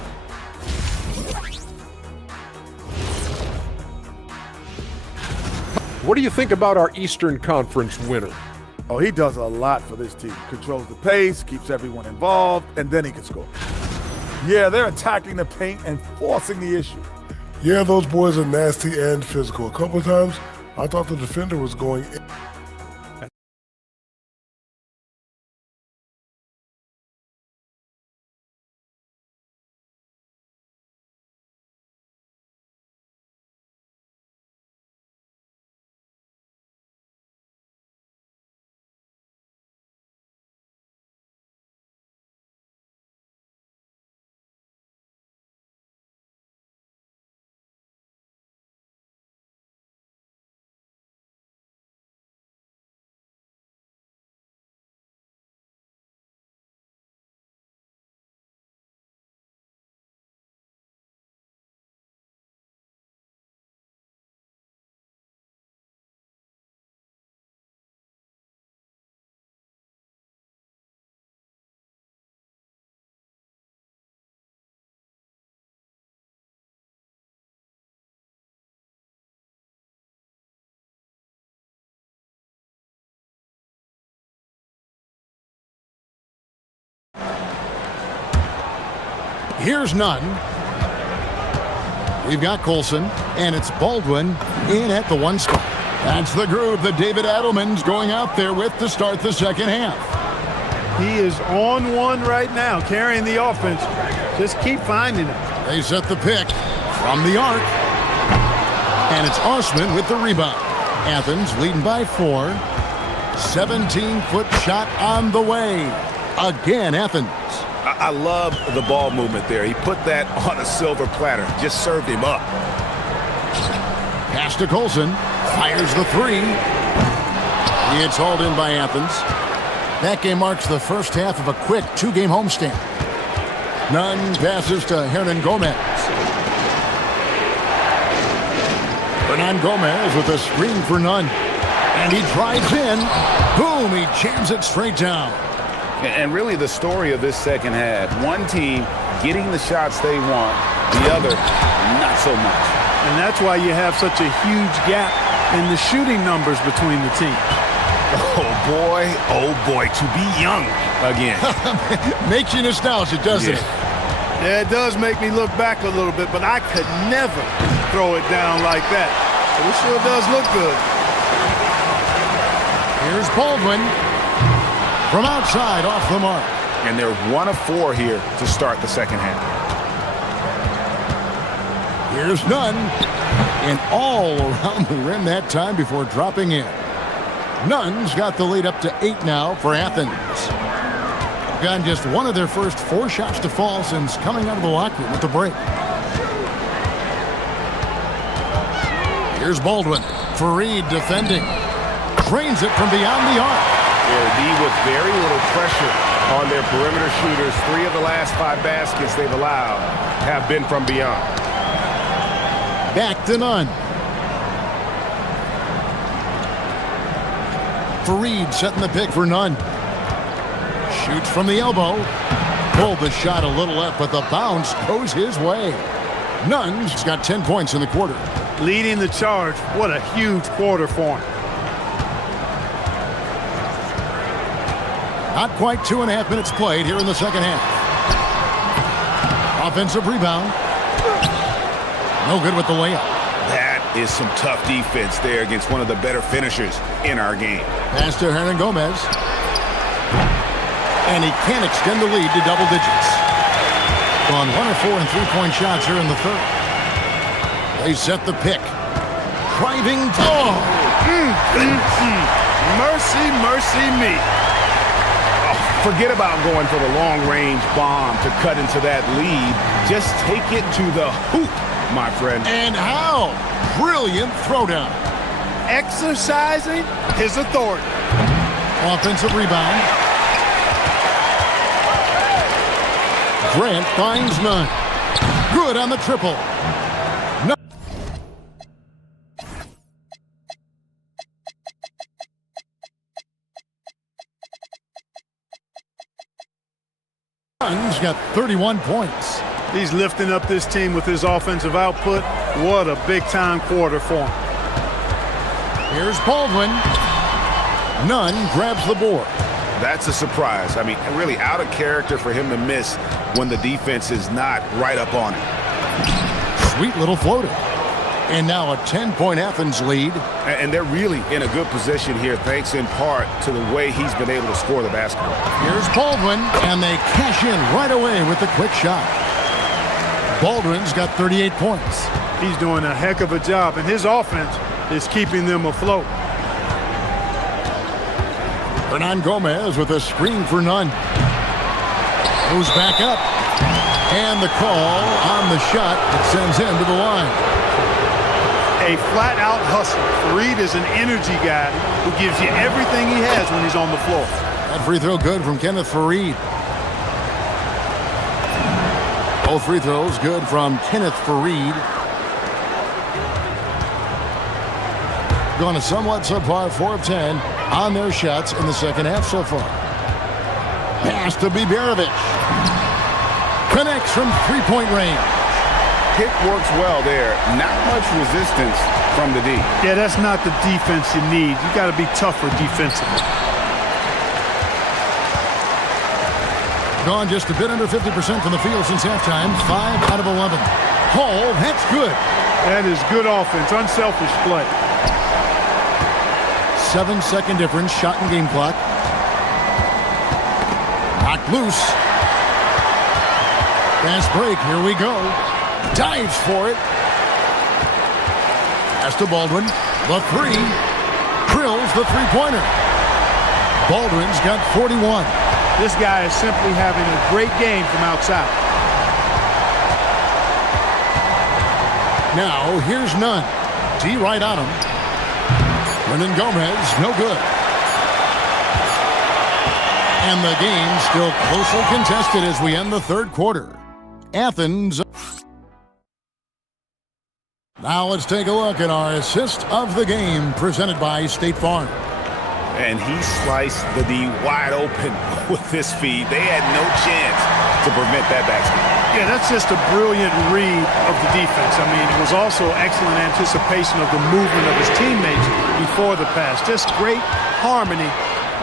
What do you think about our Eastern Conference winner? Oh, he does a lot for this team. Controls the pace, keeps everyone involved, and then he can score. Yeah, they're attacking the paint and forcing the issue. Yeah, those boys are nasty and physical. A couple of times, I thought the defender was going in. Here's Nunn. We've got Coulson, and it's Baldwin in at the 1 spot. That's the groove that David Adelman's going out there with to start the second half. He is on one right now, carrying the offense. Just keep finding it. They set the pick from the arc. And it's Osman with the rebound. Athens leading by 4. 17-foot shot on the way. Again, Athens. I love the ball movement there. He put that on a silver platter. Just served him up. Pass to Coulson. Fires the 3. It's hauled in by Athens. That game marks the first half of a quick 2-game homestand. Nunn passes to Hernan Gomez. Hernan Gomez with a screen for Nunn. And he drives in. Boom, he jams it straight down. And really the story of this second half, one team getting the shots they want, the other not so much. And that's why you have such a huge gap in the shooting numbers between the teams. Oh boy, to be young again. Makes you nostalgic, doesn't it? Yeah, it does make me look back a little bit, but I could never throw it down like that. But it sure does look good. Here's Baldwin from outside off the mark. And they're 1 of 4 here to start the second half. Here's Nunn. And all around the rim that time before dropping in. Nunn's got the lead up to 8 now for Athens. Gotten just one of their first 4 shots to fall since coming out of the locker room at the break. Here's Baldwin. Fareed defending. Drains it from beyond the arc. They're D with very little pressure on their perimeter shooters. 3 of the last 5 baskets they've allowed have been from beyond. Back to Nunn. Fareed setting the pick for Nunn. Shoots from the elbow. Pulled the shot a little left, but the bounce goes his way. Nunn's got 10 points in the quarter. Leading the charge. What a huge quarter for him. Not quite 2.5 minutes played here in the second half. Offensive rebound. No good with the layup. That is some tough defense there against one of the better finishers in our game. Pass to Hernan Gomez. And he can't extend the lead to double digits. On 1 of 4 and 3-point shots here in the third. They set the pick. Driving. Oh! Mercy, mercy me. Forget about going for the long-range bomb to cut into that lead. Just take it to the hoop, my friend. And how? Brilliant throwdown. Exercising his authority. Offensive rebound. Grant finds Nunn. Good on the triple. Nunn's got 31 points. He's lifting up this team with his offensive output. What a big-time quarter for him. Here's Baldwin. Nunn grabs the board. That's a surprise. I mean, really out of character for him to miss when the defense is not right up on it. Sweet little floater. And now a 10-point Athens lead. And they're really in a good position here, thanks in part to the way he's been able to score the basketball. Here's Baldwin, and they cash in right away with the quick shot. Baldwin's got 38 points. He's doing a heck of a job, and his offense is keeping them afloat. Hernan Gomez with a screen for Nunn. Goes back up. And the call on the shot that sends him to the line. A flat-out hustle. Fareed is an energy guy who gives you everything he has when he's on the floor. That free throw good from Kenneth Fareed. Both free throws good from Kenneth Fareed. Going a somewhat subpar 4 of 10 on their shots in the second half so far. Pass to Biberovic. Connects from 3-point range. Pick works well there. Not much resistance from the D. Yeah, that's not the defense you need. You got to be tougher defensively. Gone just a bit under 50% from the field since halftime. 5 out of 11. Hall, that's good. That is good offense. Unselfish play. 7-second difference. Shot and game clock. Knocked loose. Fast break. Here we go. Dives for it. Pass to Baldwin. The 3. Drills the 3-pointer. Baldwin's got 41. This guy is simply having a great game from outside. Now, here's Nunn. D right on him. Hernan Gomez, no good. And the game still closely contested as we end the third quarter. Athens. Now let's take a look at our assist of the game presented by State Farm. And he sliced the D wide open with this feed. They had no chance to prevent that basket. Yeah, that's just a brilliant read of the defense. I mean, it was also excellent anticipation of the movement of his teammates before the pass. Just great harmony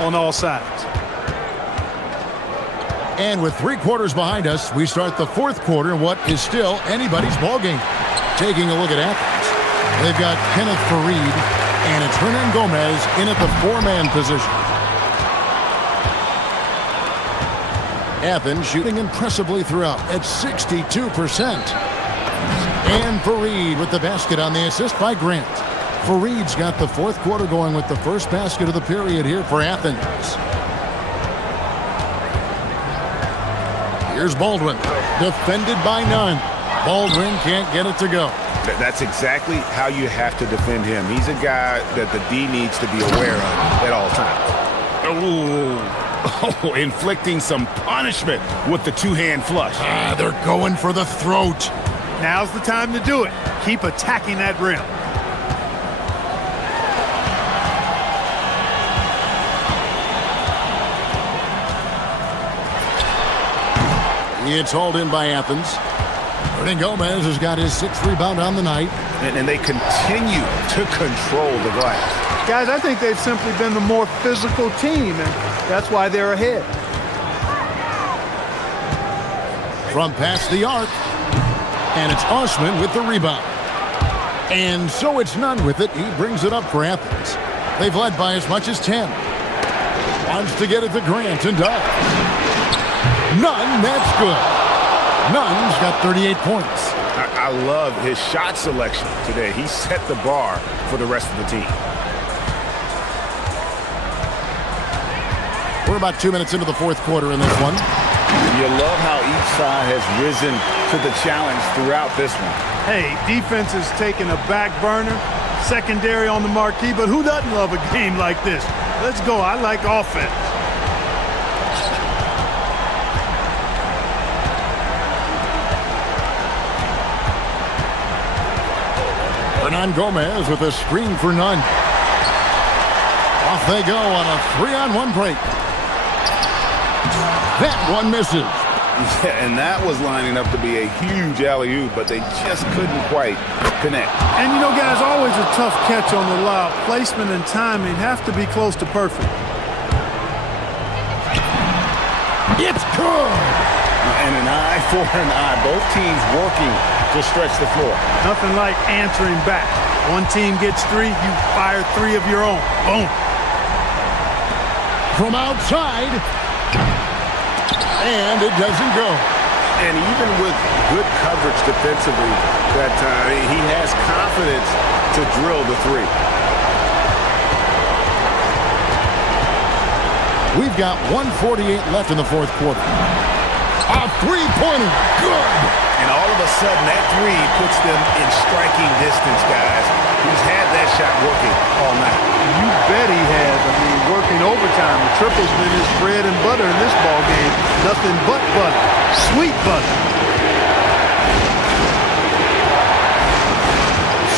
on all sides. And with 3 quarters behind us, we start the 4th quarter in what is still anybody's ballgame. Taking a look at Athens, they've got Kenneth Fareed, and it's Hernan Gomez in at the 4-man position. Athens shooting impressively throughout at 62%. And Fareed with the basket on the assist by Grant. Fareed's got the 4th quarter going with the first basket of the period here for Athens. Here's Baldwin, defended by none. Baldwin can't get it to go. That's exactly how you have to defend him. He's a guy that the D needs to be aware of at all times. Oh, inflicting some punishment with the 2-hand flush. They're going for the throat. Now's the time to do it. Keep attacking that rim. It's hauled in by Athens. Hernan Gomez has got his 6th rebound on the night. And they continue to control the glass. Guys, I think they've simply been the more physical team, and that's why they're ahead. From past the arc. And it's Osman with the rebound. And so it's none with it. He brings it up for Athens. They've led by as much as 10. Wants to get it to Grant and does. None, that's good. Nunn's got 38 points. I love his shot selection today. He set the bar for the rest of the team. We're about 2 minutes into the 4th quarter in this one. You love how each side has risen to the challenge throughout this one. Hey, defense is taking a back burner, secondary on the marquee, but who doesn't love a game like this? Let's go. I like offense. Hernan Gomez with a screen for none. Off they go on a 3-on-1 break. That one misses. Yeah, and that was lining up to be a huge alley-oop, but they just couldn't quite connect. And you know, guys, always a tough catch on the lob. Placement and timing have to be close to perfect. It's good. And an eye for an eye. Both teams working to stretch the floor. Nothing like answering back. One team gets 3, you fire 3 of your own. Boom. From outside. And it doesn't go. And even with good coverage defensively that time, he has confidence to drill the 3. We've got 1:48 left in the 4th quarter. A 3-pointer. Good. And all of a sudden, that 3 puts them in striking distance, guys. He's had that shot working all night. You bet he has. I mean, working overtime. The triple's been his bread and butter in this ball game. Nothing but butter. Sweet butter.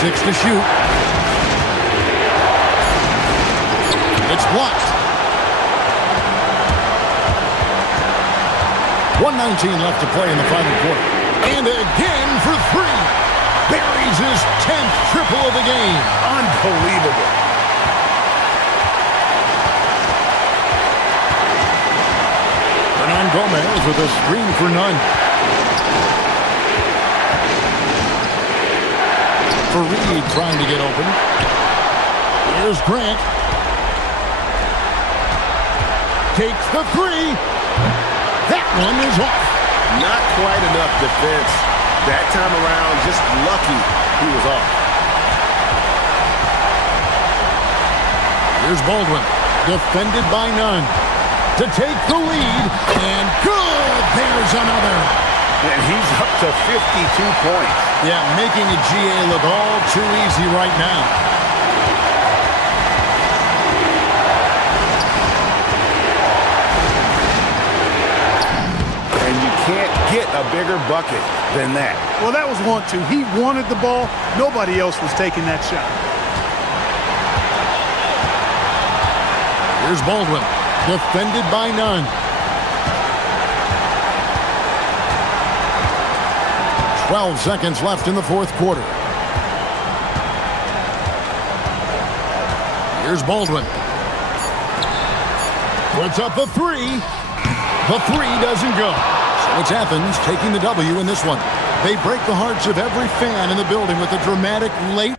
6 to shoot. It's blocked. 1:19 left to play in the final quarter. And again for 3. Buries his 10th triple of the game. Unbelievable. Hernan Gomez with a screen for none. Fareed trying to get open. Here's Grant. Takes the 3. That one is off. Not quite enough defense that time around. Just lucky he was off. Here's Baldwin, defended by none, to take the lead, and good! There's another. And he's up to 52 points. Yeah, making a GA look all too easy right now. Can't get a bigger bucket than that. Well, that was 1-2. He wanted the ball. Nobody else was taking that shot. Here's Baldwin, defended by none. 12 seconds left in the 4th quarter. Here's Baldwin. Puts up the 3. The three doesn't go. So it's Athens taking the W in this one. They break the hearts of every fan in the building with a dramatic late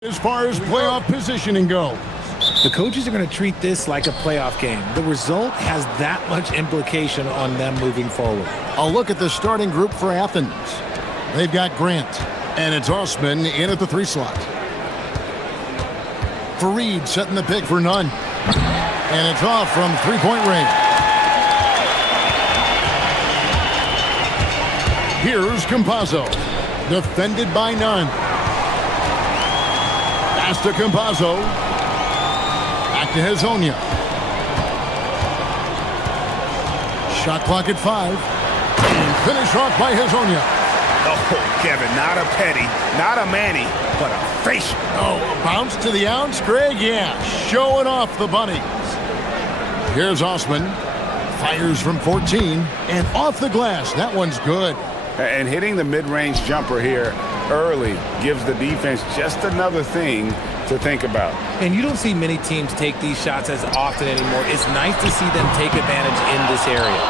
as far as playoff positioning goes. The coaches are going to treat this like a playoff game. The result has that much implication on them moving forward. A look at the starting group for Athens. They've got Grant, and it's Osman in at the 3 slot. Fareed setting the pick for Nunn. And it's off from three-point range. Here's Campazzo, defended by Nunn. Pass to Campazzo. Back to Hezonja. Shot clock at 5. And finish off by Hezonja. Oh, Kevin, not a Petty, not a Manny, but a facial. Oh, a bounce to the ounce, Greg? Yeah, showing off the bunnies. Here's Osman. Fires from 14 and off the glass. That one's good. And hitting the mid-range jumper here early gives the defense just another thing to think about. And you don't see many teams take these shots as often anymore. It's nice to see them take advantage in this area.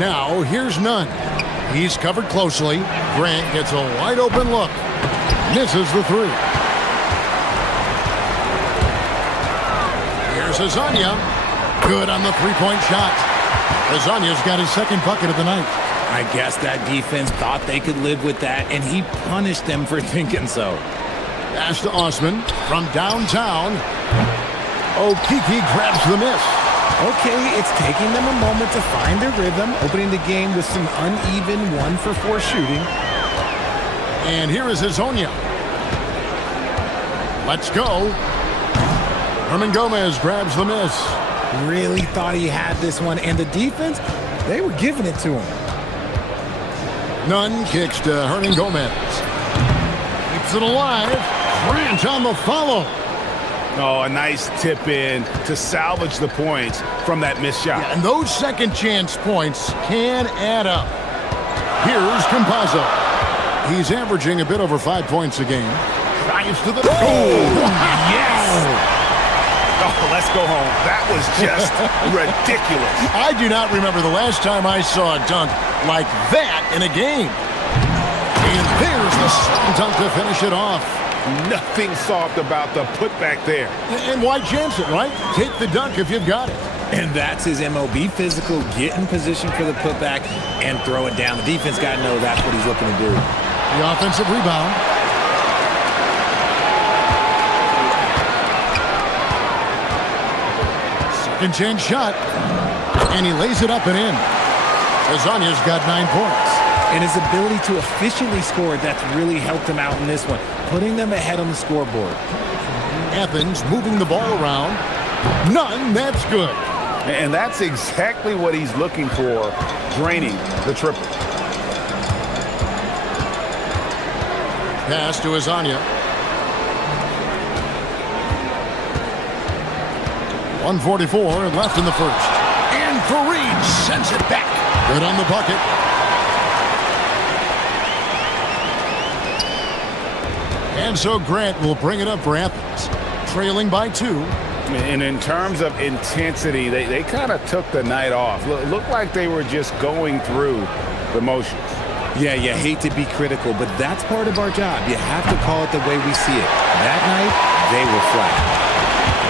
Now, here's Nunn. He's covered closely. Grant gets a wide open look. Misses the 3. Here's Hezonja. Good on the 3-point shot. Hezonja's got his second bucket of the night. I guess that defense thought they could live with that, and he punished them for thinking so. Pass to Osman from downtown. Okiki grabs the miss. Okay, it's taking them a moment to find their rhythm, opening the game with some uneven 1-for-4 shooting. And here is Hezonja. Let's go. Herman Gomez grabs the miss. Really thought he had this one, and the defense, they were giving it to him. Nunn kicks to Hernan Gomez. Keeps it alive. Grant on the follow. Oh, a nice tip in to salvage the points from that missed shot. Yeah, and those second chance points can add up. Here's Campazzo. He's averaging a bit over 5 points a game. Drives to the... Oh, yes! Oh, let's go home. That was just ridiculous. I do not remember the last time I saw a dunk like that in a game. And there's the slam dunk to finish it off. Nothing soft about the putback there. And why chance it, right? Take the dunk if you've got it. And that's his MO. Be physical, get in position for the putback, and throw it down. The defense got to know that's what he's looking to do. The offensive rebound. Second chance shot. And he lays it up and in. Hezonja's got 9 points. And his ability to efficiently score, that's really helped him out in this one, putting them ahead on the scoreboard. Athens moving the ball around. None, that's good. And that's exactly what he's looking for, draining the triple. Pass to Hezonja. 1:44 left in the first. And Fareed sends it back. Good on the bucket. And so Grant will bring it up for Athens, trailing by 2. And in terms of intensity, they kind of took the night off. Looked like they were just going through the motions. Yeah, you hate to be critical, but that's part of our job. You have to call it the way we see it. That night, they were flat.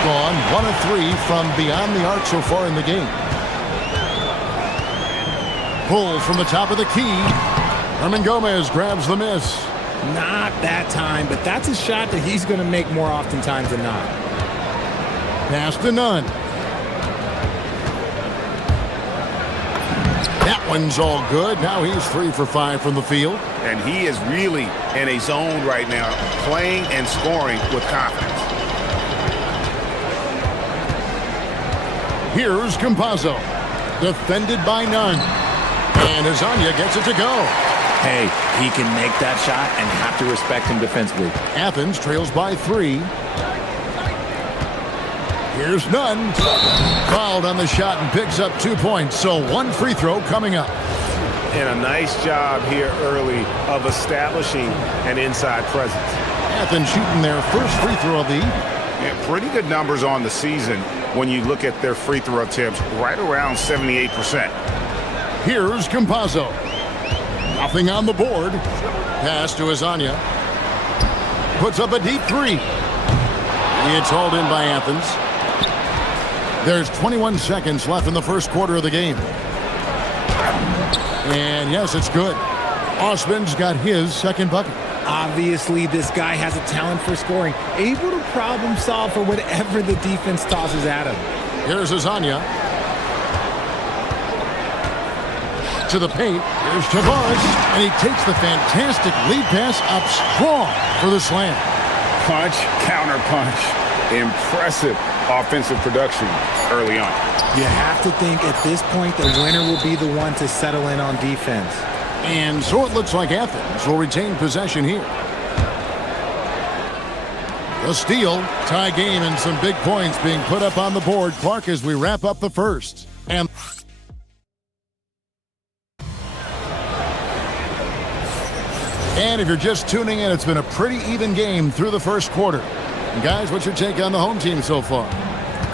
Gone 1 of 3 from beyond the arc so far in the game. Pull from the top of the key. Herman Gomez grabs the miss. Not that time, but that's a shot that he's going to make more oftentimes than not. Pass to Nunn. That one's all good. Now he's 3 for 5 from the field. And he is really in a zone right now, playing and scoring with confidence. Here's Campazzo, defended by Nunn. And Hezonja gets it to go. Hey, he can make that shot and have to respect him defensively. Athens trails by 3. Here's Nunn. Fouled on the shot and picks up 2 points. So 1 free throw coming up. And a nice job here early of establishing an inside presence. Athens shooting their first free throw of the evening. Yeah, pretty good numbers on the season when you look at their free throw attempts, right around 78%. Here's Campazzo. Nothing on the board. Pass to Azania. Puts up a deep three. It's hauled in by Athens. There's 21 seconds left in the first quarter of the game. And yes, it's good. Osman's got his second bucket. Obviously, this guy has a talent for scoring, able to problem solve for whatever the defense tosses at him. Here's Azania. To the paint. Here's Tavares. And he takes the fantastic lead pass up strong for the slam. Punch, counter punch. Impressive offensive production early on. You have to think at this point the winner will be the one to settle in on defense. And so it looks like Athens will retain possession here. The steal, tie game, and some big points being put up on the board. Clark, as we wrap up the first. And if you're just tuning in, it's been a pretty even game through the first quarter. And guys, what's your take on the home team so far?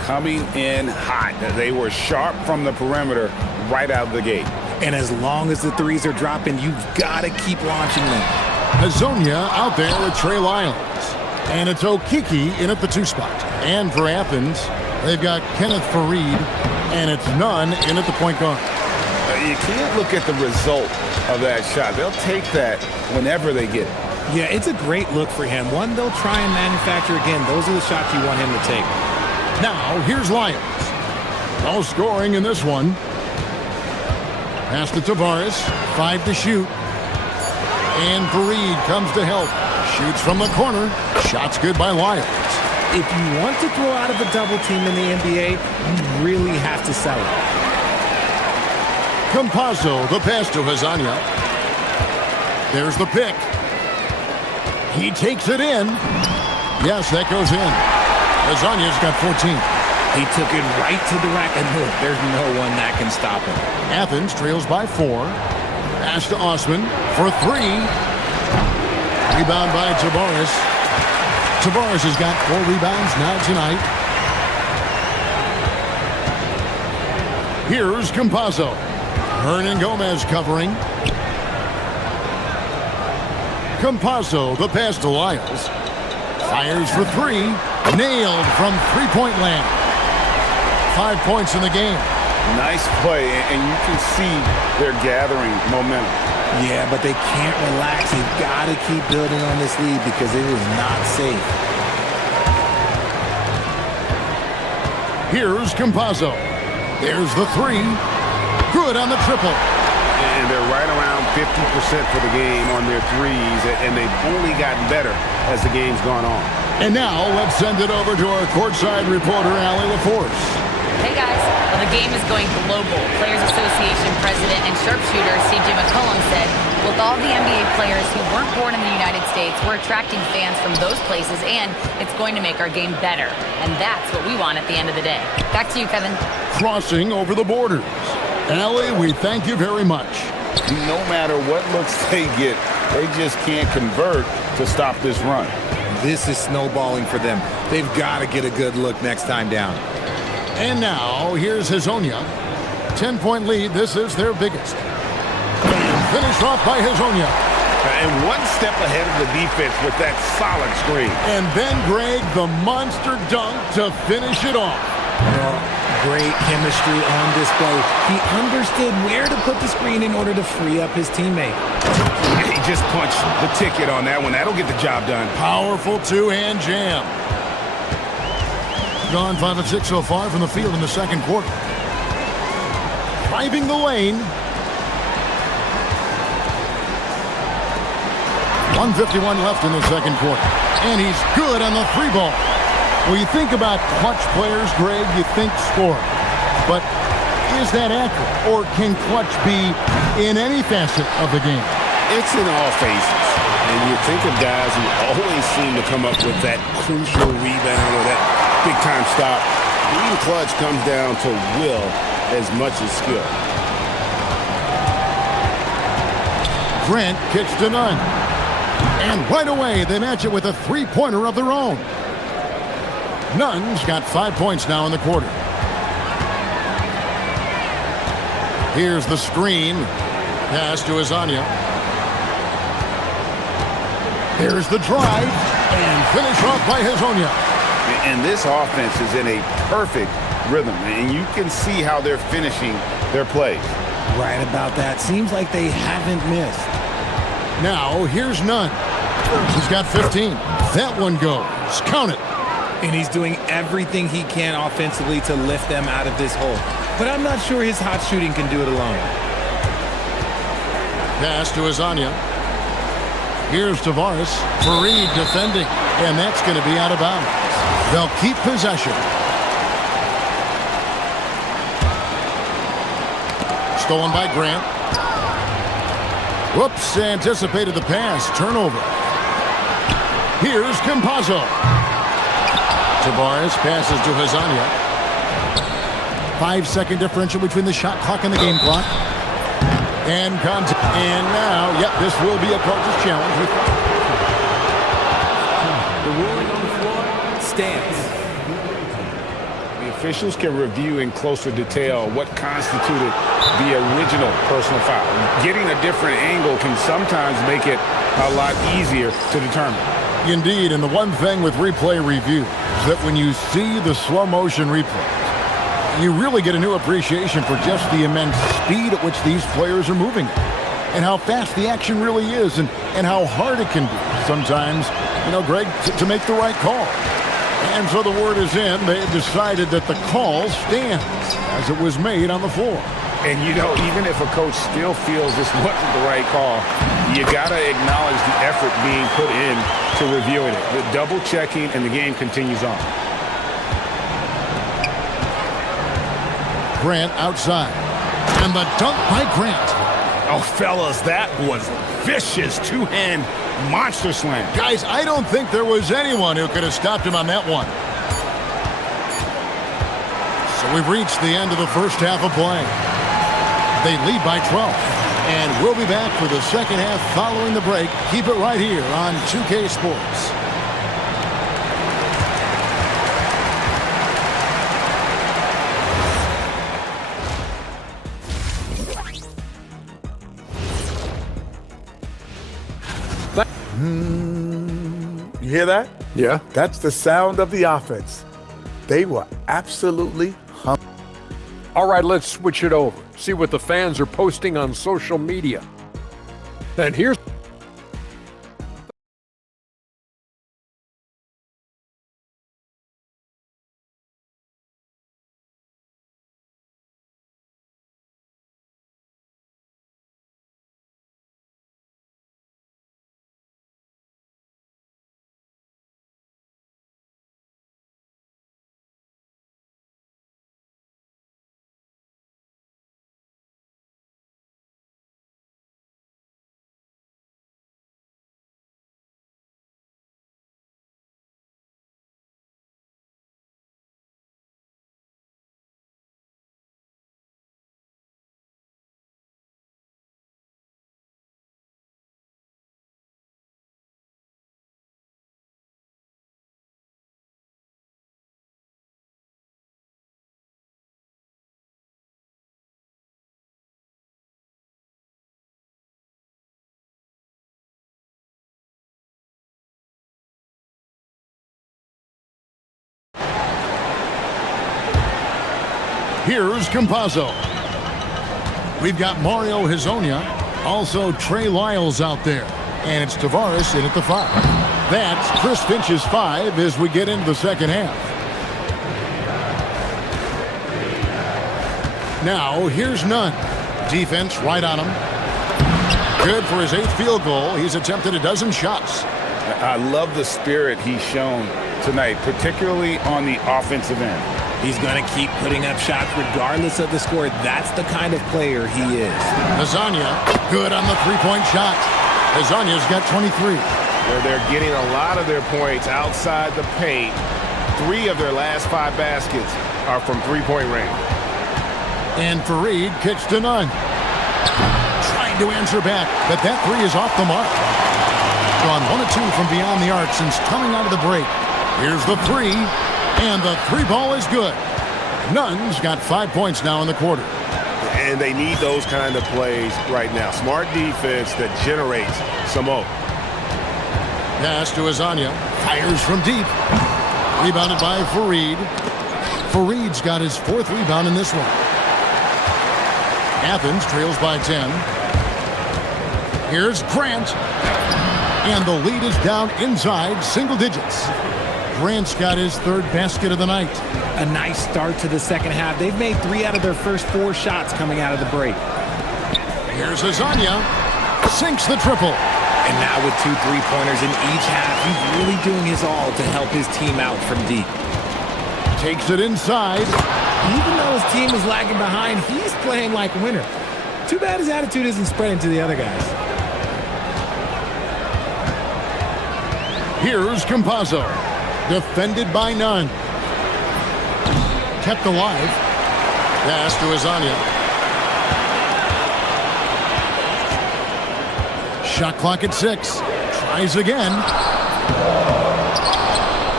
Coming in hot. They were sharp from the perimeter right out of the gate. And as long as the threes are dropping, you've got to keep launching them. Hazonia out there with Trey Lyles. And it's Okiki in at the 2 spot. And for Athens, they've got Kenneth Fareed. And it's Nunn in at the point guard. You can't look at the result of that shot. They'll take that whenever they get it. Yeah, it's a great look for him. One they'll try and manufacture again. Those are the shots you want him to take. Now, here's Lyles. No scoring in this one. Pass to Tavares. 5 to shoot. And Fareed comes to help. Shoots from the corner. Shot's good by Lyles. If you want to throw out of a double team in the NBA, you really have to sell it. Campazzo, the pass to Hazonia. There's the pick. He takes it in. Yes, that goes in. Hazonia's got 14. He took it right to the rack, and look, there's no one that can stop him. Athens trails by 4. Pass to Osman for 3. Rebound by Tavares. Tavares has got 4 rebounds now tonight. Here's Campazzo. Hernan Gomez covering. Campazzo, the pass to Lyles. Fires for 3. Nailed from three-point land. 5 points in the game. Nice play, and you can see they're gathering momentum. Yeah, but they can't relax. They've got to keep building on this lead because it is not safe. Here's Campazzo. There's the 3. Good on the triple. And they're right around 50% for the game on their threes, and they've only gotten better as the game's gone on. And now let's send it over to our courtside reporter, Allie LaForce. Hey guys, well, the game is going global. Players Association President and sharpshooter C.J. McCollum said, with all the NBA players who weren't born in the United States, we're attracting fans from those places, and it's going to make our game better. And that's what we want at the end of the day. Back to you, Kevin. Crossing over the borders. Allie, we thank you very much. No matter what looks they get, they just can't convert to stop this run. This is snowballing for them. They've got to get a good look next time down. And now, here's Hazonia. 10-point lead. This is their biggest. And finished off by Hazonia. And one step ahead of the defense with that solid screen. And then Greg, the monster dunk to finish it off. Great chemistry on display. He understood where to put the screen in order to free up his teammate. He just punched the ticket on that one. That'll get the job done. Powerful two-hand jam. Gone 5 of 6 so far from the field in the second quarter. Driving the lane. 1:51 left in the second quarter. And he's good on the 3 ball. When you think about clutch players, Greg, you think score. But is that accurate? Or can clutch be in any facet of the game? It's in all phases. And you think of guys who always seem to come up with that crucial rebound or that big-time stop. Being clutch comes down to will as much as skill. Grant kicks to Nunn. And right away, they match it with a 3-pointer of their own. Nunn's got 5 points now in the quarter. Here's the screen. Pass to Azania. There's the drive, and finish off by Hazonia. And this offense is in a perfect rhythm, and you can see how they're finishing their plays. Right about that. Seems like they haven't missed. Now, here's Nunn. He's got 15. That one goes. Count it. And he's doing everything he can offensively to lift them out of this hole. But I'm not sure his hot shooting can do it alone. Pass to Hazonia. Here's Tavares. Fareed defending, and that's going to be out of bounds. They'll keep possession. Stolen by Grant. Whoops, anticipated the pass. Turnover. Here's Campazzo. Tavares passes to Hazonia. 5-second differential between the shot clock and the game clock. And contact. And now, yep, this will be a coach's challenge. The ruling on the floor stands. The officials can review in closer detail what constituted the original personal foul. Getting a different angle can sometimes make it a lot easier to determine. Indeed, and the one thing with replay review is that when you see the slow motion replays, you really get a new appreciation for just the immense speed at which these players are moving and how fast the action really is and how hard it can be sometimes, you know, Greg, to make the right call. And so the word is in. They've decided that the call stands as it was made on the floor. And, you know, even if a coach still feels this wasn't the right call, you got to acknowledge the effort being put in to reviewing it. The double checking, and the game continues on. Grant outside. And the dunk by Grant. Oh, fellas, that was vicious two-hand monster slam. Guys, I don't think there was anyone who could have stopped him on that one. So we've reached the end of the first half of play. They lead by 12. And we'll be back for the second half following the break. Keep it right here on 2K Sports. You hear that? Yeah. That's the sound of the offense. They were absolutely hungry. All right, let's switch it over. See what the fans are posting on social media. And here's Here's Campazzo. We've got Mario Hazonia, also Trey Lyles out there. And it's Tavares in at the 5. That's Chris Finch's 5 as we get into the second half. Now, here's Nunn. Defense right on him. Good for his 8th field goal. He's attempted a dozen shots. I love the spirit he's shown tonight, particularly on the offensive end. He's going to keep putting up shots regardless of the score. That's the kind of player he is. Hazonia, good on the three-point shot. Hazonia's got 23. Where they're getting a lot of their points outside the paint. 3 of their last 5 baskets are from three-point range. And Fareed kicks to Nunn. Trying to answer back, but that 3 is off the mark. Gone 1 of 2 from beyond the arc since coming out of the break. Here's the 3. And the 3 ball is good. Nunn's got 5 points now in the quarter. And they need those kind of plays right now. Smart defense that generates some hope. Pass to Azania. Fires from deep. Rebounded by Fareed. Fareed's got his 4th rebound in this one. Athens trails by 10. Here's Grant. And the lead is down inside single digits. Grant's got his 3rd basket of the night. A nice start to the second half. They've made 3 out of their first 4 shots coming out of the break. Here's Azania. Sinks the triple. And now with 2 3-pointers in each half, he's really doing his all to help his team out from deep. Takes it inside. Even though his team is lagging behind, he's playing like a winner. Too bad his attitude isn't spreading to the other guys. Here's Campazzo. Defended by none. Kept alive. Pass to Azania. Shot clock at 6. Tries again.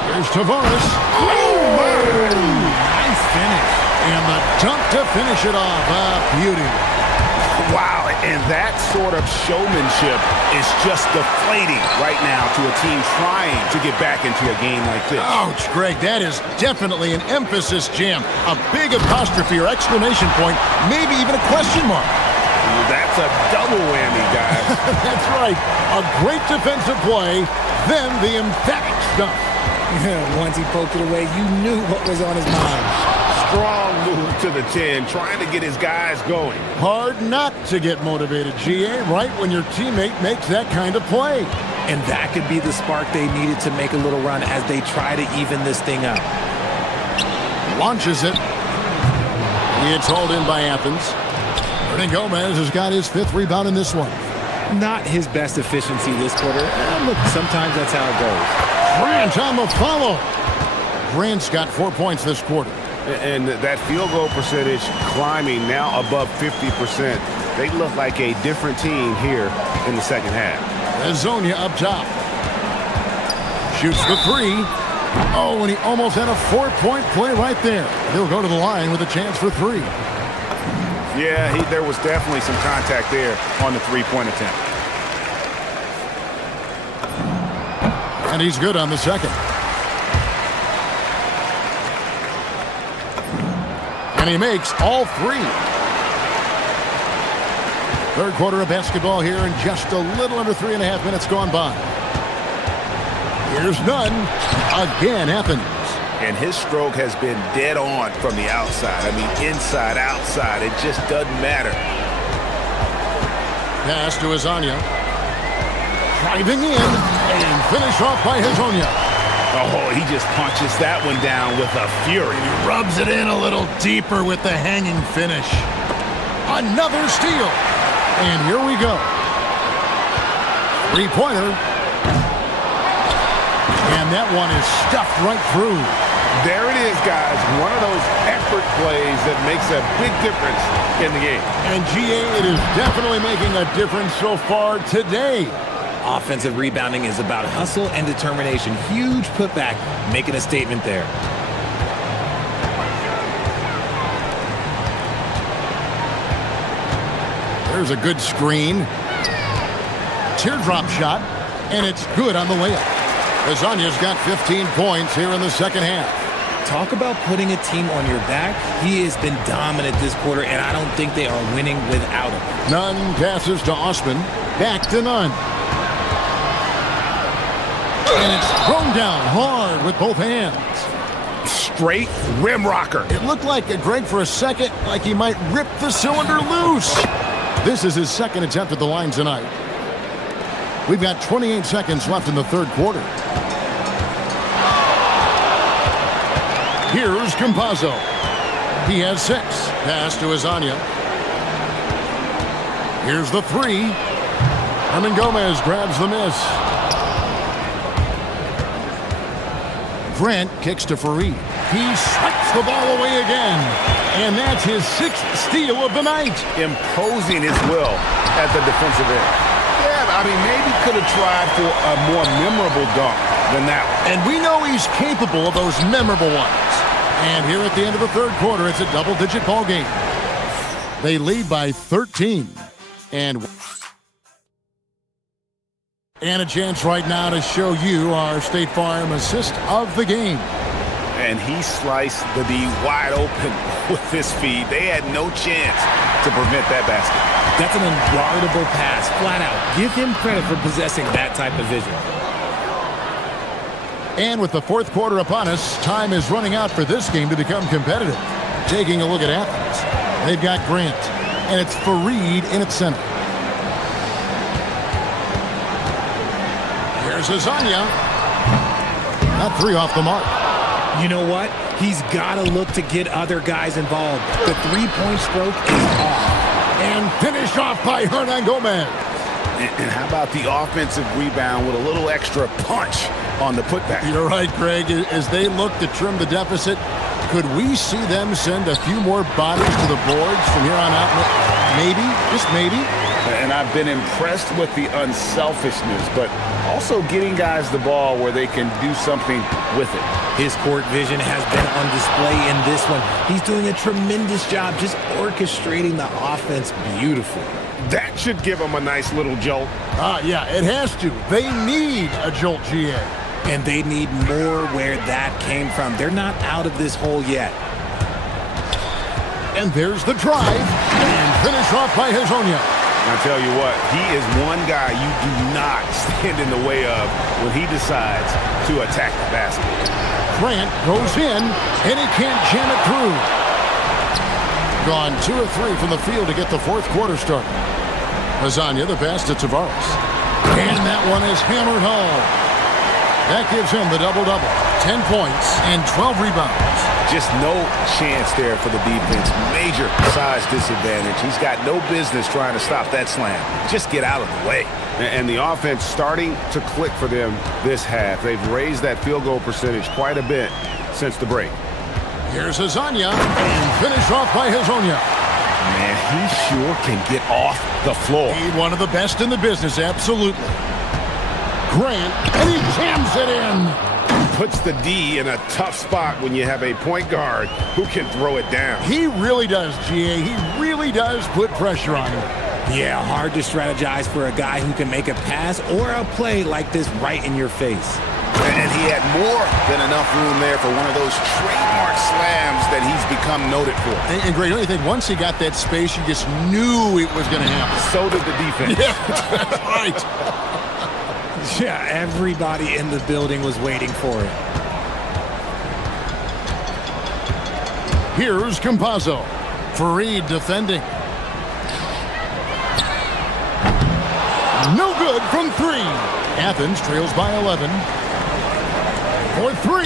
Here's Tavares. Oh, nice finish. And the dunk to finish it off. Beauty. Wow, and that sort of showmanship is just deflating right now to a team trying to get back into a game like this. Ouch, Greg, that is definitely an emphasis jam. A big apostrophe or exclamation point, maybe even a question mark. That's a double whammy, guys. That's right. A great defensive play, then the emphatic stuff. Once he poked it away, you knew what was on his mind. Strong move to the 10, trying to get his guys going. Hard not to get motivated, GA, right when your teammate makes that kind of play. And that could be the spark they needed to make a little run as they try to even this thing up. Launches it. It's hauled in by Athens. Gomez has got his 5th rebound in this one. Not his best efficiency this quarter. Look, sometimes that's how it goes. Grant on the follow. Grant's got 4 points this quarter. And that field goal percentage climbing now above 50%. They look like a different team here in the second half. Azonia up top. Shoots the 3. Oh, and he almost had a 4-point play right there. He'll go to the line with a chance for 3. Yeah, there was definitely some contact there on the 3-point attempt. And he's good on the second. And he makes all 3. 3rd quarter of basketball here, and just a little under 3.5 minutes gone by. Here's Nunn. Again, Athens. And his stroke has been dead on from the outside. I mean, inside, outside, it just doesn't matter. Pass to Azania. Driving in, and finish off by Hazonia. Oh, he just punches that one down with a fury. He rubs it in a little deeper with the hanging finish. Another steal. And here we go. 3-pointer. And that one is stuffed right through. There it is, guys. One of those effort plays that makes a big difference in the game. And GA, it is definitely making a difference so far today. Offensive rebounding is about hustle and determination. Huge putback, making a statement there. There's a good screen. Teardrop shot, and it's good on the layup. Azania's got 15 points here in the second half. Talk about putting a team on your back. He has been dominant this quarter, and I don't think they are winning without him. Nunn passes to Osman. Back to Nunn. And it's thrown down hard with both hands. Straight rim rocker. It looked like, Greg, for a second, like he might rip the cylinder loose. This is his second attempt at the line tonight. We've got 28 seconds left in the 3rd quarter. Here's Campazzo. He has 6. Pass to Azania. Here's the 3. Herman Gomez grabs the miss. Grant kicks to Fareed. He swipes the ball away again. And that's his 6th steal of the night. Imposing his will at the defensive end. Yeah, I mean, maybe could have tried for a more memorable dunk than that one. And we know he's capable of those memorable ones. And here at the end of the 3rd quarter, it's a double-digit ball game. They lead by 13. And And a chance right now to show you our State Farm assist of the game. And he sliced the D wide open with this feed. They had no chance to prevent that basket. That's an unguardable pass, flat out. Give him credit for possessing that type of vision. And with the fourth quarter upon us, time is running out for this game to become competitive. Taking a look at Athens, they've got Grant, and it's Fareed in its center. Here's Azania. Not three off the mark. You know what? He's got to look to get other guys involved. The three-point stroke is off. And finished off by Hernan Gomez. And how about the offensive rebound with a little extra punch on the putback? You're right, Greg. As they look to trim the deficit, could we see them send a few more bodies to the boards from here on out? Maybe, just maybe. And I've been impressed with the unselfishness, but also getting guys the ball where they can do something with it. His court vision has been on display in this one. He's doing a tremendous job just orchestrating the offense beautifully. That should give them a nice little jolt. Yeah, it has to. They need a jolt, GA. And they need more where that came from. They're not out of this hole yet. And there's the drive. And finish off by Hazonia. I tell you what, he is one guy you do not stand in the way of when he decides to attack the basket. Grant goes in, and he can't jam it through. Gone 2 of 3 from the field to get the fourth quarter started. Lasagna, the pass to Tavares. And that one is hammered home. That gives him the double-double. 10 points and 12 rebounds. Just no chance there for the defense. Major size disadvantage. He's got no business trying to stop that slam. Just get out of the way. And the offense starting to click for them this half. They've raised that field goal percentage quite a bit since the break. Here's Hazonia, and finish off by Hazonia. Man, he sure can get off the floor. He's one of the best in the business, absolutely. Grant, and he jams it in. Puts the D in a tough spot when you have a point guard who can throw it down. He really does, GA. He really does put pressure on him. Yeah, hard to strategize for a guy who can make a pass or a play like this right in your face. And he had more than enough room there for one of those trademark slams that he's become noted for. And Greg, don't you think once he got that space, you just knew it was going to happen? So did the defense. Yeah, that's right. Yeah, everybody in the building was waiting for it. Here's Campazzo. Fareed defending. No good from 3. Athens trails by 11. For 3.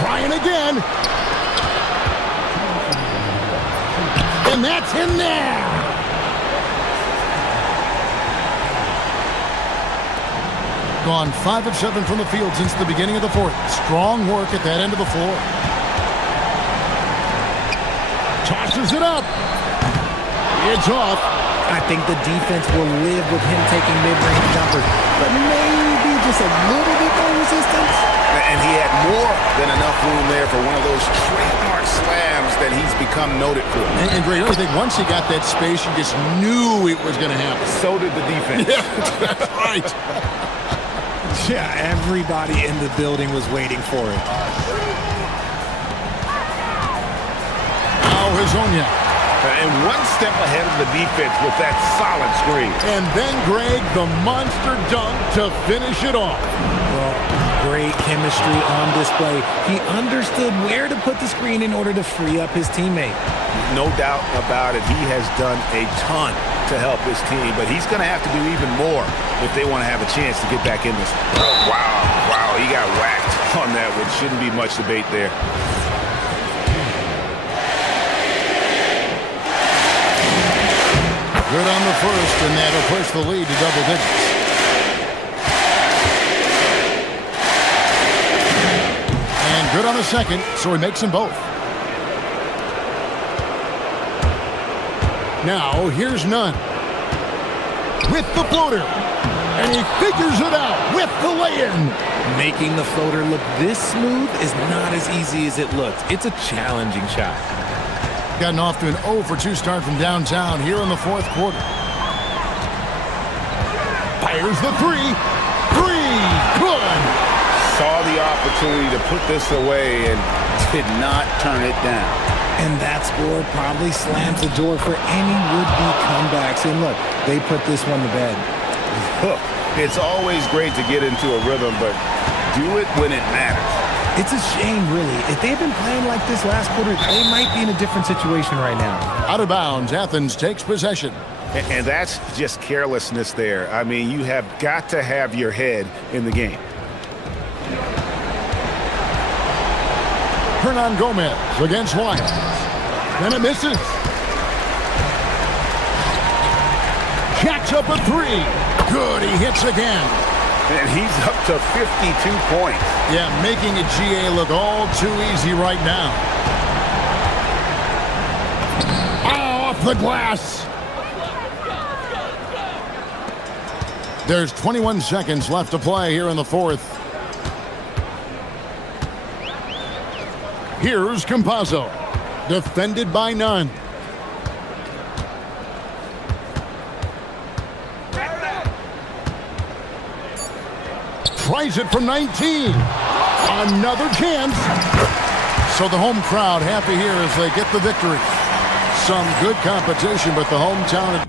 Trying again. And that's in there. Gone 5 of 7 from the field since the beginning of the fourth. Strong work at that end of the floor. Tosses it up. It's off. I think the defense will live with him taking mid-range jumpers, but maybe just a little bit more resistance. And he had more than enough room there for one of those trademark slams that he's become noted for. And Greg, I think once he got that space, you just knew it was going to happen. So did the defense. Yeah, that's right. Yeah, everybody in the building was waiting for it. Now Hazonia. And one step ahead of the defense with that solid screen. And then, Greg, the monster dunk to finish it off. Well, great chemistry on display. He understood where to put the screen in order to free up his teammate. No doubt about it. He has done a ton to help his team, but he's going to have to do even more if they want to have a chance to get back in this. Oh, wow, he got whacked on that one. Shouldn't be much debate there. Good on the first, and that'll push the lead to double digits. And good on the second, so he makes them both. Now, here's Nunn. With the floater. And he figures it out with the lay-in. Making the floater look this smooth is not as easy as it looks. It's a challenging shot. Gotten off to an 0 for 2 start from downtown here in the fourth quarter. Fires the three. Three. Good. Saw the opportunity to put this away and did not turn it down. And that score probably slams the door for any would-be comebacks. And look, they put this one to bed. Look, it's always great to get into a rhythm, but do it when it matters. It's a shame, really. If they'd been playing like this last quarter, they might be in a different situation right now. Out of bounds, Athens takes possession. And that's just carelessness there. I mean, you have got to have your head in the game. Hernan Gomez against Wyatt. And it misses. Jacks up a three. Good, he hits again. And he's up to 52 points. Yeah, making a GA look all too easy right now. Oh, off the glass. There's 21 seconds left to play here in the fourth. Here's Campazzo. Defended by none. Tries it from 19. Another chance. So the home crowd happy here as they get the victory. Some good competition, but the hometown...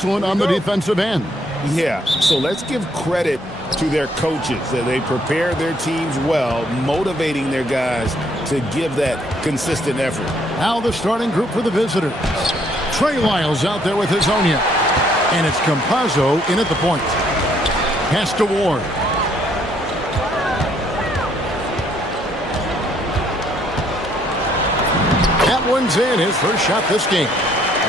excellent on the defensive end. Yeah, so let's give credit to their coaches that they prepare their teams well, motivating their guys to give that consistent effort. Now the starting group for the visitors. Trey Lyles out there with his Onya. And it's Campazzo in at the point. Pass to Ward. That one's in, his first shot this game.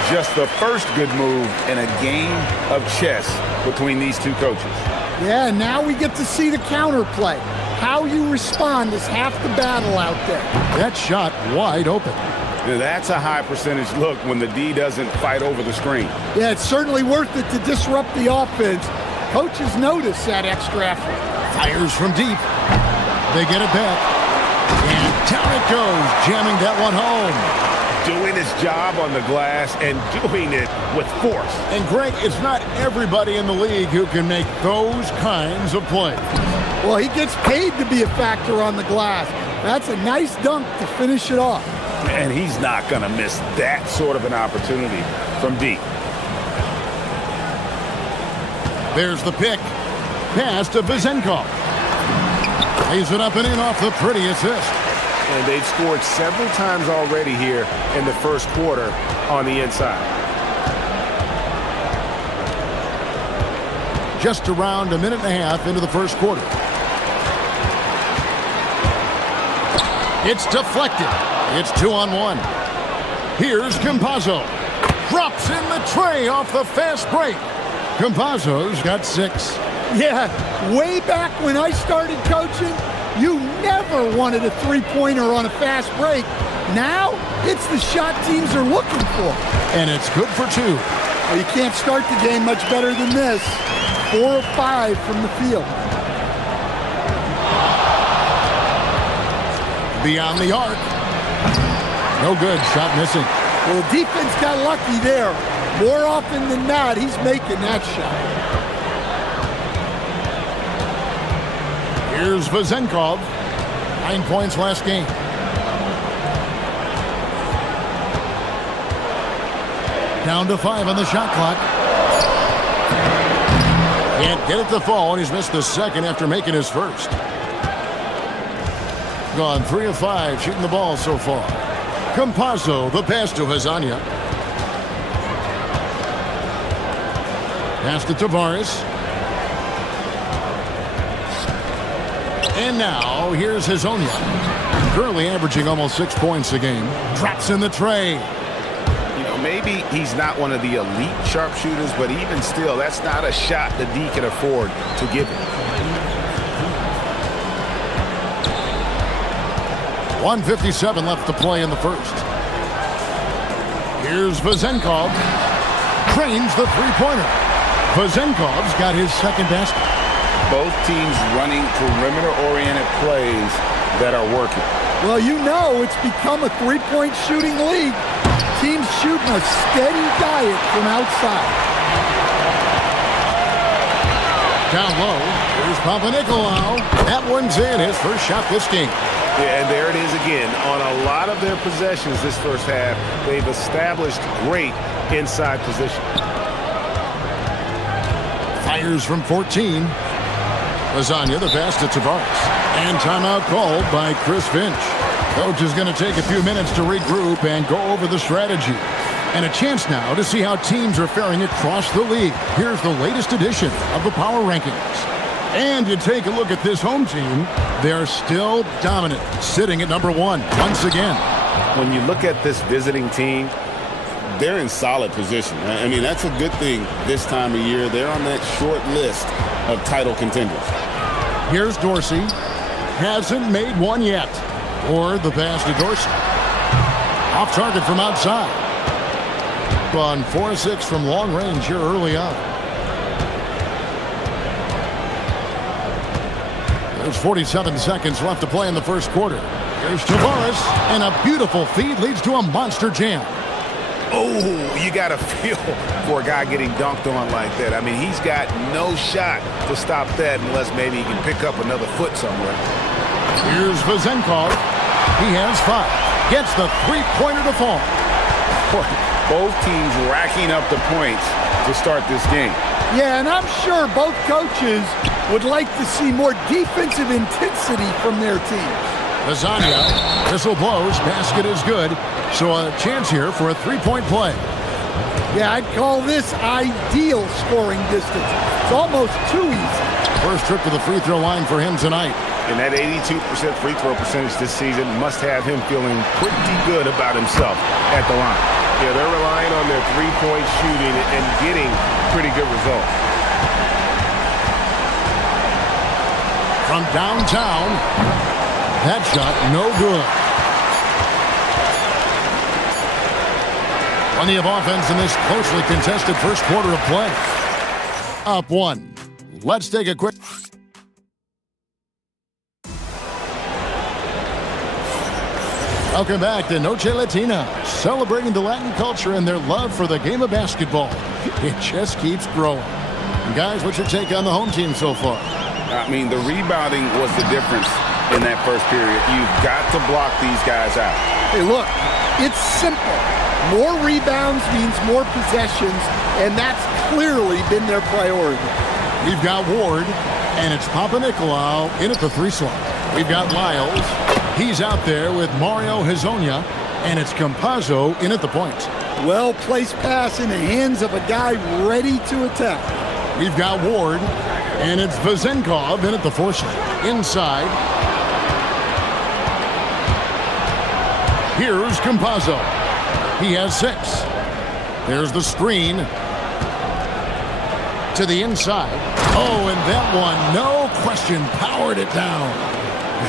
Just the first good move in a game of chess between these two coaches. Yeah, now we get to see the counterplay. How you respond is half the battle out there. That shot wide open. Now, that's a high percentage look when the D doesn't fight over the screen. Yeah, it's certainly worth it to disrupt the offense. Coaches notice that extra effort. Fires from deep. They get it back. And down it goes, jamming that one home. Doing his job on the glass and doing it with force. And Greg, it's not everybody in the league who can make those kinds of plays. Well, he gets paid to be a factor on the glass. That's a nice dunk to finish it off. And he's not going to miss that sort of an opportunity from deep. There's the pick. Pass to Vizenkov. Lays it up and in off the pretty assist. And they've scored several times already here in the first quarter on the inside. Just around a minute and a half into the first quarter. It's deflected. It's 2-on-1. Here's Campazzo. Drops in the tray off the fast break. Campazzo's got 6. Yeah, way back when I started coaching, you never wanted a three-pointer on a fast break. Now, it's the shot teams are looking for. And it's good for 2. Well, you can't start the game much better than this. 4 of 5 from the field. Beyond the arc. No good. Shot missing. Well, the defense got lucky there. More often than not, he's making that shot. Here's Vizenkov. 9 points last game. Down to 5 on the shot clock. Can't get it to fall, and he's missed the second after making his first. Gone 3 of 5 shooting the ball so far. Campazzo, the pass to Hazanya. Pass to Tavares. And now, here's Hazonia. Currently averaging almost 6 points a game. Drops in the tray. You know, maybe he's not one of the elite sharpshooters, but even still, that's not a shot the D can afford to give him. 1:57 left to play in the first. Here's Vizenkov. Trains the three-pointer. Vizenkov's got his second basket. Both teams running perimeter-oriented plays that are working. Well, you know it's become a three-point shooting league. Teams shooting a steady diet from outside. Down low, here's Papanikolaou. That one's in, his first shot this game. Yeah, and there it is again. On a lot of their possessions this first half, they've established great inside position. Fires from 14. Lasagna, the pass to Tavares. And timeout called by Chris Finch. Coach is going to take a few minutes to regroup and go over the strategy. And a chance now to see how teams are faring across the league. Here's the latest edition of the Power Rankings. And you take a look at this home team, they're still dominant, sitting at number 1 once again. When you look at this visiting team, they're in solid position. I mean, that's a good thing this time of year. They're on that short list of title contenders. Here's Dorsey. Hasn't made one yet. Or the pass to Dorsey. Off target from outside. Gone 4-6 from long range here early on. There's 47 seconds left to play in the first quarter. Here's Tavares, and a beautiful feed leads to a monster jam. Oh, you got to feel for a guy getting dunked on like that. I mean, he's got no shot to stop that unless maybe he can pick up another foot somewhere. Here's Vizenkov. He has 5. Gets the three-pointer to fall. Boy, Both teams racking up the points to start this game. Yeah, and I'm sure both coaches would like to see more defensive intensity from their teams. Lasagna, whistle blows, basket is good. So a chance here for a three-point play. Yeah, I'd call this ideal scoring distance. It's almost too easy. First trip to the free throw line for him tonight. And that 82% free throw percentage this season must have him feeling pretty good about himself at the line. Yeah, they're relying on their three-point shooting and getting pretty good results. From downtown, that shot no good. Plenty of offense in this closely contested first quarter of play. Up one. Let's take a quick... Welcome back to Noche Latina, celebrating the Latin culture and their love for the game of basketball. It just keeps growing. And guys, what's your take on the home team so far? I mean, the rebounding was the difference in that first period. You've got to block these guys out. Hey, look, it's simple. More rebounds means more possessions, and that's clearly been their priority. We've got Ward, and it's Papanikolaou in at the three slot. We've got Lyles. He's out there with Mario Hezonja, and it's Campazzo in at the point. Well-placed pass in the hands of a guy ready to attack. We've got Ward, and it's Vazenkov in at the four slot. Inside. Here's Campazzo. He has 6. There's the screen. To the inside. Oh, and that one, no question, powered it down.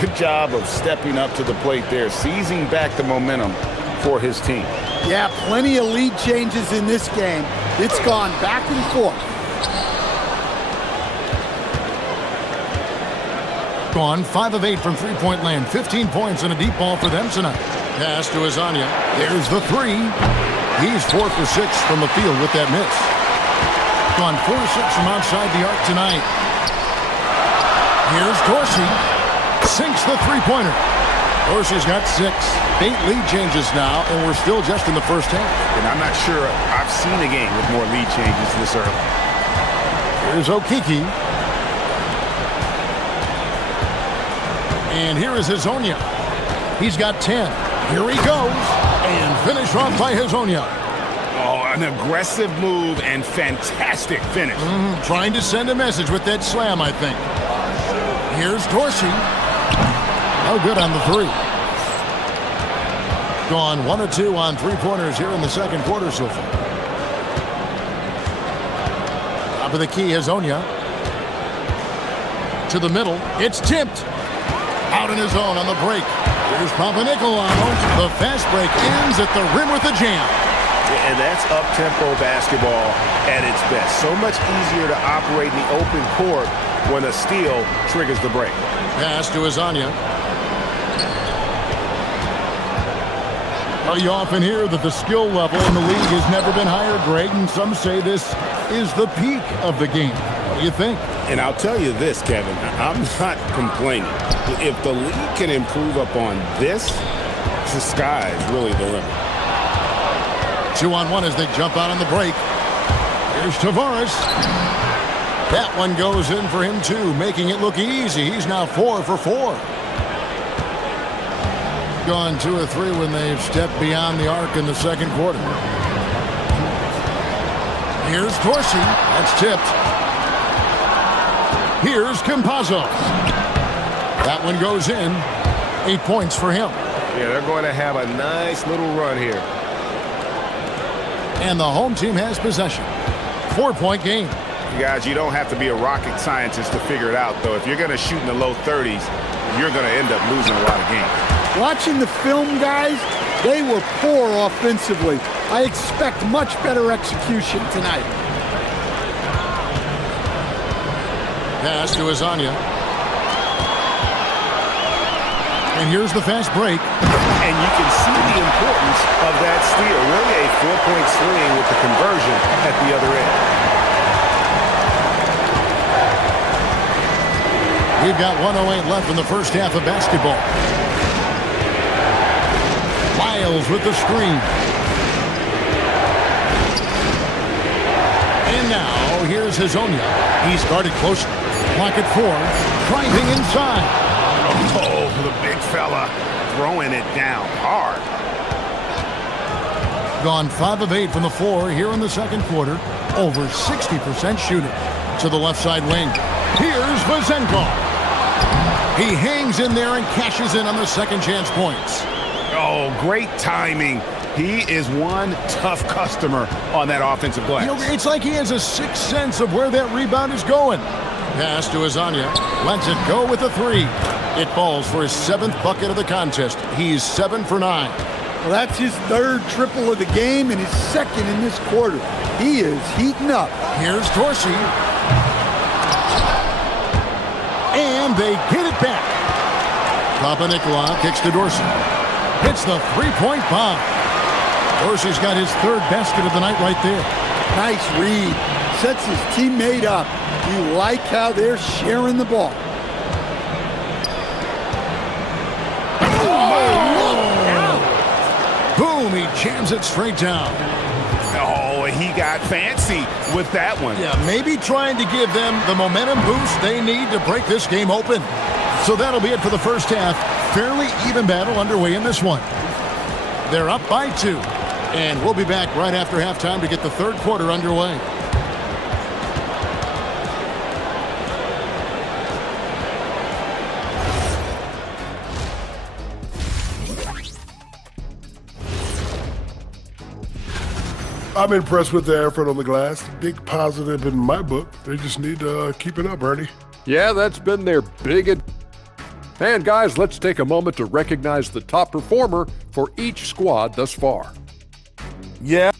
Good job of stepping up to the plate there, seizing back the momentum for his team. Yeah, plenty of lead changes in this game. It's gone back and forth. Gone 5 of 8 from three-point land. 15 points and a deep ball for them tonight. Pass to Hezonja. There's the 3. He's 4 for 6 from the field with that miss. Gone 4 of 6 from outside the arc tonight. Here's Dorsey. Sinks the three-pointer. Dorsey's got 6. 8 lead changes now, and we're still just in the first half. And I'm not sure I've seen a game with more lead changes this early. Here's Okiki. And here is Hezonja. He's got 10. Here he goes. And finished off by Hezonja. Oh, an aggressive move and fantastic finish. Trying to send a message with that slam, I think. Here's Dorsey. No good on the 3. Gone 1 of 2 on three-pointers here in the second quarter so far. Top of the key, Hezonja. To the middle. It's tipped. Out in his own on the break. Here's Papanikolaou. The fast break ends at the rim with a jam. And that's up-tempo basketball at its best. So much easier to operate in the open court when a steal triggers the break. Pass to Hezonja. Well, you often hear that the skill level in the league has never been higher, Greg, and some say this is the peak of the game. What do you think? And I'll tell you this, Kevin, I'm not complaining. If the league can improve upon this, the sky is really the limit. 2-on-1 as they jump out on the break. Here's Tavares. That one goes in for him, too, making it look easy. He's now 4 for 4. Gone 2 of 3 when they've stepped beyond the arc in the second quarter. Here's Dorsey. That's tipped. Here's Campazzo. That one goes in. 8 points for him. Yeah, they're going to have a nice little run here. And the home team has possession. 4-point game. You guys, you don't have to be a rocket scientist to figure it out, though. If you're going to shoot in the low 30s, you're going to end up losing a lot of games. Watching the film, guys, they were poor offensively. I expect much better execution tonight. Pass to Hezonja. And here's the fast break. And you can see the importance of that steal. Really a 4-point swing with the conversion at the other end. We've got 1:08 left in the first half of basketball. Lyles with the screen. here's Hazonia. He's guarded closely. Clock at 4. Driving inside. Oh, the big fella throwing it down hard. Gone 5 of 8 from the floor here in the second quarter. Over 60% shooting. To the left side wing. Here's Vazenko. He hangs in there and cashes in on the second chance points. Oh, great timing. He is one tough customer on that offensive glass. You know, it's like he has a sixth sense of where that rebound is going. Pass to Azania. Lets it go with a 3. It falls for his 7th bucket of the contest. He's 7 for 9. Well, that's his 3rd triple of the game and his 2nd in this quarter. He is heating up. Here's Dorsey. And they get it back. Papanikolaou kicks to Dorsey. Hits the 3-point bomb. Dorsey's got his 3rd basket of the night right there. Nice read. Sets his teammate up. You like how they're sharing the ball. Boom, he jams it straight down. Oh, he got fancy with that one. Yeah, maybe trying to give them the momentum boost they need to break this game open. So that'll be it for the first half. Fairly even battle underway in this one. They're up by 2. And we'll be back right after halftime to get the third quarter underway. I'm impressed with their effort on the glass. Big positive in my book. They just need to keep it up, Ernie. Yeah, that's been their big... And guys, let's take a moment to recognize the top performer for each squad thus far. Yeah.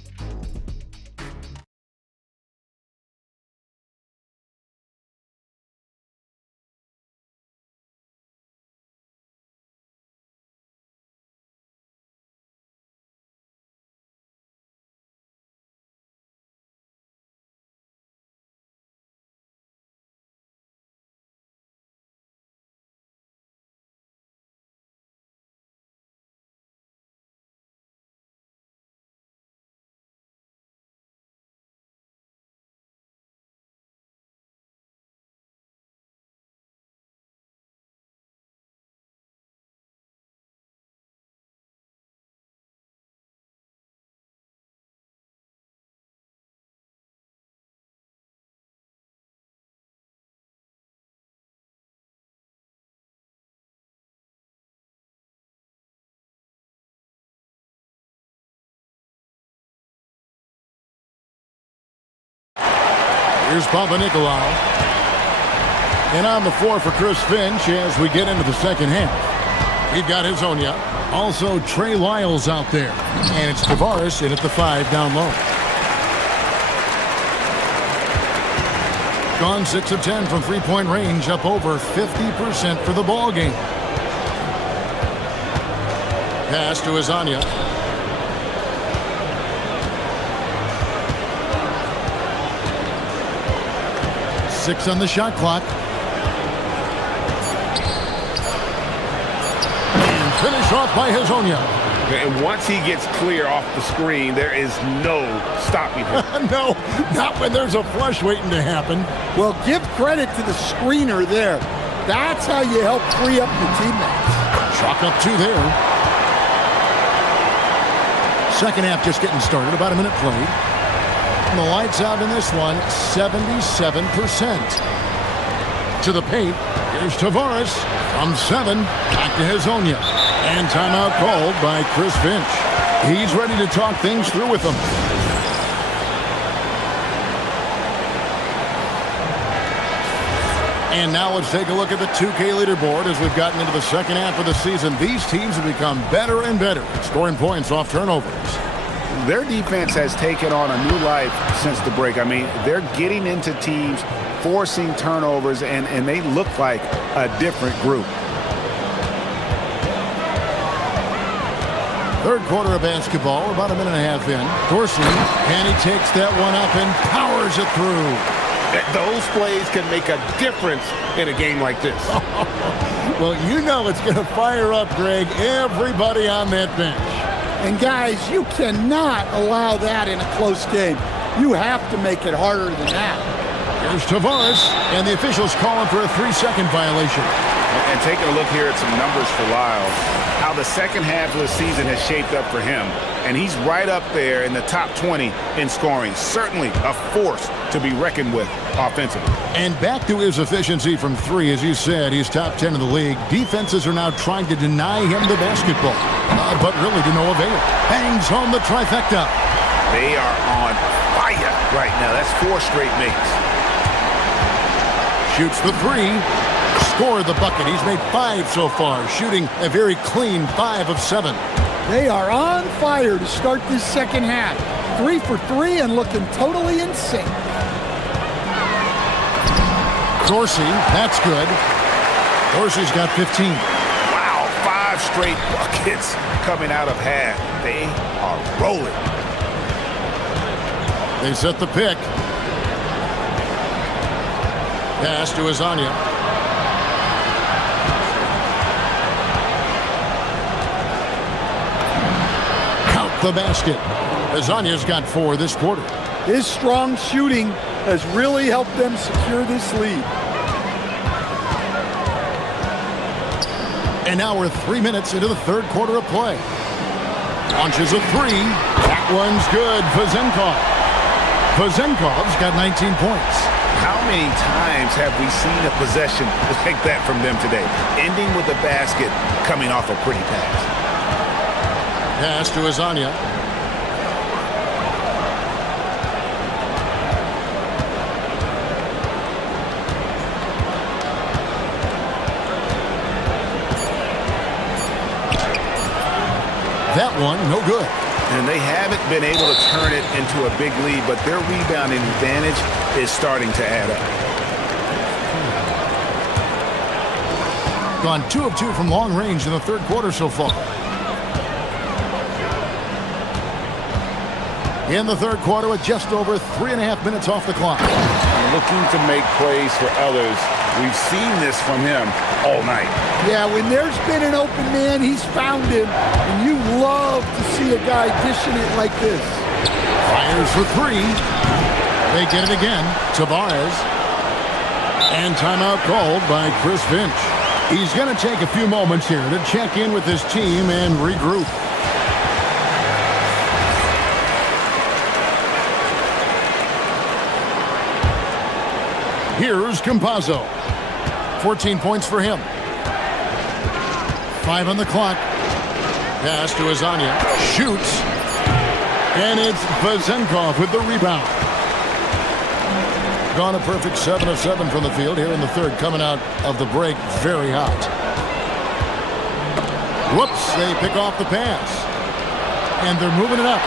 Here's Papanikolaou. And on the floor for Chris Finch as we get into the second half. We've got Hazonia. Also Trey Lyles out there. And it's Tavares in at the 5 down low. Gone 6 of 10 from three-point range, up over 50% for the ball game. Pass to Hazonia. Six on the shot clock. And finish off by Hazonia. And once he gets clear off the screen, there is no stopping him. No, not when there's a flush waiting to happen. Well, give credit to the screener there. That's how you help free up your teammates. Chalk up 2 there. Second half just getting started, about a minute played. And the lights out in this one, 77%. To the paint, here's Tavares from 7, back to Hazonia. And timeout called by Chris Finch. He's ready to talk things through with them. And now let's take a look at the 2K leaderboard as we've gotten into the second half of the season. These teams have become better and better at scoring points off turnovers. Their defense has taken on a new life since the break. I mean, they're getting into teams, forcing turnovers, and they look like a different group. Third quarter of basketball, about a minute and a half in. Dorsey, and he takes that one up and powers it through. Those plays can make a difference in a game like this. Well, you know it's going to fire up, Greg, everybody on that bench. And guys, you cannot allow that in a close game. You have to make it harder than that. Here's Tavares, and the officials calling for a 3-second violation. And taking a look here at some numbers for Lyles, how the second half of the season has shaped up for him. And he's right up there in the top 20 in scoring. Certainly a force to be reckoned with offensively. And back to his efficiency from 3, as you said, he's top 10 in the league. Defenses are now trying to deny him the basketball, but really to no avail. Bangs home the trifecta. They are on fire right now. That's 4 straight makes. Shoots the 3. Scored the bucket. He's made 5 so far, shooting a very clean 5 of 7. They are on fire to start this second half. 3 for 3 and looking totally in sync. Dorsey, that's good. Dorsey's got 15. Wow, 5 straight buckets coming out of half. They are rolling. They set the pick. Pass to Azania. Count the basket. Azania's got 4 this quarter. His strong shooting has really helped them secure this lead. And now we're 3 minutes into the third quarter of play. Launches a 3. That one's good. Vazenkov's got 19 points. How many times have we seen a possession like that from them today? Ending with a basket, coming off a pretty pass. Pass to Azania. That one, no good. And they haven't been able to turn it into a big lead, but their rebounding advantage is starting to add up. Gone 2 of 2 from long range in the third quarter so far. In the third quarter with just over 3.5 minutes off the clock. Looking to make plays for others. We've seen this from him all night. Yeah, when there's been an open man, he's found him. And you love to see a guy dishing it like this. Fires for 3. They get it again. Tavares. And timeout called by Chris Finch. He's going to take a few moments here to check in with his team and regroup. Here's Campazzo. 14 points for him. 5 on the clock. Pass to Azania. Shoots. And it's Vazenkov with the rebound. Gone a perfect 7 of 7 from the field here in the third, coming out of the break very hot. Whoops, they pick off the pass. And they're moving it up.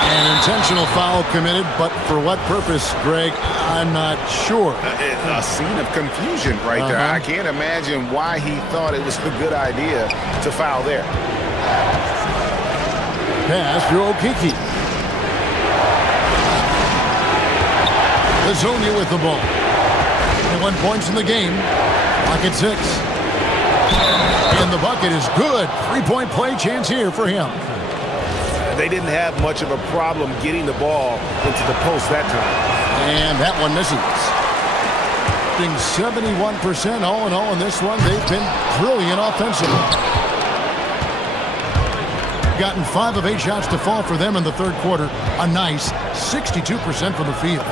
An intentional foul committed, but for what purpose, Greg, I'm not sure. A scene of confusion right there. I can't imagine why he thought it was a good idea to foul there. Pass to Okiki. Azonia with the ball. 21 points in the game. Lock at 6. And the bucket is good. 3-point play chance here for him. They didn't have much of a problem getting the ball into the post that time. And that one misses. Being 71% all in all in this one. They've been brilliant offensively. Gotten 5 of 8 shots to fall for them in the third quarter. A nice 62% from the field.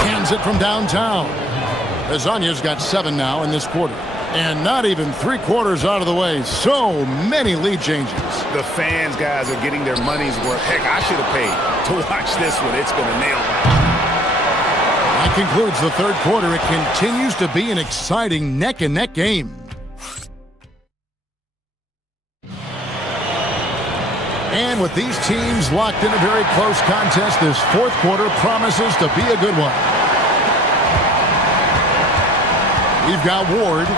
Hands it from downtown. Azania's got 7 now in this quarter. And not even 3/4 out of the way. So many lead changes. The fans, guys, are getting their money's worth. Heck, I should have paid to watch this one. It's been a nail biter. That concludes the third quarter. It continues to be an exciting neck-and-neck game. And with these teams locked in a very close contest, this fourth quarter promises to be a good one. We've got Ward,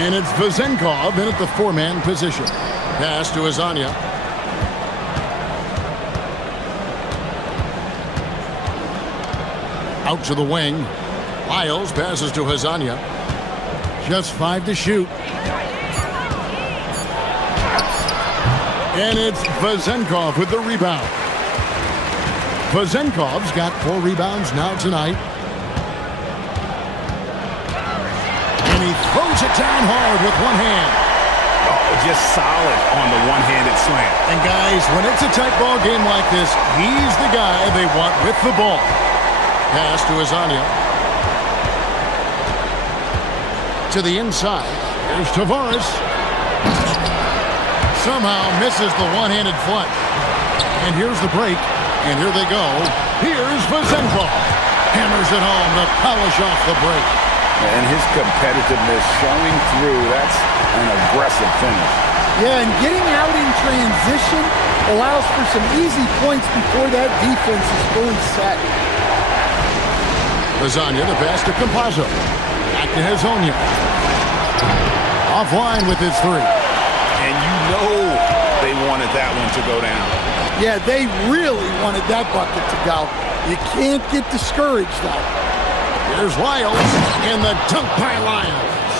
and it's Vazenkov in at the 4-man position. Pass to Azania. Out to the wing. Lyles passes to Azania. Just 5 to shoot. And it's Vazenkov with the rebound. Vazenkov's got 4 rebounds now tonight. And he throws it down hard with one hand. Oh, just solid on the one-handed slam. And guys, when it's a tight ball game like this, he's the guy they want with the ball. Pass to Azania. To the inside. Here's Tavares. Somehow misses the one-handed flush. And here's the break. And here they go. Here's Vazenko. Hammers it home to polish off the break. And his competitiveness showing through. That's an aggressive finish. Yeah, and getting out in transition allows for some easy points before that defense is fully set. Lasagna, the pass to Campazzo. Back to Hazonia. Offline with his three. And you know they wanted that one to go down. Yeah, they really wanted that bucket to go. You can't get discouraged, though. Here's Lyles in the dunk by Lyles.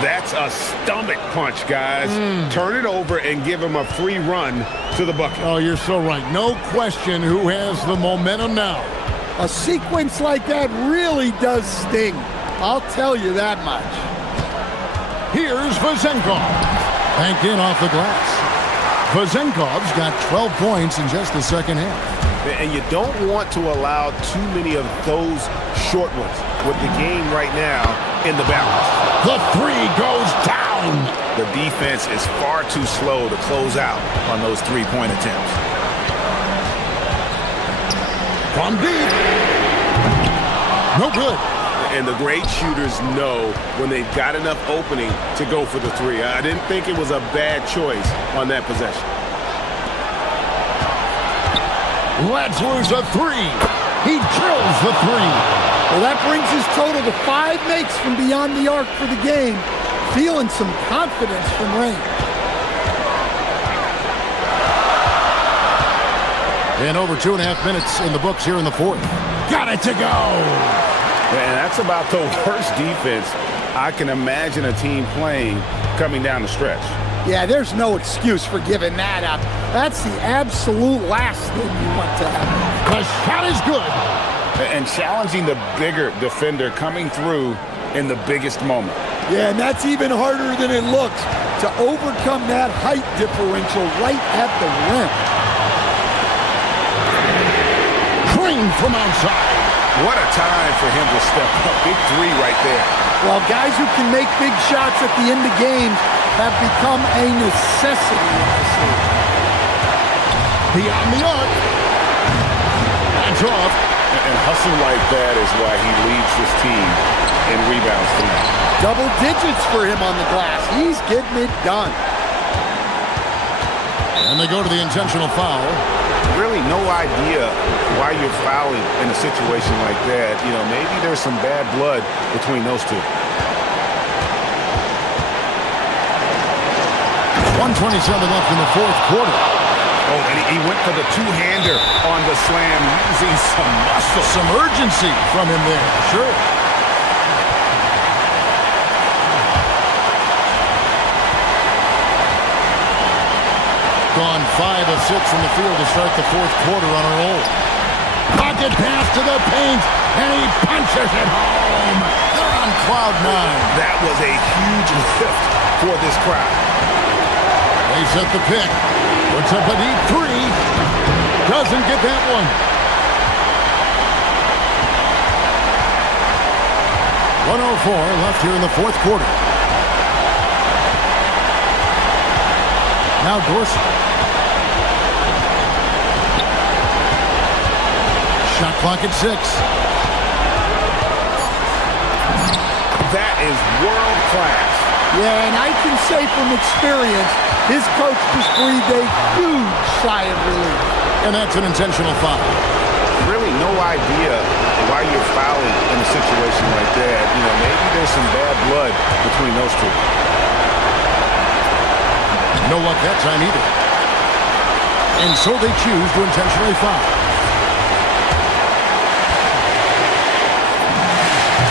That's a stomach punch, guys. Turn it over and give him a free run to the bucket. Oh, you're so right. No question who has the momentum now. A sequence like that really does sting. I'll tell you that much. Here's Vazenkov. Banked in off the glass. Vazenkov's got 12 points in just the second half. And you don't want to allow too many of those short ones with the game right now in the balance. The three goes down. The defense is far too slow to close out on those three-point attempts. From deep. No good. And the great shooters know when they've got enough opening to go for the three. I didn't think it was a bad choice on that possession. Let's lose a three. He drills the three. Well, that brings his total to 5 makes from beyond the arc for the game. Feeling some confidence from range. And over 2.5 minutes in the books here in the fourth. Got it to go. And that's about the worst defense I can imagine a team playing coming down the stretch. Yeah, there's no excuse for giving that up. That's the absolute last thing you want to happen. The shot is good. And challenging the bigger defender coming through in the biggest moment. Yeah, and that's even harder than it looks to overcome that height differential right at the rim. Green from outside. What a time for him to step up. Big three right there. Well, guys who can make big shots at the end of games have become a necessity in this league. Beyond the arc. That's off. And hustle like that is why he leads his team in rebounds tonight. Double digits for him on the glass. He's getting it done. And they go to the intentional foul. Really no idea why you're fouling in a situation like that. You know, maybe there's some bad blood between those two. 1:27 left in the fourth quarter. Oh, and he went for the two-hander on the slam, using some muscle. Some urgency from him there. Sure. Gone 5 of 6 in the field to start the fourth quarter on a roll. Pocket pass to the paint, and he punches it home. They're on cloud 9. That was a huge lift for this crowd. They set the pick. Puts up a deep three. Doesn't get that one. .104 left here in the fourth quarter. Now Dorsey. Shot clock at 6. That is world class. Yeah, and I can say from experience, his coach just breathed a huge sigh of relief. And that's an intentional foul. Really no idea why you're fouling in a situation like that. You know, maybe there's some bad blood between those two. No luck that time either. And so they choose to intentionally foul.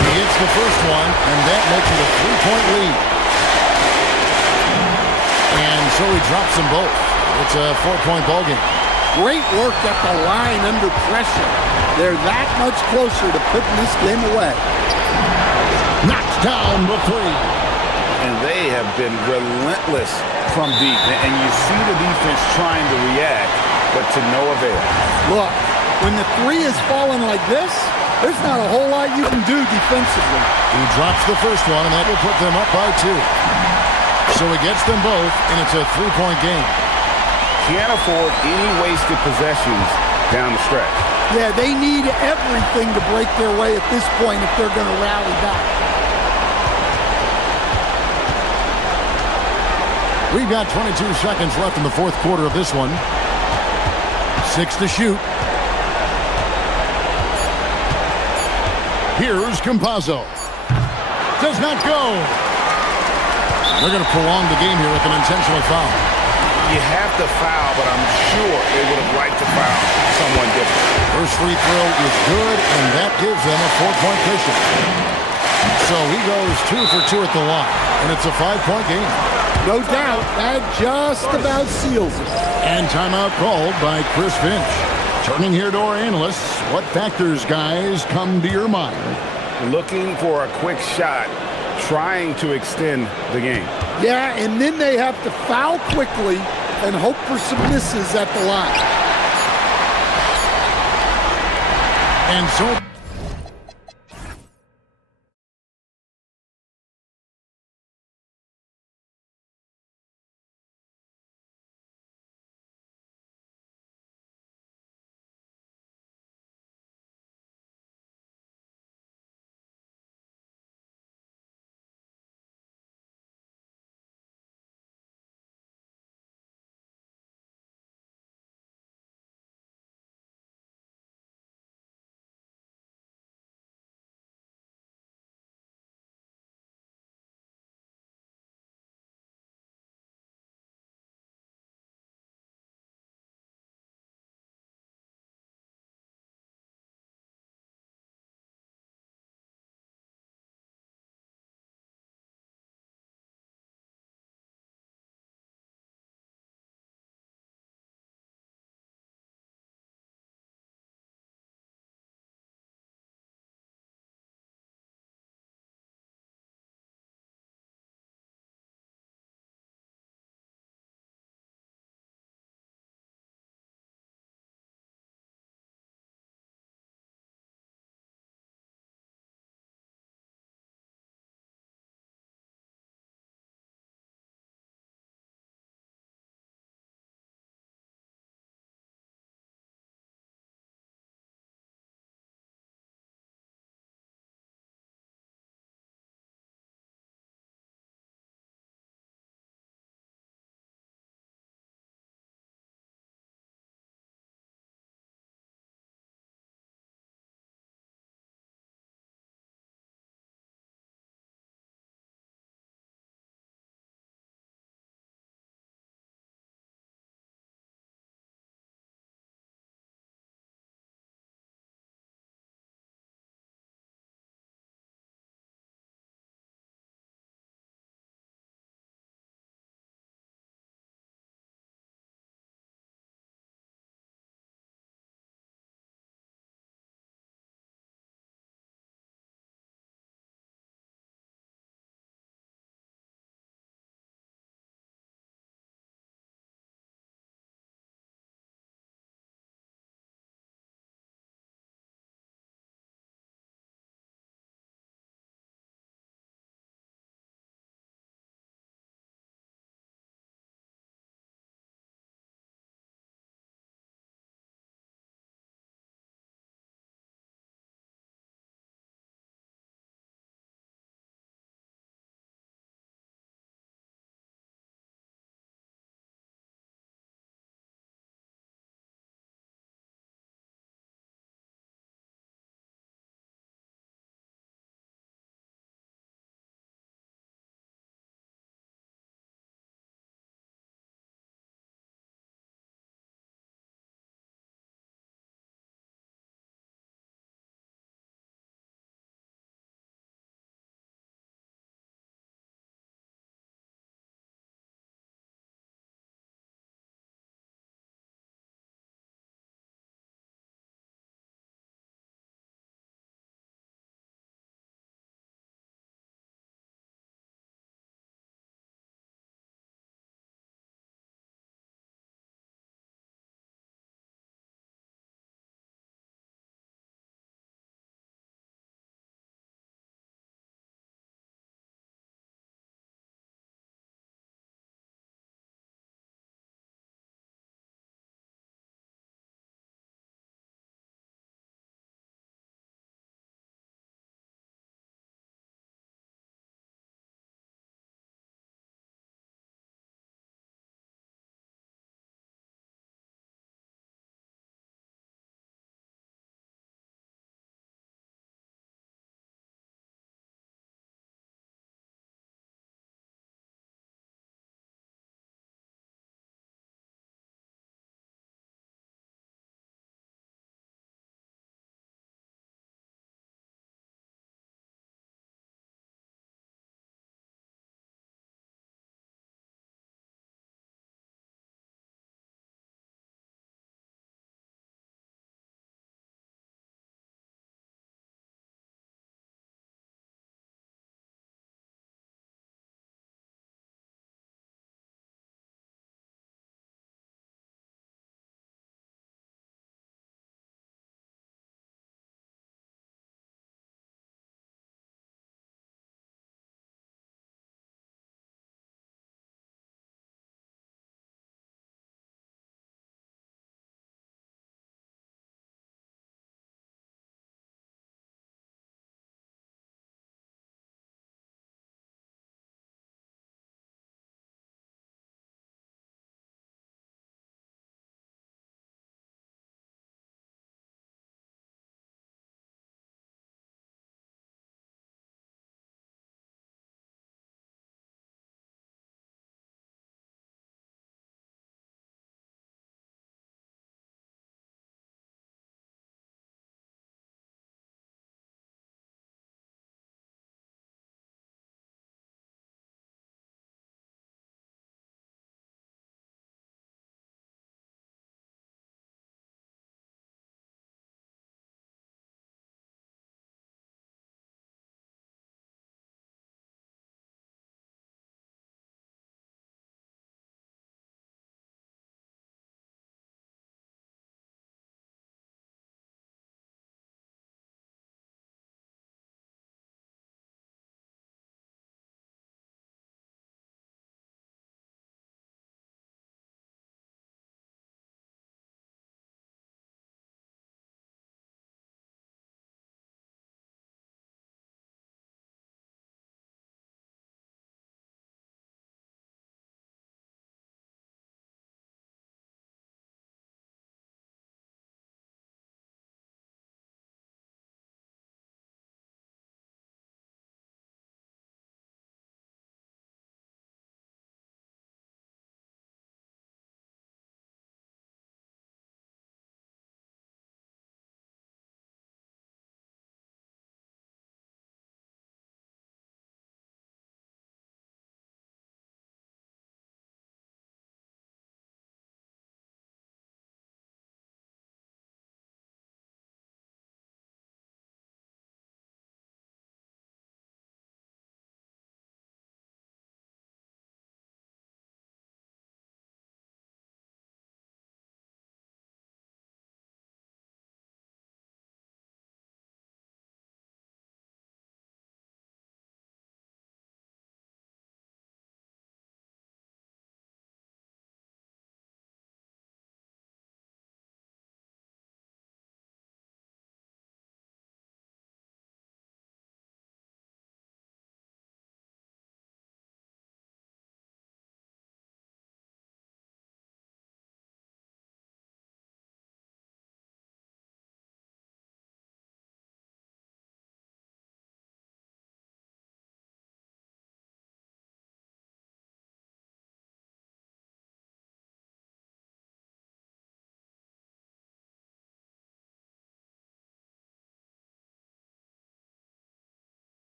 He hits the first one, and that makes it a 3-point lead. And so he drops them both. It's a 4-point ball game. Great work at the line under pressure. They're that much closer to putting this game away. Knocks down the three. And they have been relentless from deep. And you see the defense trying to react, but to no avail. Look, when the three is falling like this, there's not a whole lot you can do defensively. He drops the first one, and that will put them up by 2. So he gets them both, and it's a 3-point game. Can't afford any wasted possessions down the stretch. Yeah, they need everything to break their way at this point if they're going to rally back. We've got 22 seconds left in the fourth quarter of this one. 6 to shoot. Here's Campazzo. Does not go. They're going to prolong the game here with an intentional foul. You have to foul, but I'm sure they would have liked to foul someone different. First free throw is good, and that gives them a 4-point cushion. So he goes 2 for 2 at the line, and it's a 5-point game. No doubt, that just about seals it. And timeout called by Chris Finch. Turning here to our analysts, what factors, guys, come to your mind? Looking for a quick shot, trying to extend the game. Yeah, and then they have to foul quickly and hope for some misses at the line. And so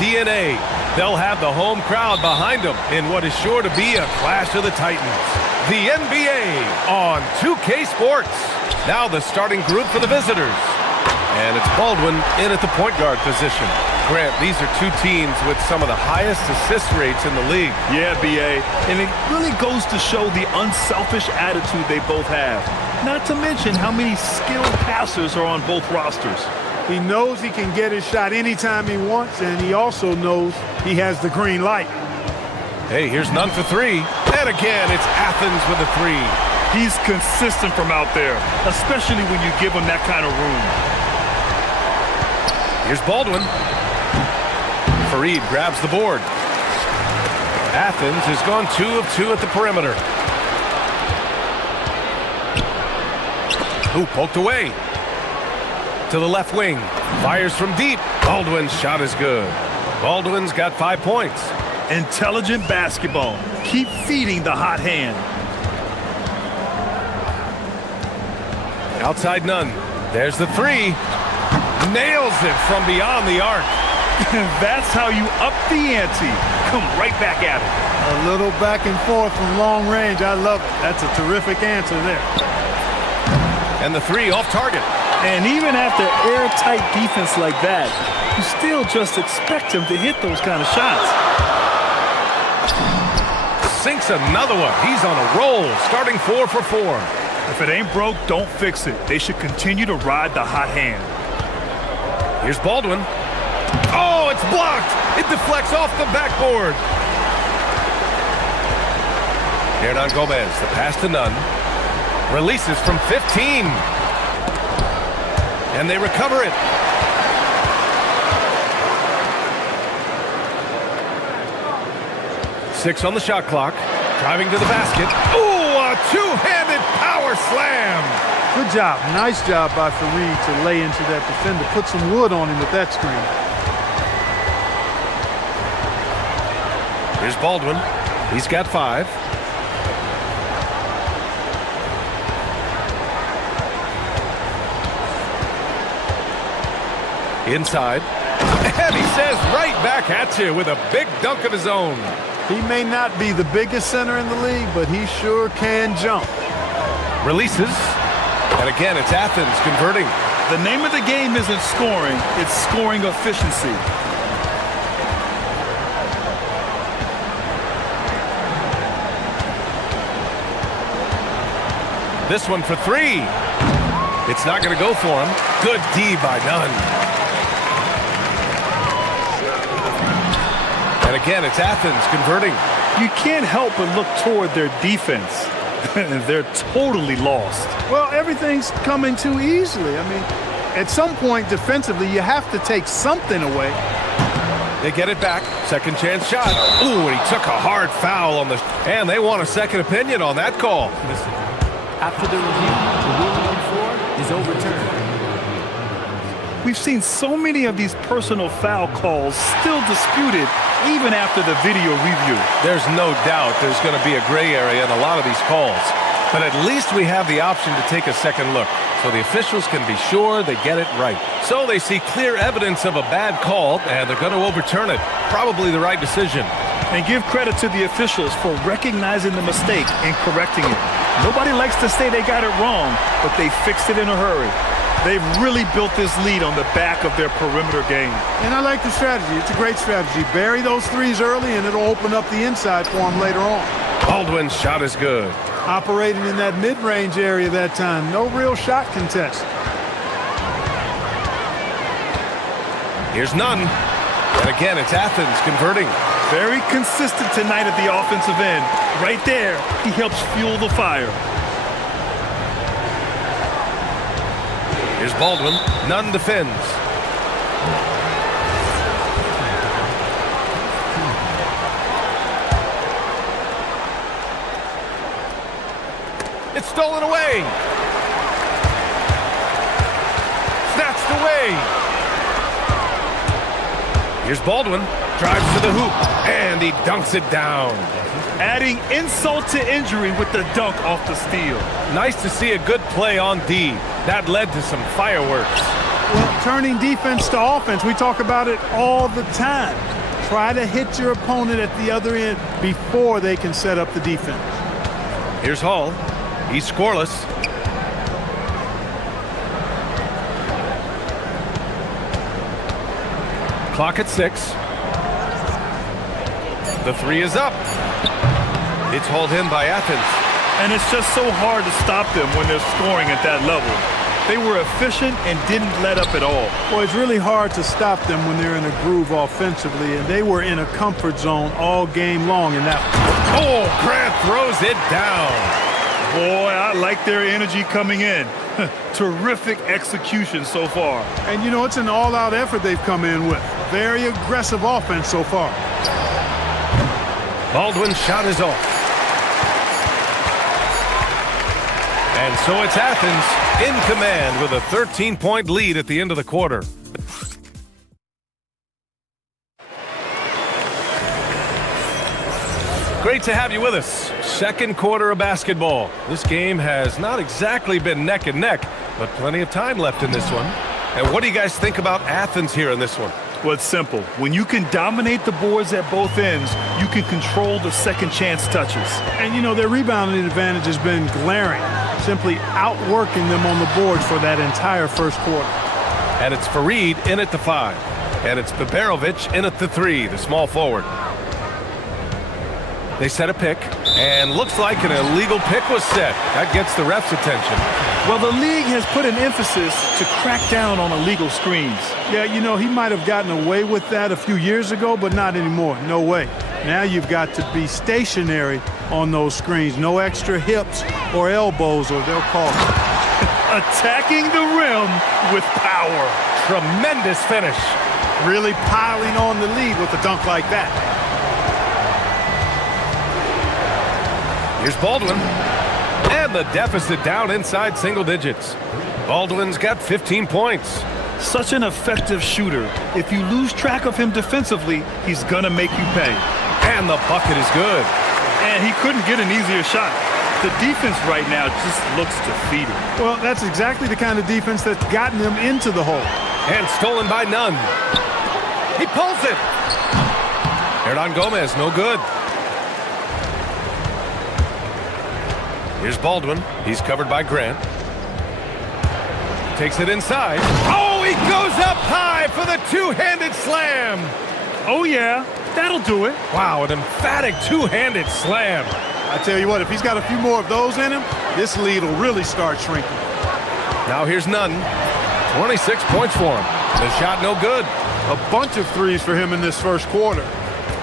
DNA. They'll have the home crowd behind them in what is sure to be a clash of the titans. The NBA on 2K Sports. Now the starting group for the visitors. And it's Baldwin in at the point guard position. Grant, these are two teams with some of the highest assist rates in the league. Yeah, B.A. And it really goes to show the unselfish attitude they both have. Not to mention how many skilled passers are on both rosters. He knows he can get his shot anytime he wants, and he also knows he has the green light. Hey, here's none for three. And again, it's Athens with a three. He's consistent from out there, especially when you give him that kind of room. Here's Baldwin. Fareed grabs the board. Athens has gone 2 of 2 at the perimeter. Who poked away? To the left wing. Fires from deep. Baldwin's shot is good. Baldwin's got 5 points. Intelligent basketball. Keep feeding the hot hand. Outside none. There's the three. Nails it from beyond the arc. That's how you up the ante. Come right back at it. A little back and forth from long range. I love it. That's a terrific answer there. And the three off target. And even after airtight defense like that, you still just expect him to hit those kind of shots. Sinks another one. He's on a roll, starting 4 for 4. If it ain't broke, don't fix it. They should continue to ride the hot hand. Here's Baldwin. Oh, it's blocked. It deflects off the backboard. Hernan Gomez, the pass to none. Releases from 15. And they recover it. Six on the shot clock. Driving to the basket. Ooh, a two-handed power slam. Good job. Nice job by Fareed to lay into that defender. Put some wood on him with that screen. Here's Baldwin. He's got 5. Inside. And he says right back at you with a big dunk of his own. He may not be the biggest center in the league, but he sure can jump. Releases. And again, it's Athens converting. The name of the game isn't scoring, it's scoring efficiency. This one for 3. It's not going to go for him. Good D by Nunn. And again, it's Athens converting. You can't help but look toward their defense. They're totally lost. Well, everything's coming too easily. I mean, at some point defensively, you have to take something away. They get it back. Second chance shot. Ooh, and he took a hard foul on the... And they want a second opinion on that call. Listen, after the review, the ruling on 4 is overturned. We've seen so many of these personal foul calls still disputed even after the video review. There's no doubt there's going to be a gray area in a lot of these calls. But at least we have the option to take a second look, so the officials can be sure they get it right. So they see clear evidence of a bad call, and they're going to overturn it. Probably the right decision. And give credit to the officials for recognizing the mistake and correcting it. Nobody likes to say they got it wrong, but they fixed it in a hurry. They've really built this lead on the back of their perimeter game. And I like the strategy. It's a great strategy. Bury those threes early, and it'll open up the inside for them later on. Baldwin's shot is good. Operating in that mid-range area that time. No real shot contest. Here's Nunn. And again, it's Athens converting. Very consistent tonight at the offensive end. Right there, he helps fuel the fire. Here's Baldwin. Nunn defends. It's stolen away. Snatched away. Here's Baldwin. Drives to the hoop. And he dunks it down. Adding insult to injury with the dunk off the steal. Nice to see a good play on D. That led to some fireworks. Well, turning defense to offense. We talk about it all the time. Try to hit your opponent at the other end before they can set up the defense. Here's Hall. He's scoreless. Clock at 6. The three is up. It's hauled in by Athens. And it's just so hard to stop them when they're scoring at that level. They were efficient and didn't let up at all. Well, it's really hard to stop them when they're in a groove offensively, and they were in a comfort zone all game long in that one. Oh, Grant throws it down. Boy, I like their energy coming in. Terrific execution so far. And, you know, it's an all-out effort they've come in with. Very aggressive offense so far. Baldwin's shot is off. And so it's Athens in command with a 13-point lead at the end of the quarter. Great to have you with us. Second quarter of basketball. This game has not exactly been neck and neck, but plenty of time left in this one. And what do you guys think about Athens here in this one? Well, it's simple. When you can dominate the boards at both ends, you can control the second chance touches. And, you know, their rebounding advantage has been glaring, simply outworking them on the boards for that entire first quarter. And it's Fareed in at the 5. And it's Babarovic in at the 3, the small forward. They set a pick, and looks like an illegal pick was set. That gets the ref's attention. Well, the league has put an emphasis to crack down on illegal screens. Yeah, you know, he might have gotten away with that a few years ago, but not anymore. No way. Now you've got to be stationary on those screens. No extra hips or elbows, or they'll call it. Attacking the rim with power. Tremendous finish. Really piling on the lead with a dunk like that. Here's Baldwin. And the deficit down inside single digits. Baldwin's got 15 points. Such an effective shooter. If you lose track of him defensively, he's gonna make you pay. And the bucket is good. And he couldn't get an easier shot. The defense right now just looks defeated. Well, that's exactly the kind of defense that's gotten them into the hole. And stolen by Nunn. He pulls it. Hernan Gomez, no good. Here's Baldwin. He's covered by Grant. Takes it inside. Oh, he goes up high for the two-handed slam. Oh, yeah. That'll do it. Wow, an emphatic two-handed slam. I tell you what, if he's got a few more of those in him, this lead will really start shrinking. Now here's Nunn. 26 points for him. The shot no good. A bunch of threes for him in this first quarter.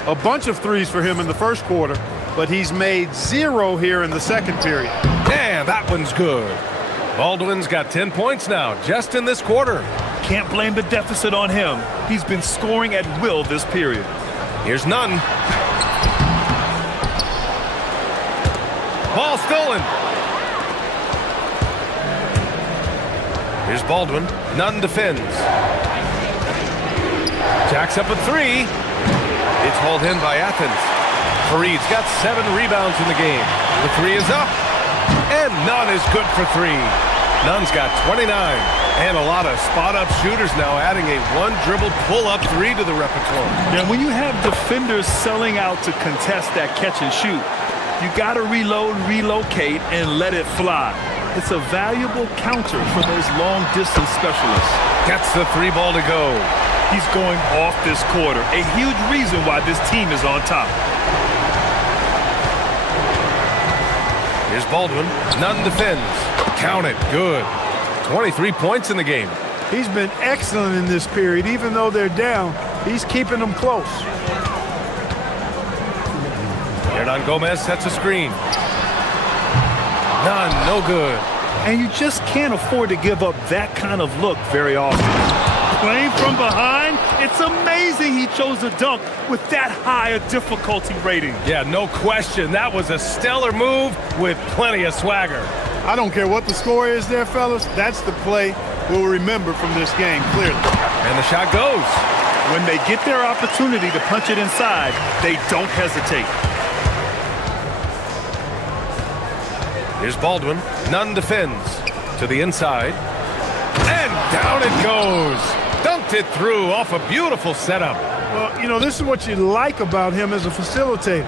A bunch of threes for him in the first quarter. But he's made 0 here in the second period. And that one's good. Baldwin's got 10 points now, just in this quarter. Can't blame the deficit on him. He's been scoring at will this period. Here's Nunn. Ball stolen. Here's Baldwin. Nunn defends. Jacks up a 3. It's hauled in by Athens. Fareed's got 7 rebounds in the game. The 3 is up. And Nunn is good for 3. Nunn's got 29. And a lot of spot-up shooters now, adding a one-dribble pull-up 3 to the repertoire. Yeah, when you have defenders selling out to contest that catch and shoot, you got to reload, relocate, and let it fly. It's a valuable counter for those long-distance specialists. Gets the 3 ball to go. He's going off this quarter. A huge reason why this team is on top. Here's Baldwin. Nunn defends. Count it. Good. 23 points in the game. He's been excellent in this period. Even though they're down, he's keeping them close. Hernan Gomez sets a screen. Nunn, no good. And you just can't afford to give up that kind of look very often. Playing from behind, it's amazing he chose a dunk with that high a difficulty rating. Yeah, no question. That was a stellar move with plenty of swagger. I don't care what the score is there, fellas. That's the play we'll remember from this game, clearly. And the shot goes. When they get their opportunity to punch it inside, they don't hesitate. Here's Baldwin. Nunn defends to the inside. And Down it goes. Dunked it through off a beautiful setup. Well, you know, this is what you like about him as a facilitator.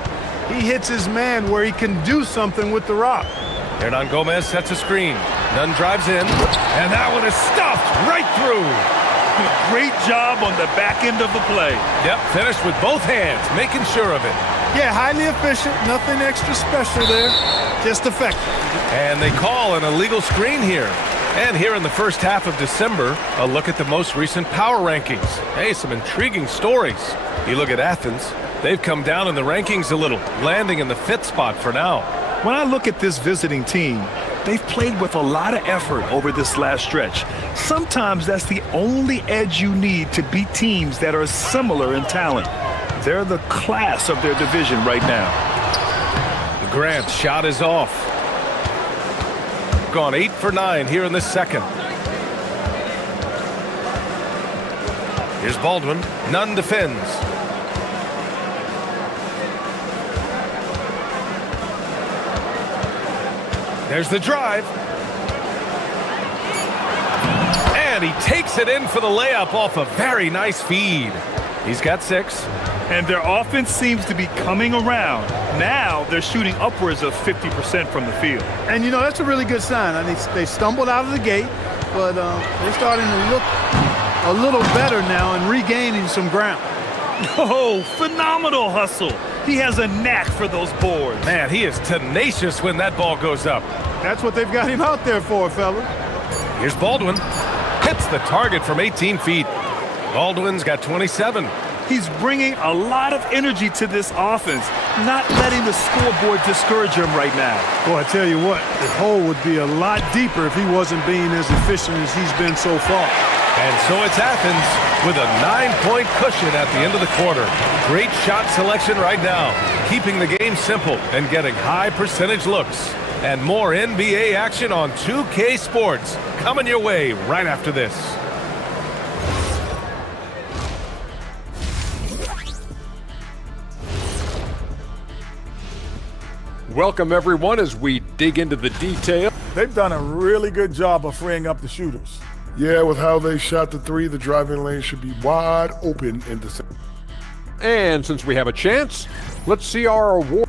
He hits his man where he can do something with the rock. Hernan Gomez sets a screen. Nunn drives in, and that one is stuffed right through. Great job on the back end of the play. Yep, finished with both hands, making sure of it. Yeah, highly efficient, nothing extra special there, just effective. And they call an illegal screen here. And here in the first half of December, a look at the most recent power rankings. Hey, some intriguing stories. You look at Athens, they've come down in the rankings a little, landing in the 5th spot for now. When I look at this visiting team, they've played with a lot of effort over this last stretch. Sometimes that's the only edge you need to beat teams that are similar in talent. They're the class of their division right now. Grant's shot is off. Gone 8 for 9 here in the second. Here's Baldwin. Nunn defends. There's the drive. And he takes it in for the layup off a very nice feed. He's got 6. And their offense seems to be coming around. Now they're shooting upwards of 50% from the field. And, you know, that's a really good sign. I mean, they stumbled out of the gate, but they're starting to look a little better now and regaining some ground. Oh, phenomenal hustle. He has a knack for those boards. Man, he is tenacious when that ball goes up. That's what they've got him out there for, fella. Here's Baldwin. Hits the target from 18 feet. Baldwin's got 27. He's bringing a lot of energy to this offense, not letting the scoreboard discourage him right now. Boy, I tell you what, the hole would be a lot deeper if he wasn't being as efficient as he's been so far. And so it's Athens with a 9-point cushion at the end of the quarter. Great shot selection right now, keeping the game simple and getting high percentage looks. And more NBA action on 2K Sports coming your way right after this. Welcome, everyone, as we dig into the detail. They've done a really good job of freeing up the shooters. Yeah, with how they shot the 3, the driving lane should be wide open in the second. And since we have a chance, let's see our award.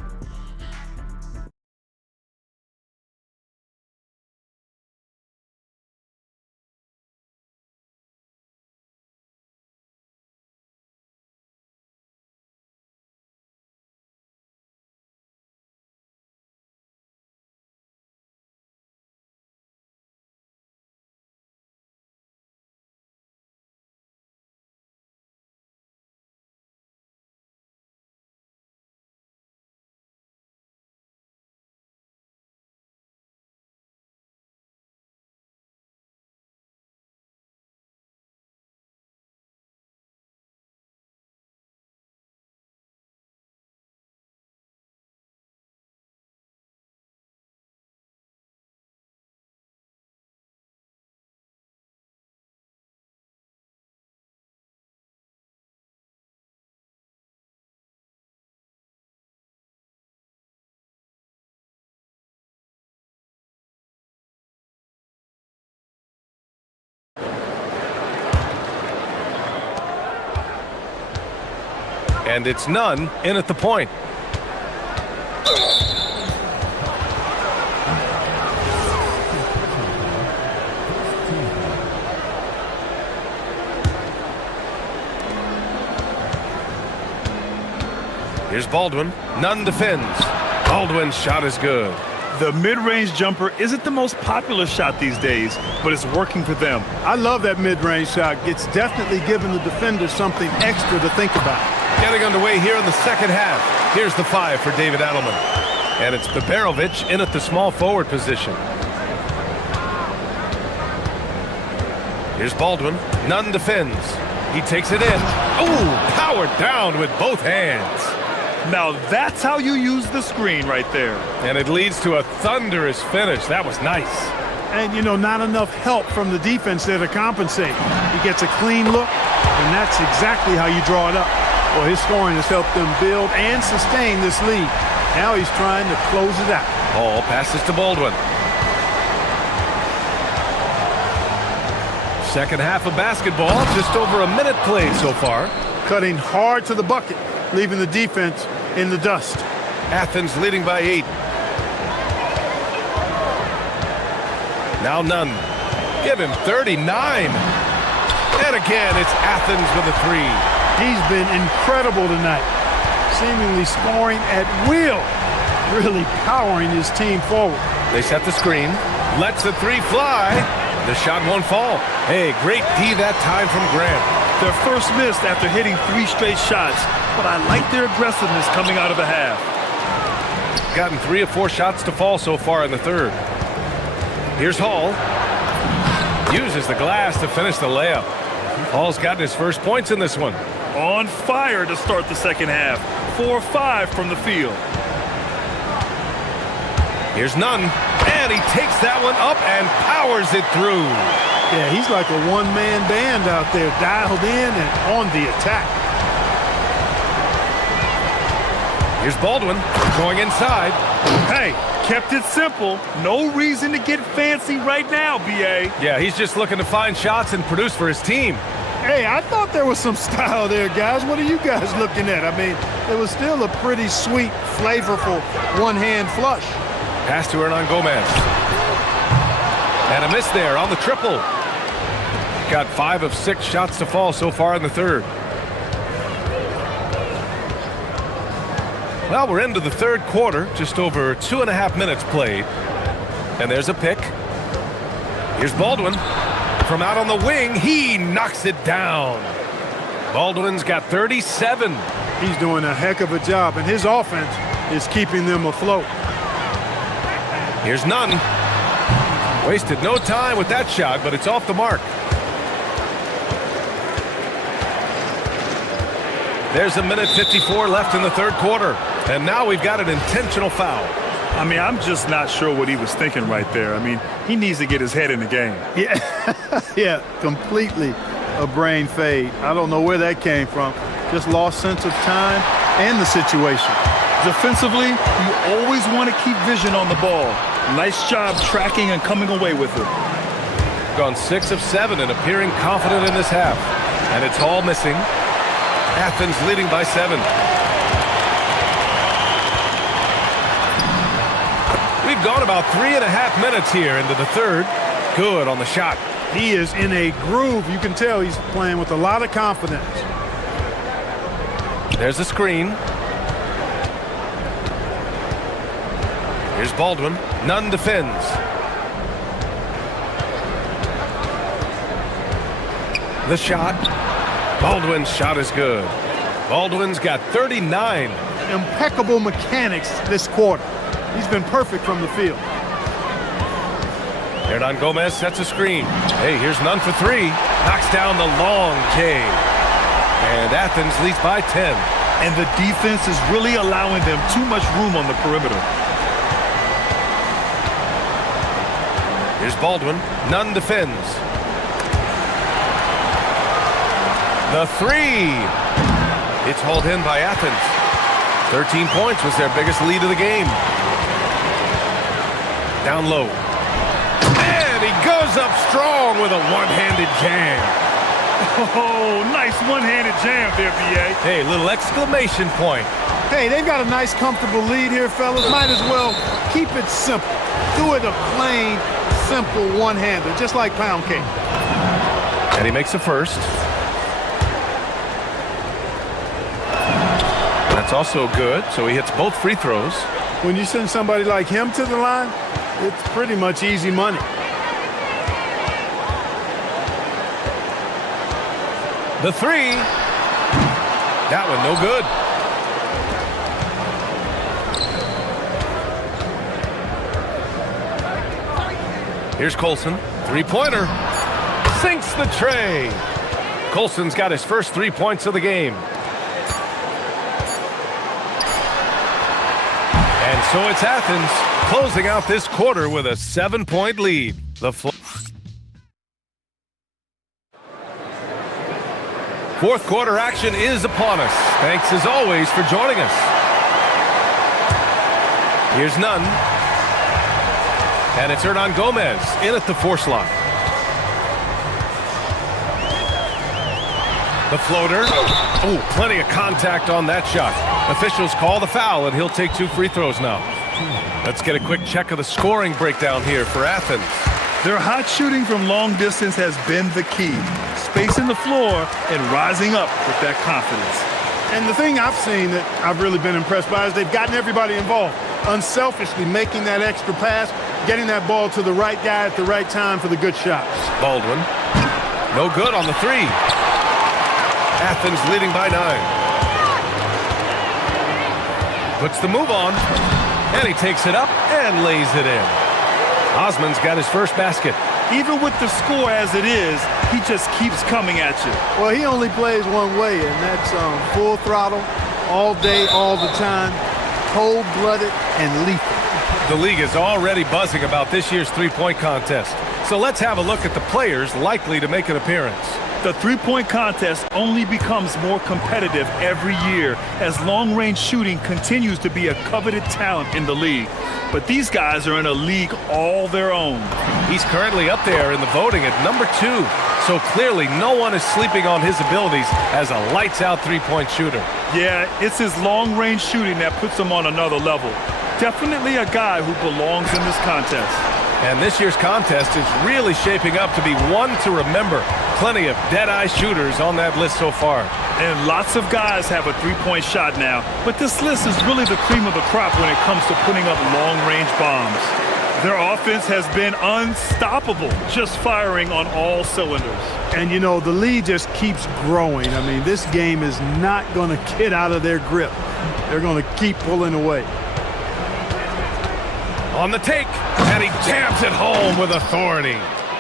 And it's Nunn in at the point. Here's Baldwin. Nunn defends. Baldwin's shot is good. The mid-range jumper isn't the most popular shot these days, but it's working for them. I love that mid-range shot. It's definitely giving the defender something extra to think about. Getting underway here in the second half. Here's the 5 for David Adelman. And it's Beberovic in at the small forward position. Here's Baldwin. Nunn defends. He takes it in. Oh, powered down with both hands. Now that's how you use the screen right there. And it leads to a thunderous finish. That was nice. And, you know, not enough help from the defense there to compensate. He gets a clean look, and that's exactly how you draw it up. Well, his scoring has helped them build and sustain this lead. Now he's trying to close it out. Ball passes to Baldwin. Second half of basketball, just over a minute played so far. Cutting hard to the bucket, leaving the defense in the dust. Athens leading by 8. Now Nunn. Give him 39. And again, it's Athens with a 3. He's been incredible tonight, seemingly scoring at will, really powering his team forward. They set the screen, lets the 3 fly. The shot won't fall. Hey, great D that time from Grant. Their first miss after hitting 3 straight shots, but I like their aggressiveness coming out of the half. Gotten 3 of 4 shots to fall so far in the third. Here's Hall. Uses the glass to finish the layup. Hall's gotten his first points in this one. On fire to start the second half. 4-5 from the field. Here's Nunn, and he takes that one up and powers it through. Yeah, he's like a one-man band out there, dialed in and on the attack. Here's Baldwin going inside. Hey, kept it simple. No reason to get fancy right now, B.A. Yeah, he's just looking to find shots and produce for his team. Hey, I thought there was some style there, guys. What are you guys looking at? I mean, it was still a pretty sweet, flavorful one-hand flush. Pass to Hernan Gomez. And a miss there on the triple. Got 5 of 6 shots to fall so far in the third. Well, we're into the third quarter, just over 2.5 minutes played. And there's a pick. Here's Baldwin. From out on the wing, he knocks it down. Baldwin's got 37. He's doing a heck of a job, and his offense is keeping them afloat. Here's Nunn. Wasted no time with that shot, but it's off the mark. There's a minute 54 left in the third quarter. And now we've got an intentional foul. I mean, I'm just not sure what he was thinking right there. I mean, he needs to get his head in the game. Yeah, yeah, completely a brain fade. I don't know where that came from. Just lost sense of time and the situation. Defensively, you always want to keep vision on the ball. Nice job tracking and coming away with it. Gone 6 of 7 and appearing confident in this half. And it's all missing. Athens leading by 7. We've gone about 3.5 minutes here into the third. Good on the shot. He is in a groove. You can tell he's playing with a lot of confidence. There's a screen. Here's Baldwin. Nunn defends. The shot. Baldwin's shot is good. Baldwin's got 39. Impeccable mechanics this quarter. He's been perfect from the field. Hernan Gomez sets a screen. Hey, here's Nunn for 3. Knocks down the long J. And Athens leads by 10. And the defense is really allowing them too much room on the perimeter. Here's Baldwin. Nunn defends. The 3. It's hauled in by Athens. 13 points was their biggest lead of the game. Down low. And he goes up strong with a one-handed jam. Oh, nice one-handed jam there, B.A. Hey, little exclamation point. Hey, they've got a nice, comfortable lead here, fellas. Might as well keep it simple. Do it a plain, simple one-hander, just like pound cake. And he makes the first. That's also good, so he hits both free throws. When you send somebody like him to the line, it's pretty much easy money. The 3. That one no good. Here's Colson. Three-pointer. Sinks the tray. Colson's got his first 3 points of the game. And so it's Athens closing out this quarter with a 7-point lead. The fourth quarter action is upon us. Thanks as always for joining us. Here's Nunn. And it's Hernan Gomez in at the force line. The floater. Oh, plenty of contact on that shot. Officials call the foul, and he'll take 2 free throws now. Let's get a quick check of the scoring breakdown here for Athens. Their hot shooting from long distance has been the key. Spacing the floor and rising up with that confidence. And the thing I've seen that I've really been impressed by is they've gotten everybody involved. Unselfishly making that extra pass, getting that ball to the right guy at the right time for the good shots. Baldwin. No good on the 3. Athens leading by 9. Puts the move on. And he takes it up and lays it in. Osman's got his first basket. Even with the score as it is, he just keeps coming at you. Well, he only plays one way, and that's full throttle, all day, all the time, cold-blooded and lethal. The league is already buzzing about this year's three-point contest. So let's have a look at the players likely to make an appearance. The three-point contest only becomes more competitive every year as long-range shooting continues to be a coveted talent in the league. But these guys are in a league all their own. He's currently up there in the voting at number 2. So clearly no one is sleeping on his abilities as a lights-out three-point shooter. Yeah, it's his long-range shooting that puts him on another level. Definitely a guy who belongs in this contest. And this year's contest is really shaping up to be one to remember. Plenty of dead-eye shooters on that list so far. And lots of guys have a three-point shot now. But this list is really the cream of the crop when it comes to putting up long-range bombs. Their offense has been unstoppable, just firing on all cylinders. And, you know, the lead just keeps growing. I mean, this game is not going to get out of their grip. They're going to keep pulling away. On the take, and he jams it home with authority.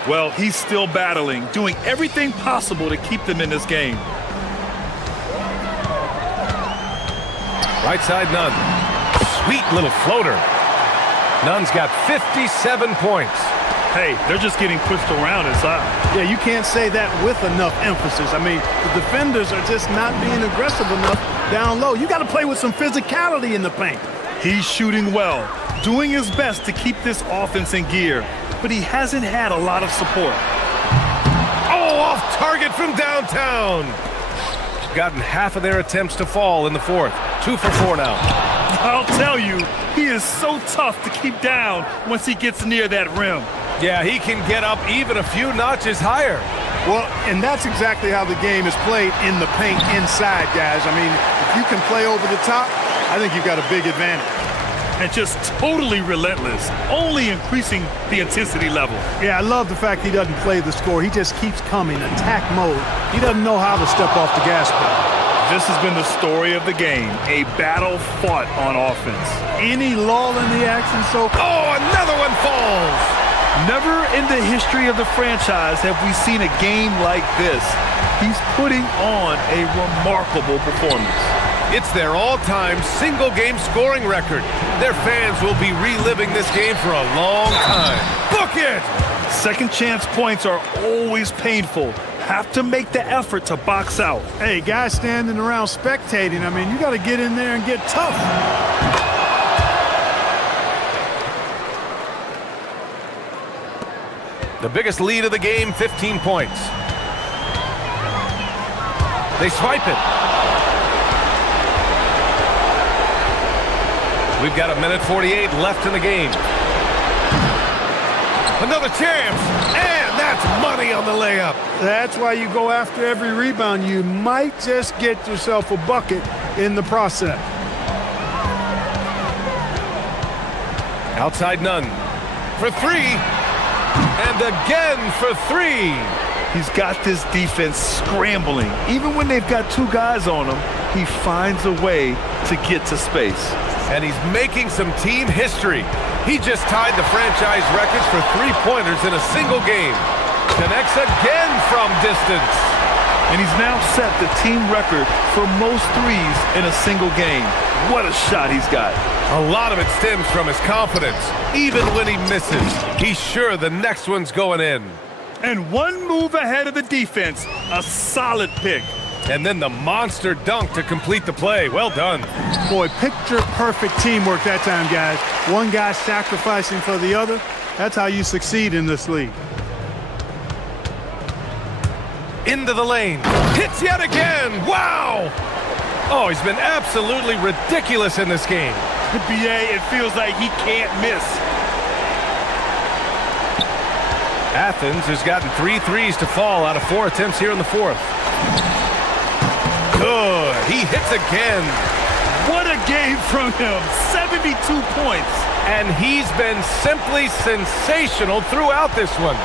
Well, he's still battling, doing everything possible to keep them in this game. Right side, Nunn. Sweet little floater. Nunn's got 57 points. Hey, they're just getting pushed around inside. Yeah, you can't say that with enough emphasis. I mean, the defenders are just not being aggressive enough down low. You got to play with some physicality in the paint. He's shooting well, doing his best to keep this offense in gear, but he hasn't had a lot of support. Oh, off target from downtown. Gotten half of their attempts to fall in the fourth. 2 for 4 now. I'll tell you, he is so tough to keep down once he gets near that rim. Yeah, he can get up even a few notches higher. Well, and that's exactly how the game is played in the paint inside, guys. I mean, if you can play over the top, I think you've got a big advantage. And just totally relentless, only increasing the intensity level. Yeah, I love the fact he doesn't play the score. He just keeps coming, attack mode. He doesn't know how to step off the gas pedal. This has been the story of the game, a battle fought on offense. Any lull in the action so far? Oh, another one falls! Never in the history of the franchise have we seen a game like this. He's putting on a remarkable performance. It's their all-time single-game scoring record. Their fans will be reliving this game for a long time. Book it! Second chance points are always painful. Have to make the effort to box out. Hey, guys standing around spectating, I mean, you got to get in there and get tough. The biggest lead of the game, 15 points. They swipe it. We've got 1:48 left in the game. Another chance, and that's money on the layup. That's why you go after every rebound. You might just get yourself a bucket in the process. Outside Nunn for 3, and again for 3. He's got this defense scrambling. Even when they've got 2 guys on him, he finds a way to get to space. And he's making some team history. He just tied the franchise records for three-pointers in a single game. Connects again from distance. And he's now set the team record for most threes in a single game. What a shot he's got. A lot of it stems from his confidence. Even when he misses, he's sure the next one's going in. And one move ahead of the defense, a solid pick. And then the monster dunk to complete the play. Well done. Boy, picture-perfect teamwork that time, guys. One guy sacrificing for the other. That's how you succeed in this league. Into the lane. Hits yet again. Wow! Oh, he's been absolutely ridiculous in this game. BA, it feels like he can't miss. Athens has gotten 3 threes to fall out of 4 attempts here in the fourth. Good. He hits again. What a game from him. 72 points. And he's been simply sensational throughout this one.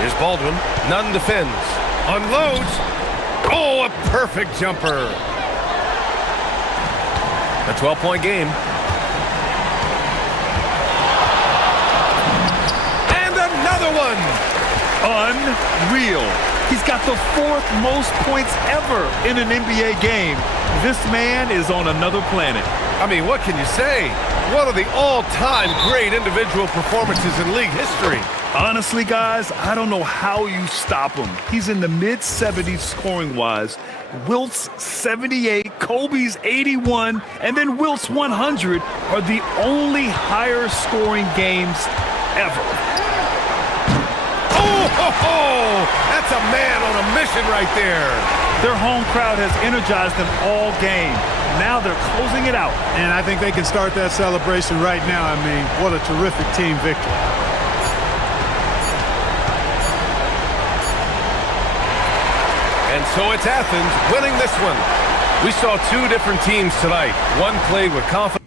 Here's Baldwin. Nunn defends. Unloads. Oh, a perfect jumper. A 12-point game. And another one. Unreal. He's got the 4th most points ever in an NBA game. This man is on another planet. I mean, what can you say? One of the all-time great individual performances in league history. Honestly, guys, I don't know how you stop him. He's in the mid-70s scoring-wise. Wilt's 78, Kobe's 81, and then Wilt's 100 are the only higher-scoring games ever. Oh, that's a man on a mission right there. Their home crowd has energized them all game. Now they're closing it out. And I think they can start that celebration right now. I mean, what a terrific team victory. And so it's Athens winning this one. We saw 2 different teams tonight. One played with confidence.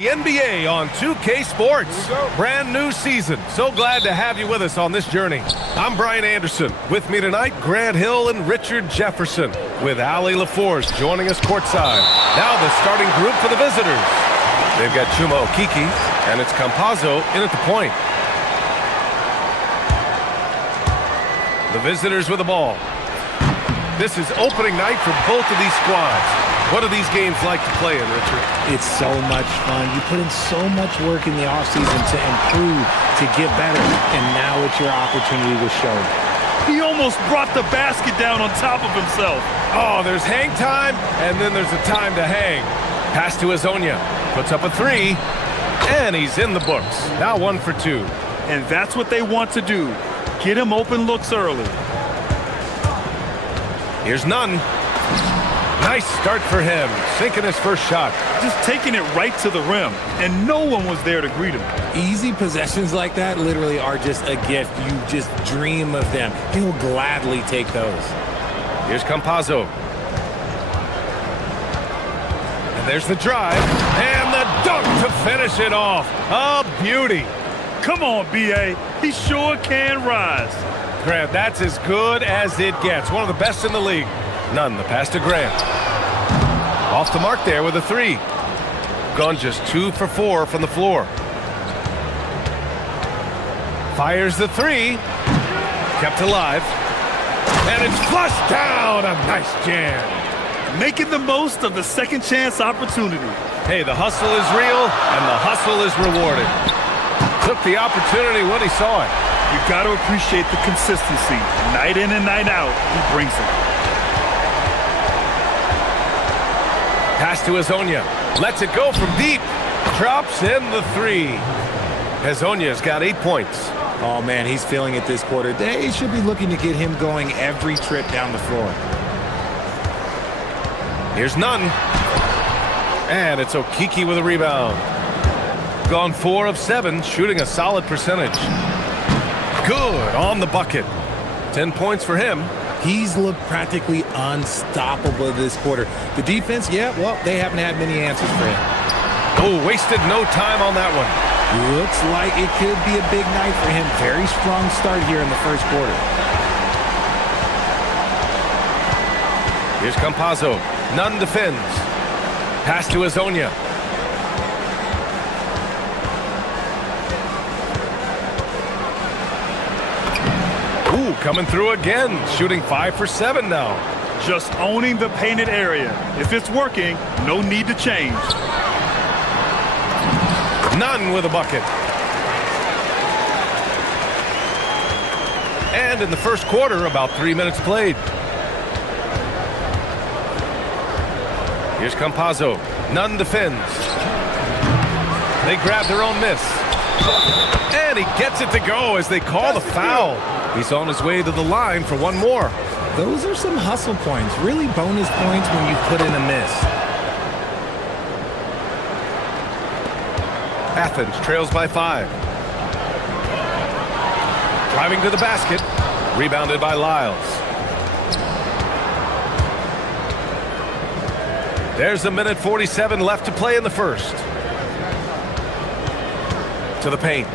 The NBA on 2K Sports. Brand new season. So glad to have you with us on this journey. I'm Brian Anderson. With me tonight, Grant Hill and Richard Jefferson, with Ali LaForce joining us courtside. Now the starting group for the visitors. They've got Chuma Okeke, and it's Campazzo in at the point. The visitors with the ball. This is opening night for both of these squads. What do these games like to play in, Richard? It's so much fun. You put in so much work in the offseason to improve, to get better, and now it's your opportunity to show. He almost brought the basket down on top of himself. Oh, there's hang time, and then there's a time to hang. Pass to Azonia. Puts up a three, and he's in the books. Now 1 for 2. And that's what they want to do. Get him open looks early. Here's Nunn. Nice start for him, sinking his first shot. Just taking it right to the rim, and no one was there to greet him. Easy possessions like that literally are just a gift. You just dream of them. He'll gladly take those. Here's Campazzo. And there's the drive, and the dunk to finish it off. A beauty. Come on, B.A. He sure can rise. Grant, that's as good as it gets. One of the best in the league. Nunn, the pass to Grant. Off the mark there with a three. Gone just 2 for 4 from the floor. Fires the three. Kept alive. And it's flushed down. A nice jam. Making the most of the second chance opportunity. Hey, the hustle is real, and the hustle is rewarded. Took the opportunity when he saw it. You got to appreciate the consistency. Night in and night out, he brings it. Pass to Azonia. Lets it go from deep. Drops in the three. Azonia's got 8 points. Oh, man, he's feeling it this quarter. They should be looking to get him going every trip down the floor. Here's Nunn. And it's Okeke with a rebound. Gone 4 of 7, shooting a solid percentage. Good on the bucket. 10 points for him. He's looked practically unstoppable this quarter. The defense, yeah, well, they haven't had many answers for him. Oh, wasted no time on that one. Looks like it could be a big night for him. Very strong start here in the first quarter. Here's Campazzo. Nunn defends. Pass to Azonia. Ooh, coming through again. Shooting 5 for 7 now. Just owning the painted area. If it's working, no need to change. Nunn with a bucket. And in the first quarter, about 3 minutes played. Here's Campazzo. Nunn defends. They grab their own miss. And he gets it to go as they call the foul. He's on his way to the line for one more. Those are some hustle points. Really bonus points when you put in a miss. Athens trails by 5. Driving to the basket. Rebounded by Lyles. There's a minute 47 left to play in the first. To the paint.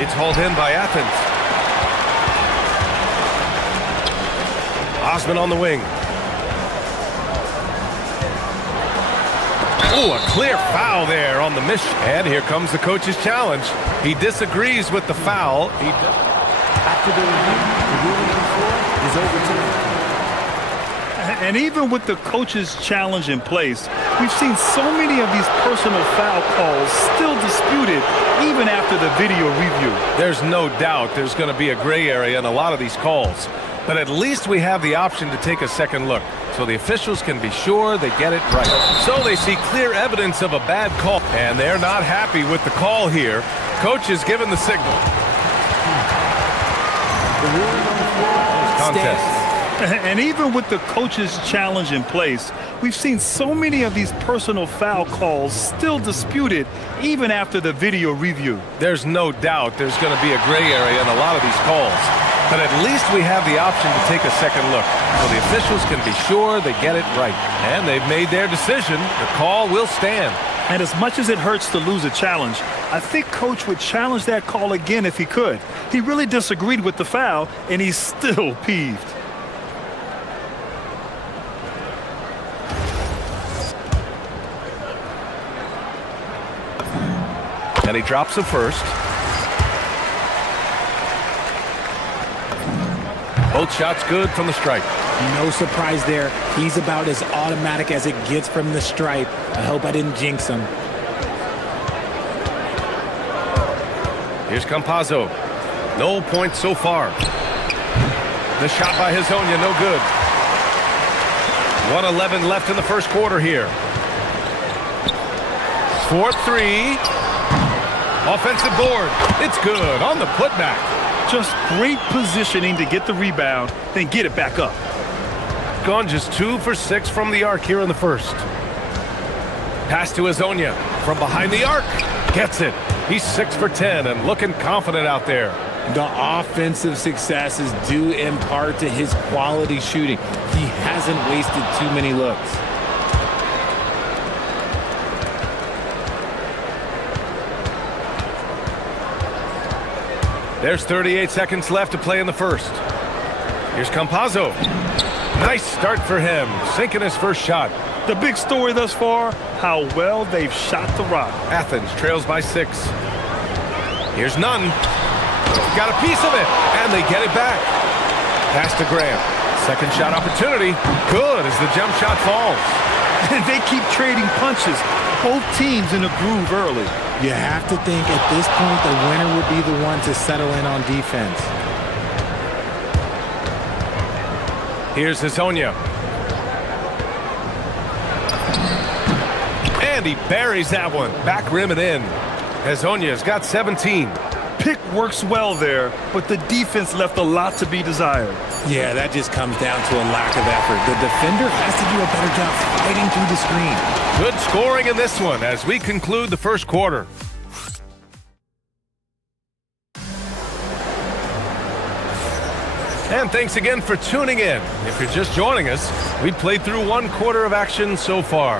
It's hauled in by Athens. Osman on the wing. Oh, a clear foul there on the miss. And here comes the coach's challenge. He disagrees with the foul. After the review, the ruling on the floor is overturned. And even with the coach's challenge in place, we've seen so many of these personal foul calls still disputed even after the video review. There's no doubt there's going to be a gray area in a lot of these calls. But at least we have the option to take a second look, so the officials can be sure they get it right. So they see clear evidence of a bad call, and they're not happy with the call here. Coach is given the signal. The ruling on the floor Contest. And even with the coach's challenge in place, we've seen so many of these personal foul calls still disputed even after the video review. There's no doubt there's going to be a gray area in a lot of these calls. But at least we have the option to take a second look, so the officials can be sure they get it right. And they've made their decision. The call will stand. And as much as it hurts to lose a challenge, I think Coach would challenge that call again if he could. He really disagreed with the foul, and he's still peeved. And he drops the first. Both shots good from the stripe. No surprise there. He's about as automatic as it gets from the stripe. I hope I didn't jinx him. Here's Campazzo. No points so far. The shot by Hezonja, no good. 1:11 left in the first quarter here. 4-3. Offensive board. It's good on the putback. Just great positioning to get the rebound, then get it back up. Gone just 2 for 6 from the arc here in the first. Pass to Hezonja from behind the arc. Gets it. He's 6 for 10 and looking confident out there. The offensive success is due in part to his quality shooting. He hasn't wasted too many looks. There's 38 seconds left to play in the first. Here's Campazzo. Nice start for him, sinking his first shot. The big story thus far, how well they've shot the rock. Athens trails by 6. Here's Nunn. Got a piece of it, and they get it back. Pass to Graham. Second shot opportunity. Good as the jump shot falls. They keep trading punches. Both teams in a groove early. You have to think at this point the winner will be the one to settle in on defense. Here's Hezonja. And he buries that one. Back rim and in. Hezonja's got 17. Pick works well there, but the defense left a lot to be desired. Yeah, that just comes down to a lack of effort. The defender has to do a better job fighting through the screen. Good scoring in this one as we conclude the first quarter. And thanks again for tuning in. If you're just joining us, we played through 1 quarter of action so far.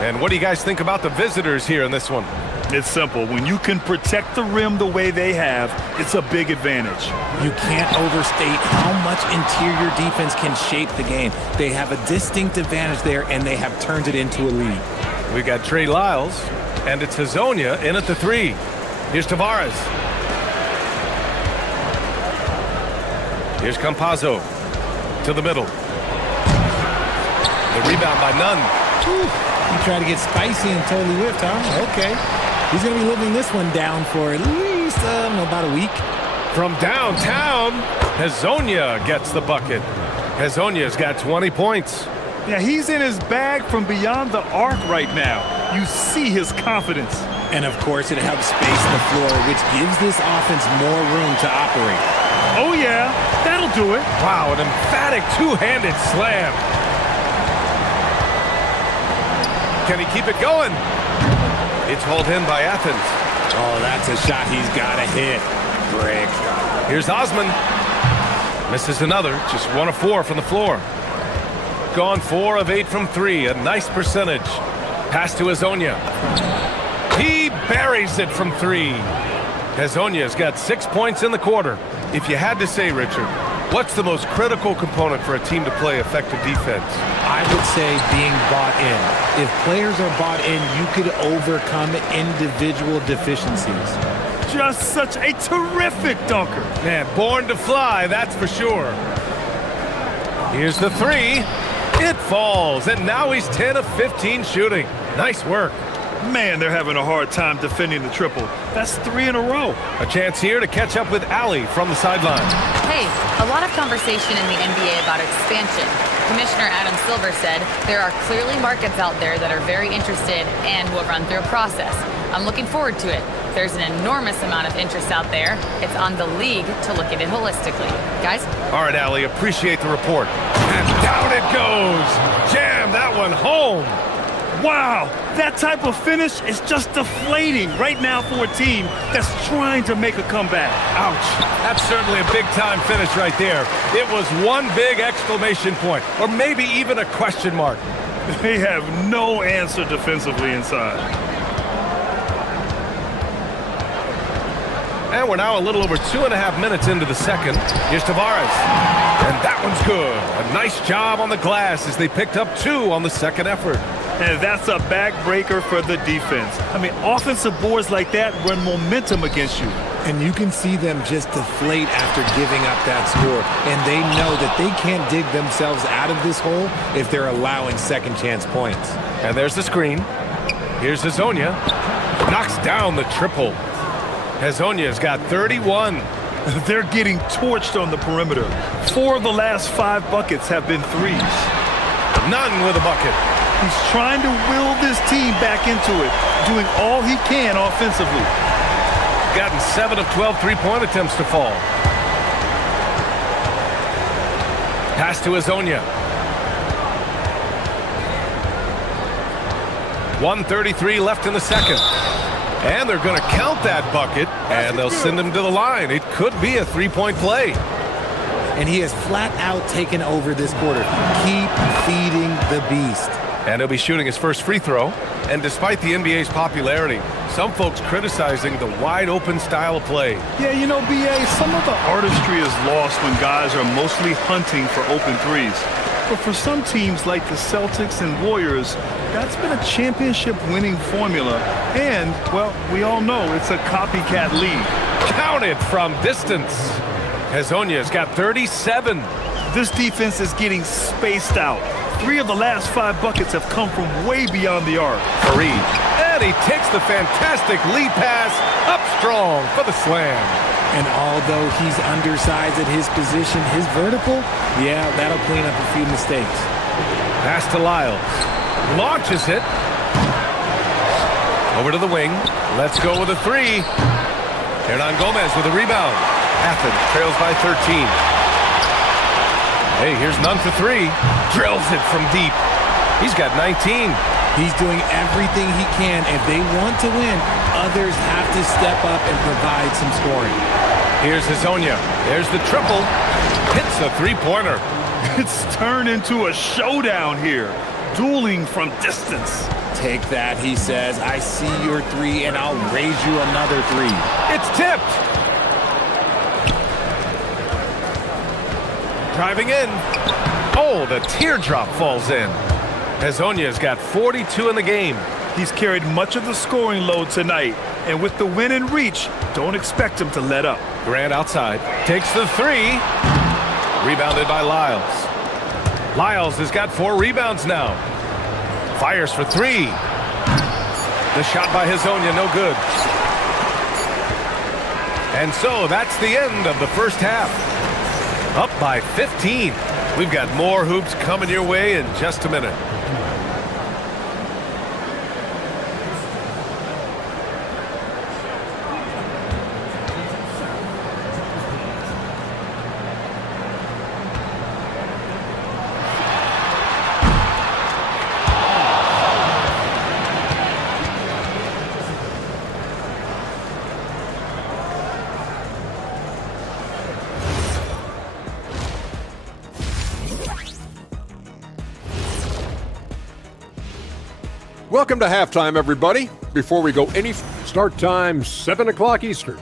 And what do you guys think about the visitors here in this one? It's simple. When you can protect the rim the way they have, it's a big advantage. You can't overstate how much interior defense can shape the game. They have a distinct advantage there, and they have turned it into a lead. We got Trey Lyles, and it's Hezonja in at the 3. Here's Tavares. Here's Campazzo to the middle. The rebound by Nunn. He tried to get spicy and totally whiffed, huh? Okay. He's going to be living this one down for at least about a week. From downtown, Hezonja gets the bucket. Hezonja's got 20 points. Yeah, he's in his bag from beyond the arc right now. You see his confidence. And, of course, it helps space the floor, which gives this offense more room to operate. Oh, yeah. That'll do it. Wow, an emphatic two-handed slam. Can he keep it going? It's hauled in by Athens. Oh, that's a shot he's got to hit. Brick. Here's Osman. Misses another, just 1 of 4 from the floor. Gone 4 of 8 from 3, a nice percentage. Pass to Hezonja. He buries it from 3. Hezonja's got 6 points in the quarter. If you had to say, Richard, what's the most critical component for a team to play effective defense? I would say being bought in. If players are bought in, you could overcome individual deficiencies. Just such a terrific dunker. Man, born to fly, that's for sure. Here's the 3. It falls, and now he's 10 of 15 shooting. Nice work. Man, they're having a hard time defending the triple. That's 3 in a row. A chance here to catch up with Allie from the sideline. Hey, a lot of conversation in the NBA about expansion. Commissioner Adam Silver said there are clearly markets out there that are very interested and will run through a process. I'm looking forward to it. There's an enormous amount of interest out there. It's on the league to look at it holistically. Guys? All right, Allie, appreciate the report. And down it goes. Jam that one home. Wow, that type of finish is just deflating right now for a team that's trying to make a comeback. Ouch. That's certainly a big-time finish right there. It was one big exclamation point, or maybe even a question mark. They have no answer defensively inside. And we're now a little over 2.5 minutes into the second. Here's Tavares. And that one's good. A nice job on the glass as they picked up 2 on the second effort. And that's a backbreaker for the defense. I mean, offensive boards like that run momentum against you. And you can see them just deflate after giving up that score. And they know that they can't dig themselves out of this hole if they're allowing second chance points. And there's the screen. Here's Hazonia. Knocks down the triple. Hazonia's got 31. They're getting torched on the perimeter. 4 of the last 5 buckets have been threes. None with a bucket. He's trying to will this team back into it, doing all he can offensively. Gotten 7 of 12 three-point attempts to fall. Pass to Hazonia. 1:33 left in the second. And they're going to count that bucket, and they'll send him to the line. It could be a three-point play. And he has flat out taken over this quarter. Keep feeding the beast. And he'll be shooting his first free throw. And despite the NBA's popularity, some folks criticizing the wide-open style of play. Yeah, you know, B.A., some of the artistry is lost when guys are mostly hunting for open threes. But for some teams like the Celtics and Warriors, that's been a championship-winning formula. And, well, we all know it's a copycat league. Counted from distance. Hazonia's got 37. This defense is getting spaced out. 3 of the last 5 buckets have come from way beyond the arc. Fareed. And he takes the fantastic lead pass up strong for the slam. And although he's undersized at his position, his vertical, yeah, that'll clean up a few mistakes. Pass to Lyles. Launches it. Over to the wing. Let's go with a 3. Hernan Gomez with a rebound. Athens trails by 13. Hey, here's none for 3. Drills it from deep. He's got 19. He's doing everything he can. If they want to win, others have to step up and provide some scoring. Here's Hazonia. There's the triple. Hits the three-pointer. It's turned into a showdown here. Dueling from distance. Take that, he says. I see your 3, and I'll raise you another 3. It's tipped. Driving in. Oh, the teardrop falls in. Hazonia's got 42 in the game. He's carried much of the scoring load tonight, and with the win in reach, don't expect him to let up. Grant outside. Takes the 3. Rebounded by Lyles. Lyles has got 4 rebounds now. Fires for 3. The shot by Hazonia, no good. And so that's the end of the first half. Up by 15. We've got more hoops coming your way in just a minute. Welcome to halftime, everybody. Before we go any start time, 7 o'clock Eastern.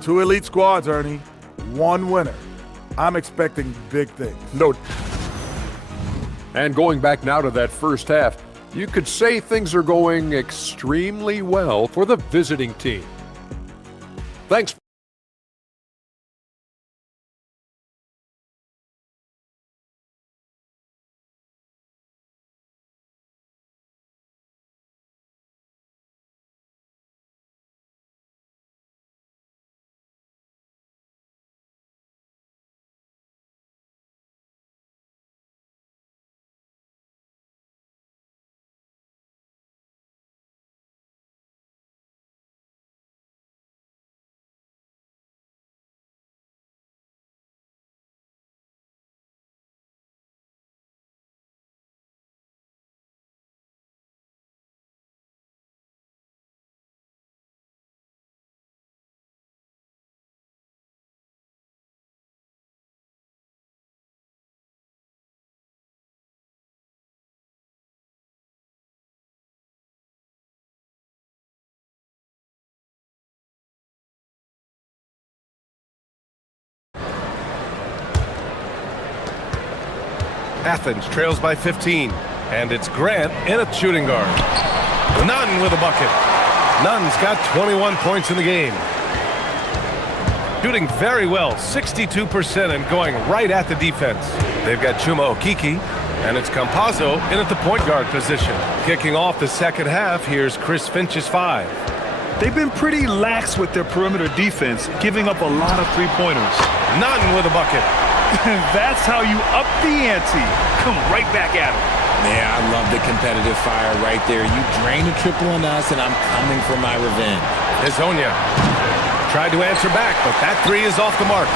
2 elite squads, Ernie. 1 winner. I'm expecting big things. No. And going back now to that first half, you could say things are going extremely well for the visiting team. Thanks. Athens trails by 15. And it's Grant in at shooting guard. Nunn with a bucket. Nunn's got 21 points in the game. Shooting very well, 62% and going right at the defense. They've got Chuma Okiki, and it's Campazzo in at the point guard position. Kicking off the second half, here's Chris Finch's 5. They've been pretty lax with their perimeter defense, giving up a lot of three-pointers. Nunn with a bucket. That's how you up the ante. Come right back at him. Yeah, I love the competitive fire right there. You drain a triple on us, and I'm coming for my revenge. Hezonja tried to answer back, but that three is off the mark.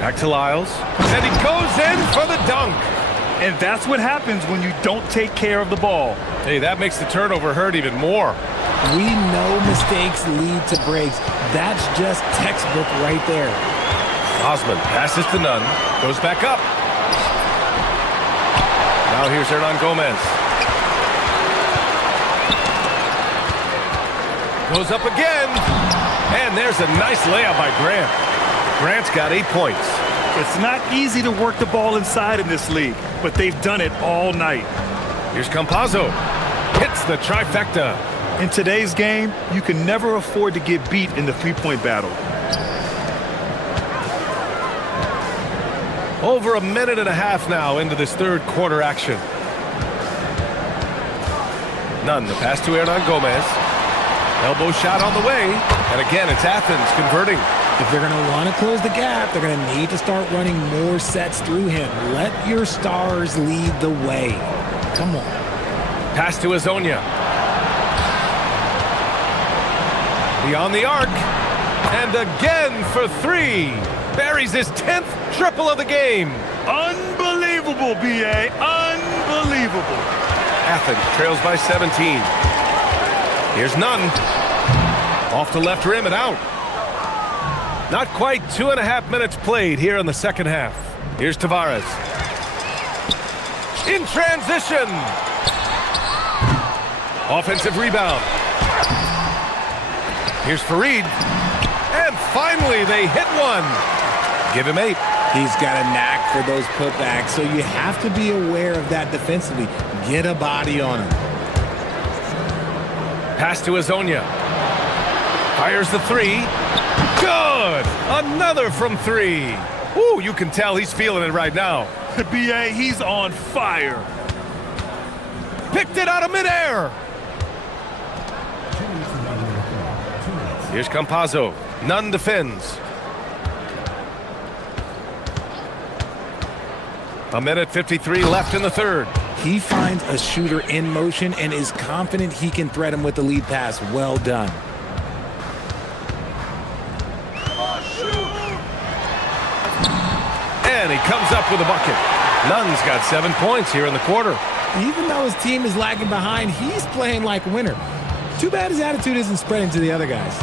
Back to Lyles, and he goes in for the dunk. And that's what happens when you don't take care of the ball. Hey, that makes the turnover hurt even more. We know mistakes lead to breaks. That's just textbook right there. Osman passes to Nunn, goes back up. Now here's Hernan Gomez. Goes up again. And there's a nice layup by Grant. Grant's got 8 points. It's not easy to work the ball inside in this league, but they've done it all night. Here's Campazzo. Hits the trifecta. In today's game, you can never afford to get beat in the three-point battle. Over a minute and a half now into this third quarter action. Nunn, the pass to Hernan Gomez. Elbow shot on the way. And again, it's Athens converting. If they're going to want to close the gap, they're going to need to start running more sets through him. Let your stars lead the way. Come on. Pass to Hezonja. Beyond the arc. And again for 3. Buries his 10th triple of the game. Unbelievable, B.A. Unbelievable. Athens trails by 17. Here's Nunn. Off the left rim and out. Not quite 2.5 minutes played here in the second half. Here's Tavares. In transition. Offensive rebound. Here's Fareed. And finally they hit one. Give him 8. He's got a knack for those putbacks, so you have to be aware of that defensively. Get a body on him. Pass to Hezonja. Fires the 3. Good! Another from 3. Ooh, you can tell he's feeling it right now. The B.A., he's on fire. Picked it out of midair. Here's Campazzo. Nunn defends. A minute 53 left in the third. He finds a shooter in motion and is confident he can thread him with the lead pass. Well done. And he comes up with a bucket. Nunn's got 7 points here in the quarter. Even though his team is lagging behind, he's playing like a winner. Too bad his attitude isn't spreading to the other guys.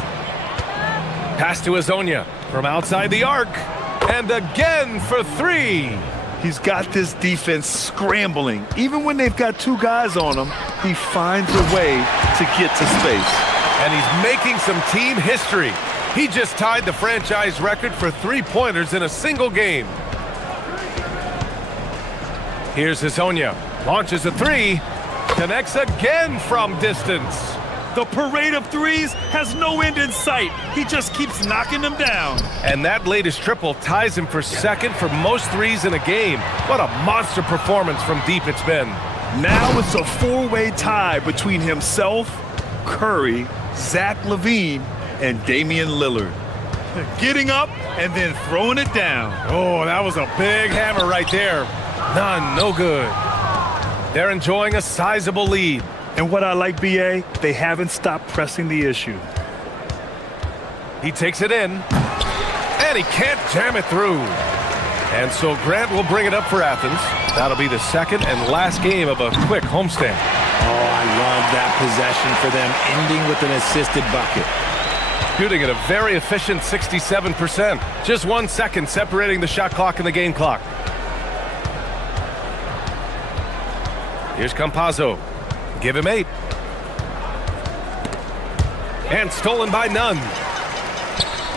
Pass to Hezonja from outside the arc. And again for 3. He's got this defense scrambling. Even when they've got 2 guys on him, he finds a way to get to space. And he's making some team history. He just tied the franchise record for 3-pointers in a single game. Here's Hezonja. Launches a 3. Connects again from distance. The parade of threes has no end in sight. He just keeps knocking them down. And that latest triple ties him for second for most threes in a game. What a monster performance from deep it's been. Now it's a 4-way tie between himself, Curry, Zach LaVine, and Damian Lillard. Getting up and then throwing it down. Oh, that was a big hammer right there. None, no good. They're enjoying a sizable lead. And what I like, B.A., they haven't stopped pressing the issue. He takes it in, and he can't jam it through. And so Grant will bring it up for Athens. That'll be the second and last game of a quick homestand. Oh, I love that possession for them, ending with an assisted bucket. Shooting at a very efficient 67%. Just 1 second separating the shot clock and the game clock. Here's Campazzo. Give him 8. And stolen by Nunn.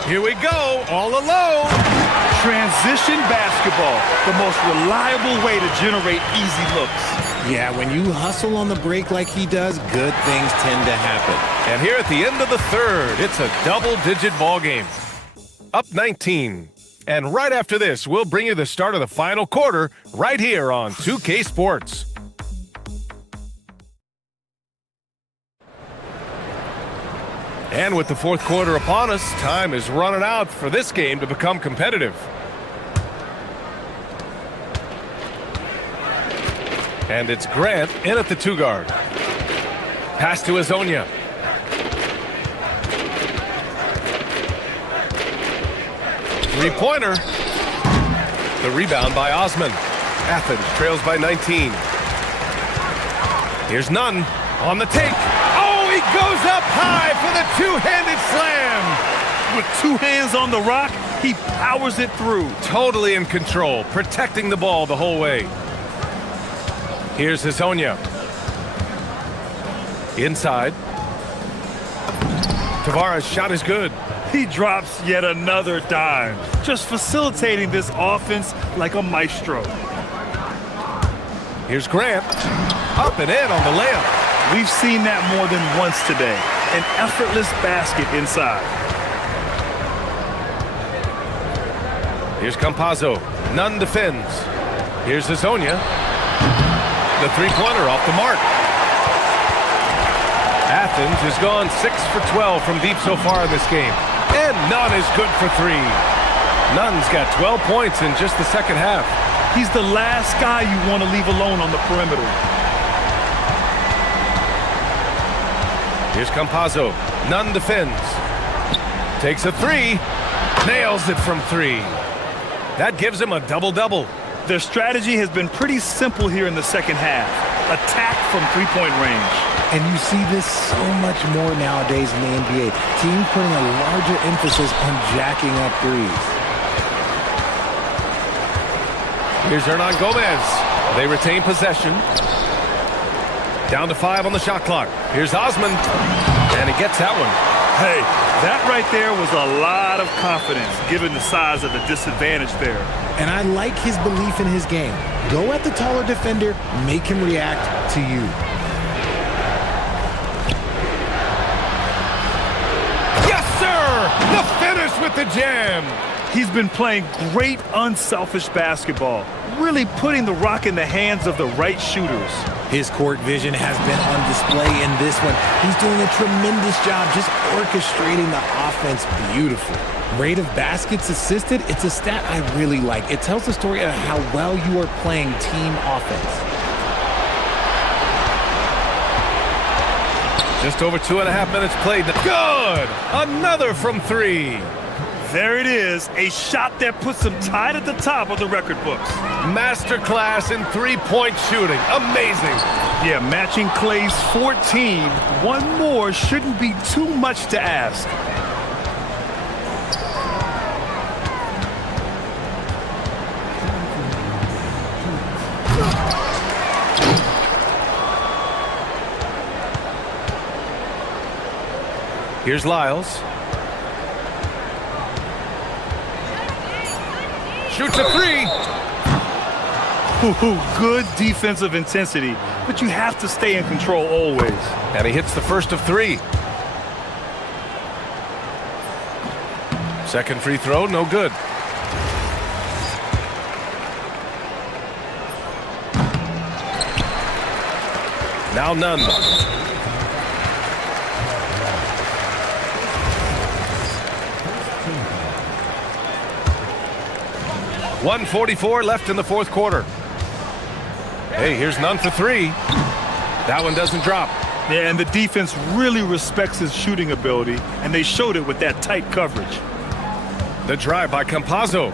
Here we go, all alone. Transition basketball, the most reliable way to generate easy looks. Yeah, when you hustle on the break like he does, good things tend to happen. And here at the end of the third, it's a double-digit ball game. Up 19. And right after this, we'll bring you the start of the final quarter right here on 2K Sports. And with the fourth quarter upon us, time is running out for this game to become competitive. And it's Grant in at the 2-guard. Pass to Azonia. Three-pointer. The rebound by Osman. Athens trails by 19. Here's Nunn on the take. Oh, he goes up high for the two-handed slam. With two hands on the rock, he powers it through. Totally in control, protecting the ball the whole way. Here's Azonia. Inside. Tavares' shot is good. He drops yet another dime, just facilitating this offense like a maestro. Here's Grant. Up and in on the layup. We've seen that more than once today. An effortless basket inside. Here's Campazzo. Nunn defends. Here's Azonia. The three-pointer off the mark. Athens has gone 6 for 12 from deep so far in this game. And Nunn is good for 3. Nunn's got 12 points in just the second half. He's the last guy you want to leave alone on the perimeter. Here's Campazzo. Nunn defends. Takes a 3. Nails it from 3. That gives him a double-double. Their strategy has been pretty simple here in the second half. Attack from three-point range. And you see this so much more nowadays in the NBA. Teams putting a larger emphasis on jacking up threes. Here's Hernan Gomez. They retain possession. Down to 5 on the shot clock. Here's Osman. And he gets that one. Hey, that right there was a lot of confidence given the size of the disadvantage there. And I like his belief in his game. Go at the taller defender, make him react to you. Yes, sir! The finish with the jam! He's been playing great unselfish basketball, really putting the rock in the hands of the right shooters. His court vision has been on display in this one. He's doing a tremendous job just orchestrating the offense beautifully. Rate of baskets assisted, it's a stat I really like. It tells the story of how well you are playing team offense. Just over 2.5 minutes played. Good! Another from 3. There it is, a shot that puts him tied at the top of the record books. Masterclass in three-point shooting. Amazing. Yeah, matching Clay's 14. One more shouldn't be too much to ask. Here's Lyles. Shoots a 3. Good defensive intensity, but you have to stay in control always. And he hits the first of 3. Second free throw, no good. Now Nunn. .144 left in the fourth quarter. Hey, here's Nunn for 3. That one doesn't drop. Yeah, and the defense really respects his shooting ability, and they showed it with that tight coverage. The drive by Campazzo.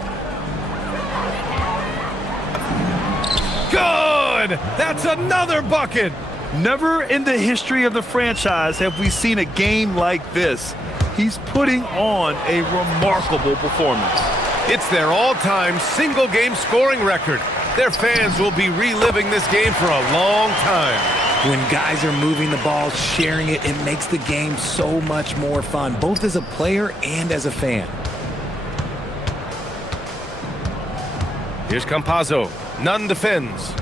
Good! That's another bucket! Never in the history of the franchise have we seen a game like this. He's putting on a remarkable performance. It's their all-time single-game scoring record. Their fans will be reliving this game for a long time. When guys are moving the ball, sharing it, it makes the game so much more fun, both as a player and as a fan. Here's Campazzo. Nunn defends.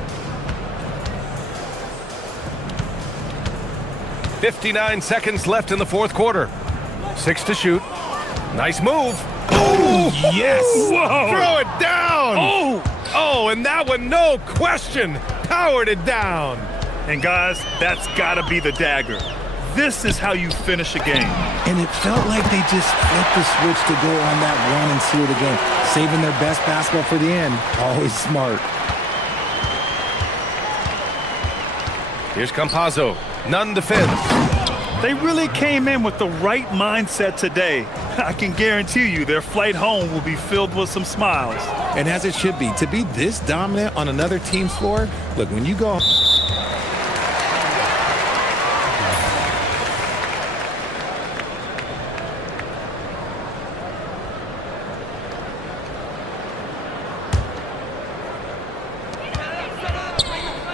59 seconds left in the fourth quarter. 6 to shoot. Nice move. Oh, yes. Whoa. Throw it down. Oh, and that one, no question, powered it down. And guys, that's got to be the dagger. This is how you finish a game. And it felt like they just flipped the switch to go on that run and seal the game, saving their best basketball for the end. Always smart. Here's Campazzo. Nunn defends. They really came in with the right mindset today. I can guarantee you their flight home will be filled with some smiles. And as it should be, to be this dominant on another team's floor, look, when you go...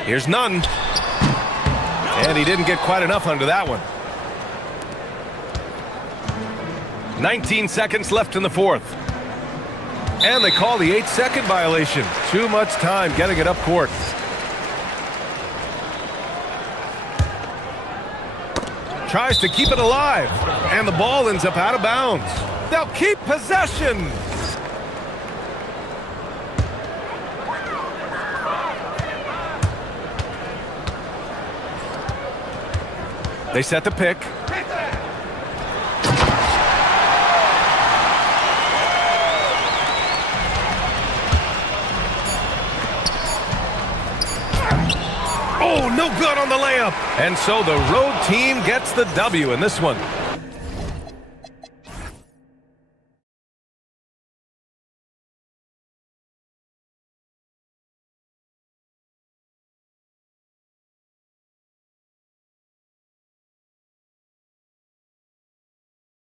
Here's Nunn. And he didn't get quite enough under that one. 19 seconds left in the fourth. And they call the 8-second violation. Too much time getting it up court. Tries to keep it alive. And the ball ends up out of bounds. They'll keep possession. They set the pick. Oh, no good on the layup. And so the road team gets the W in this one.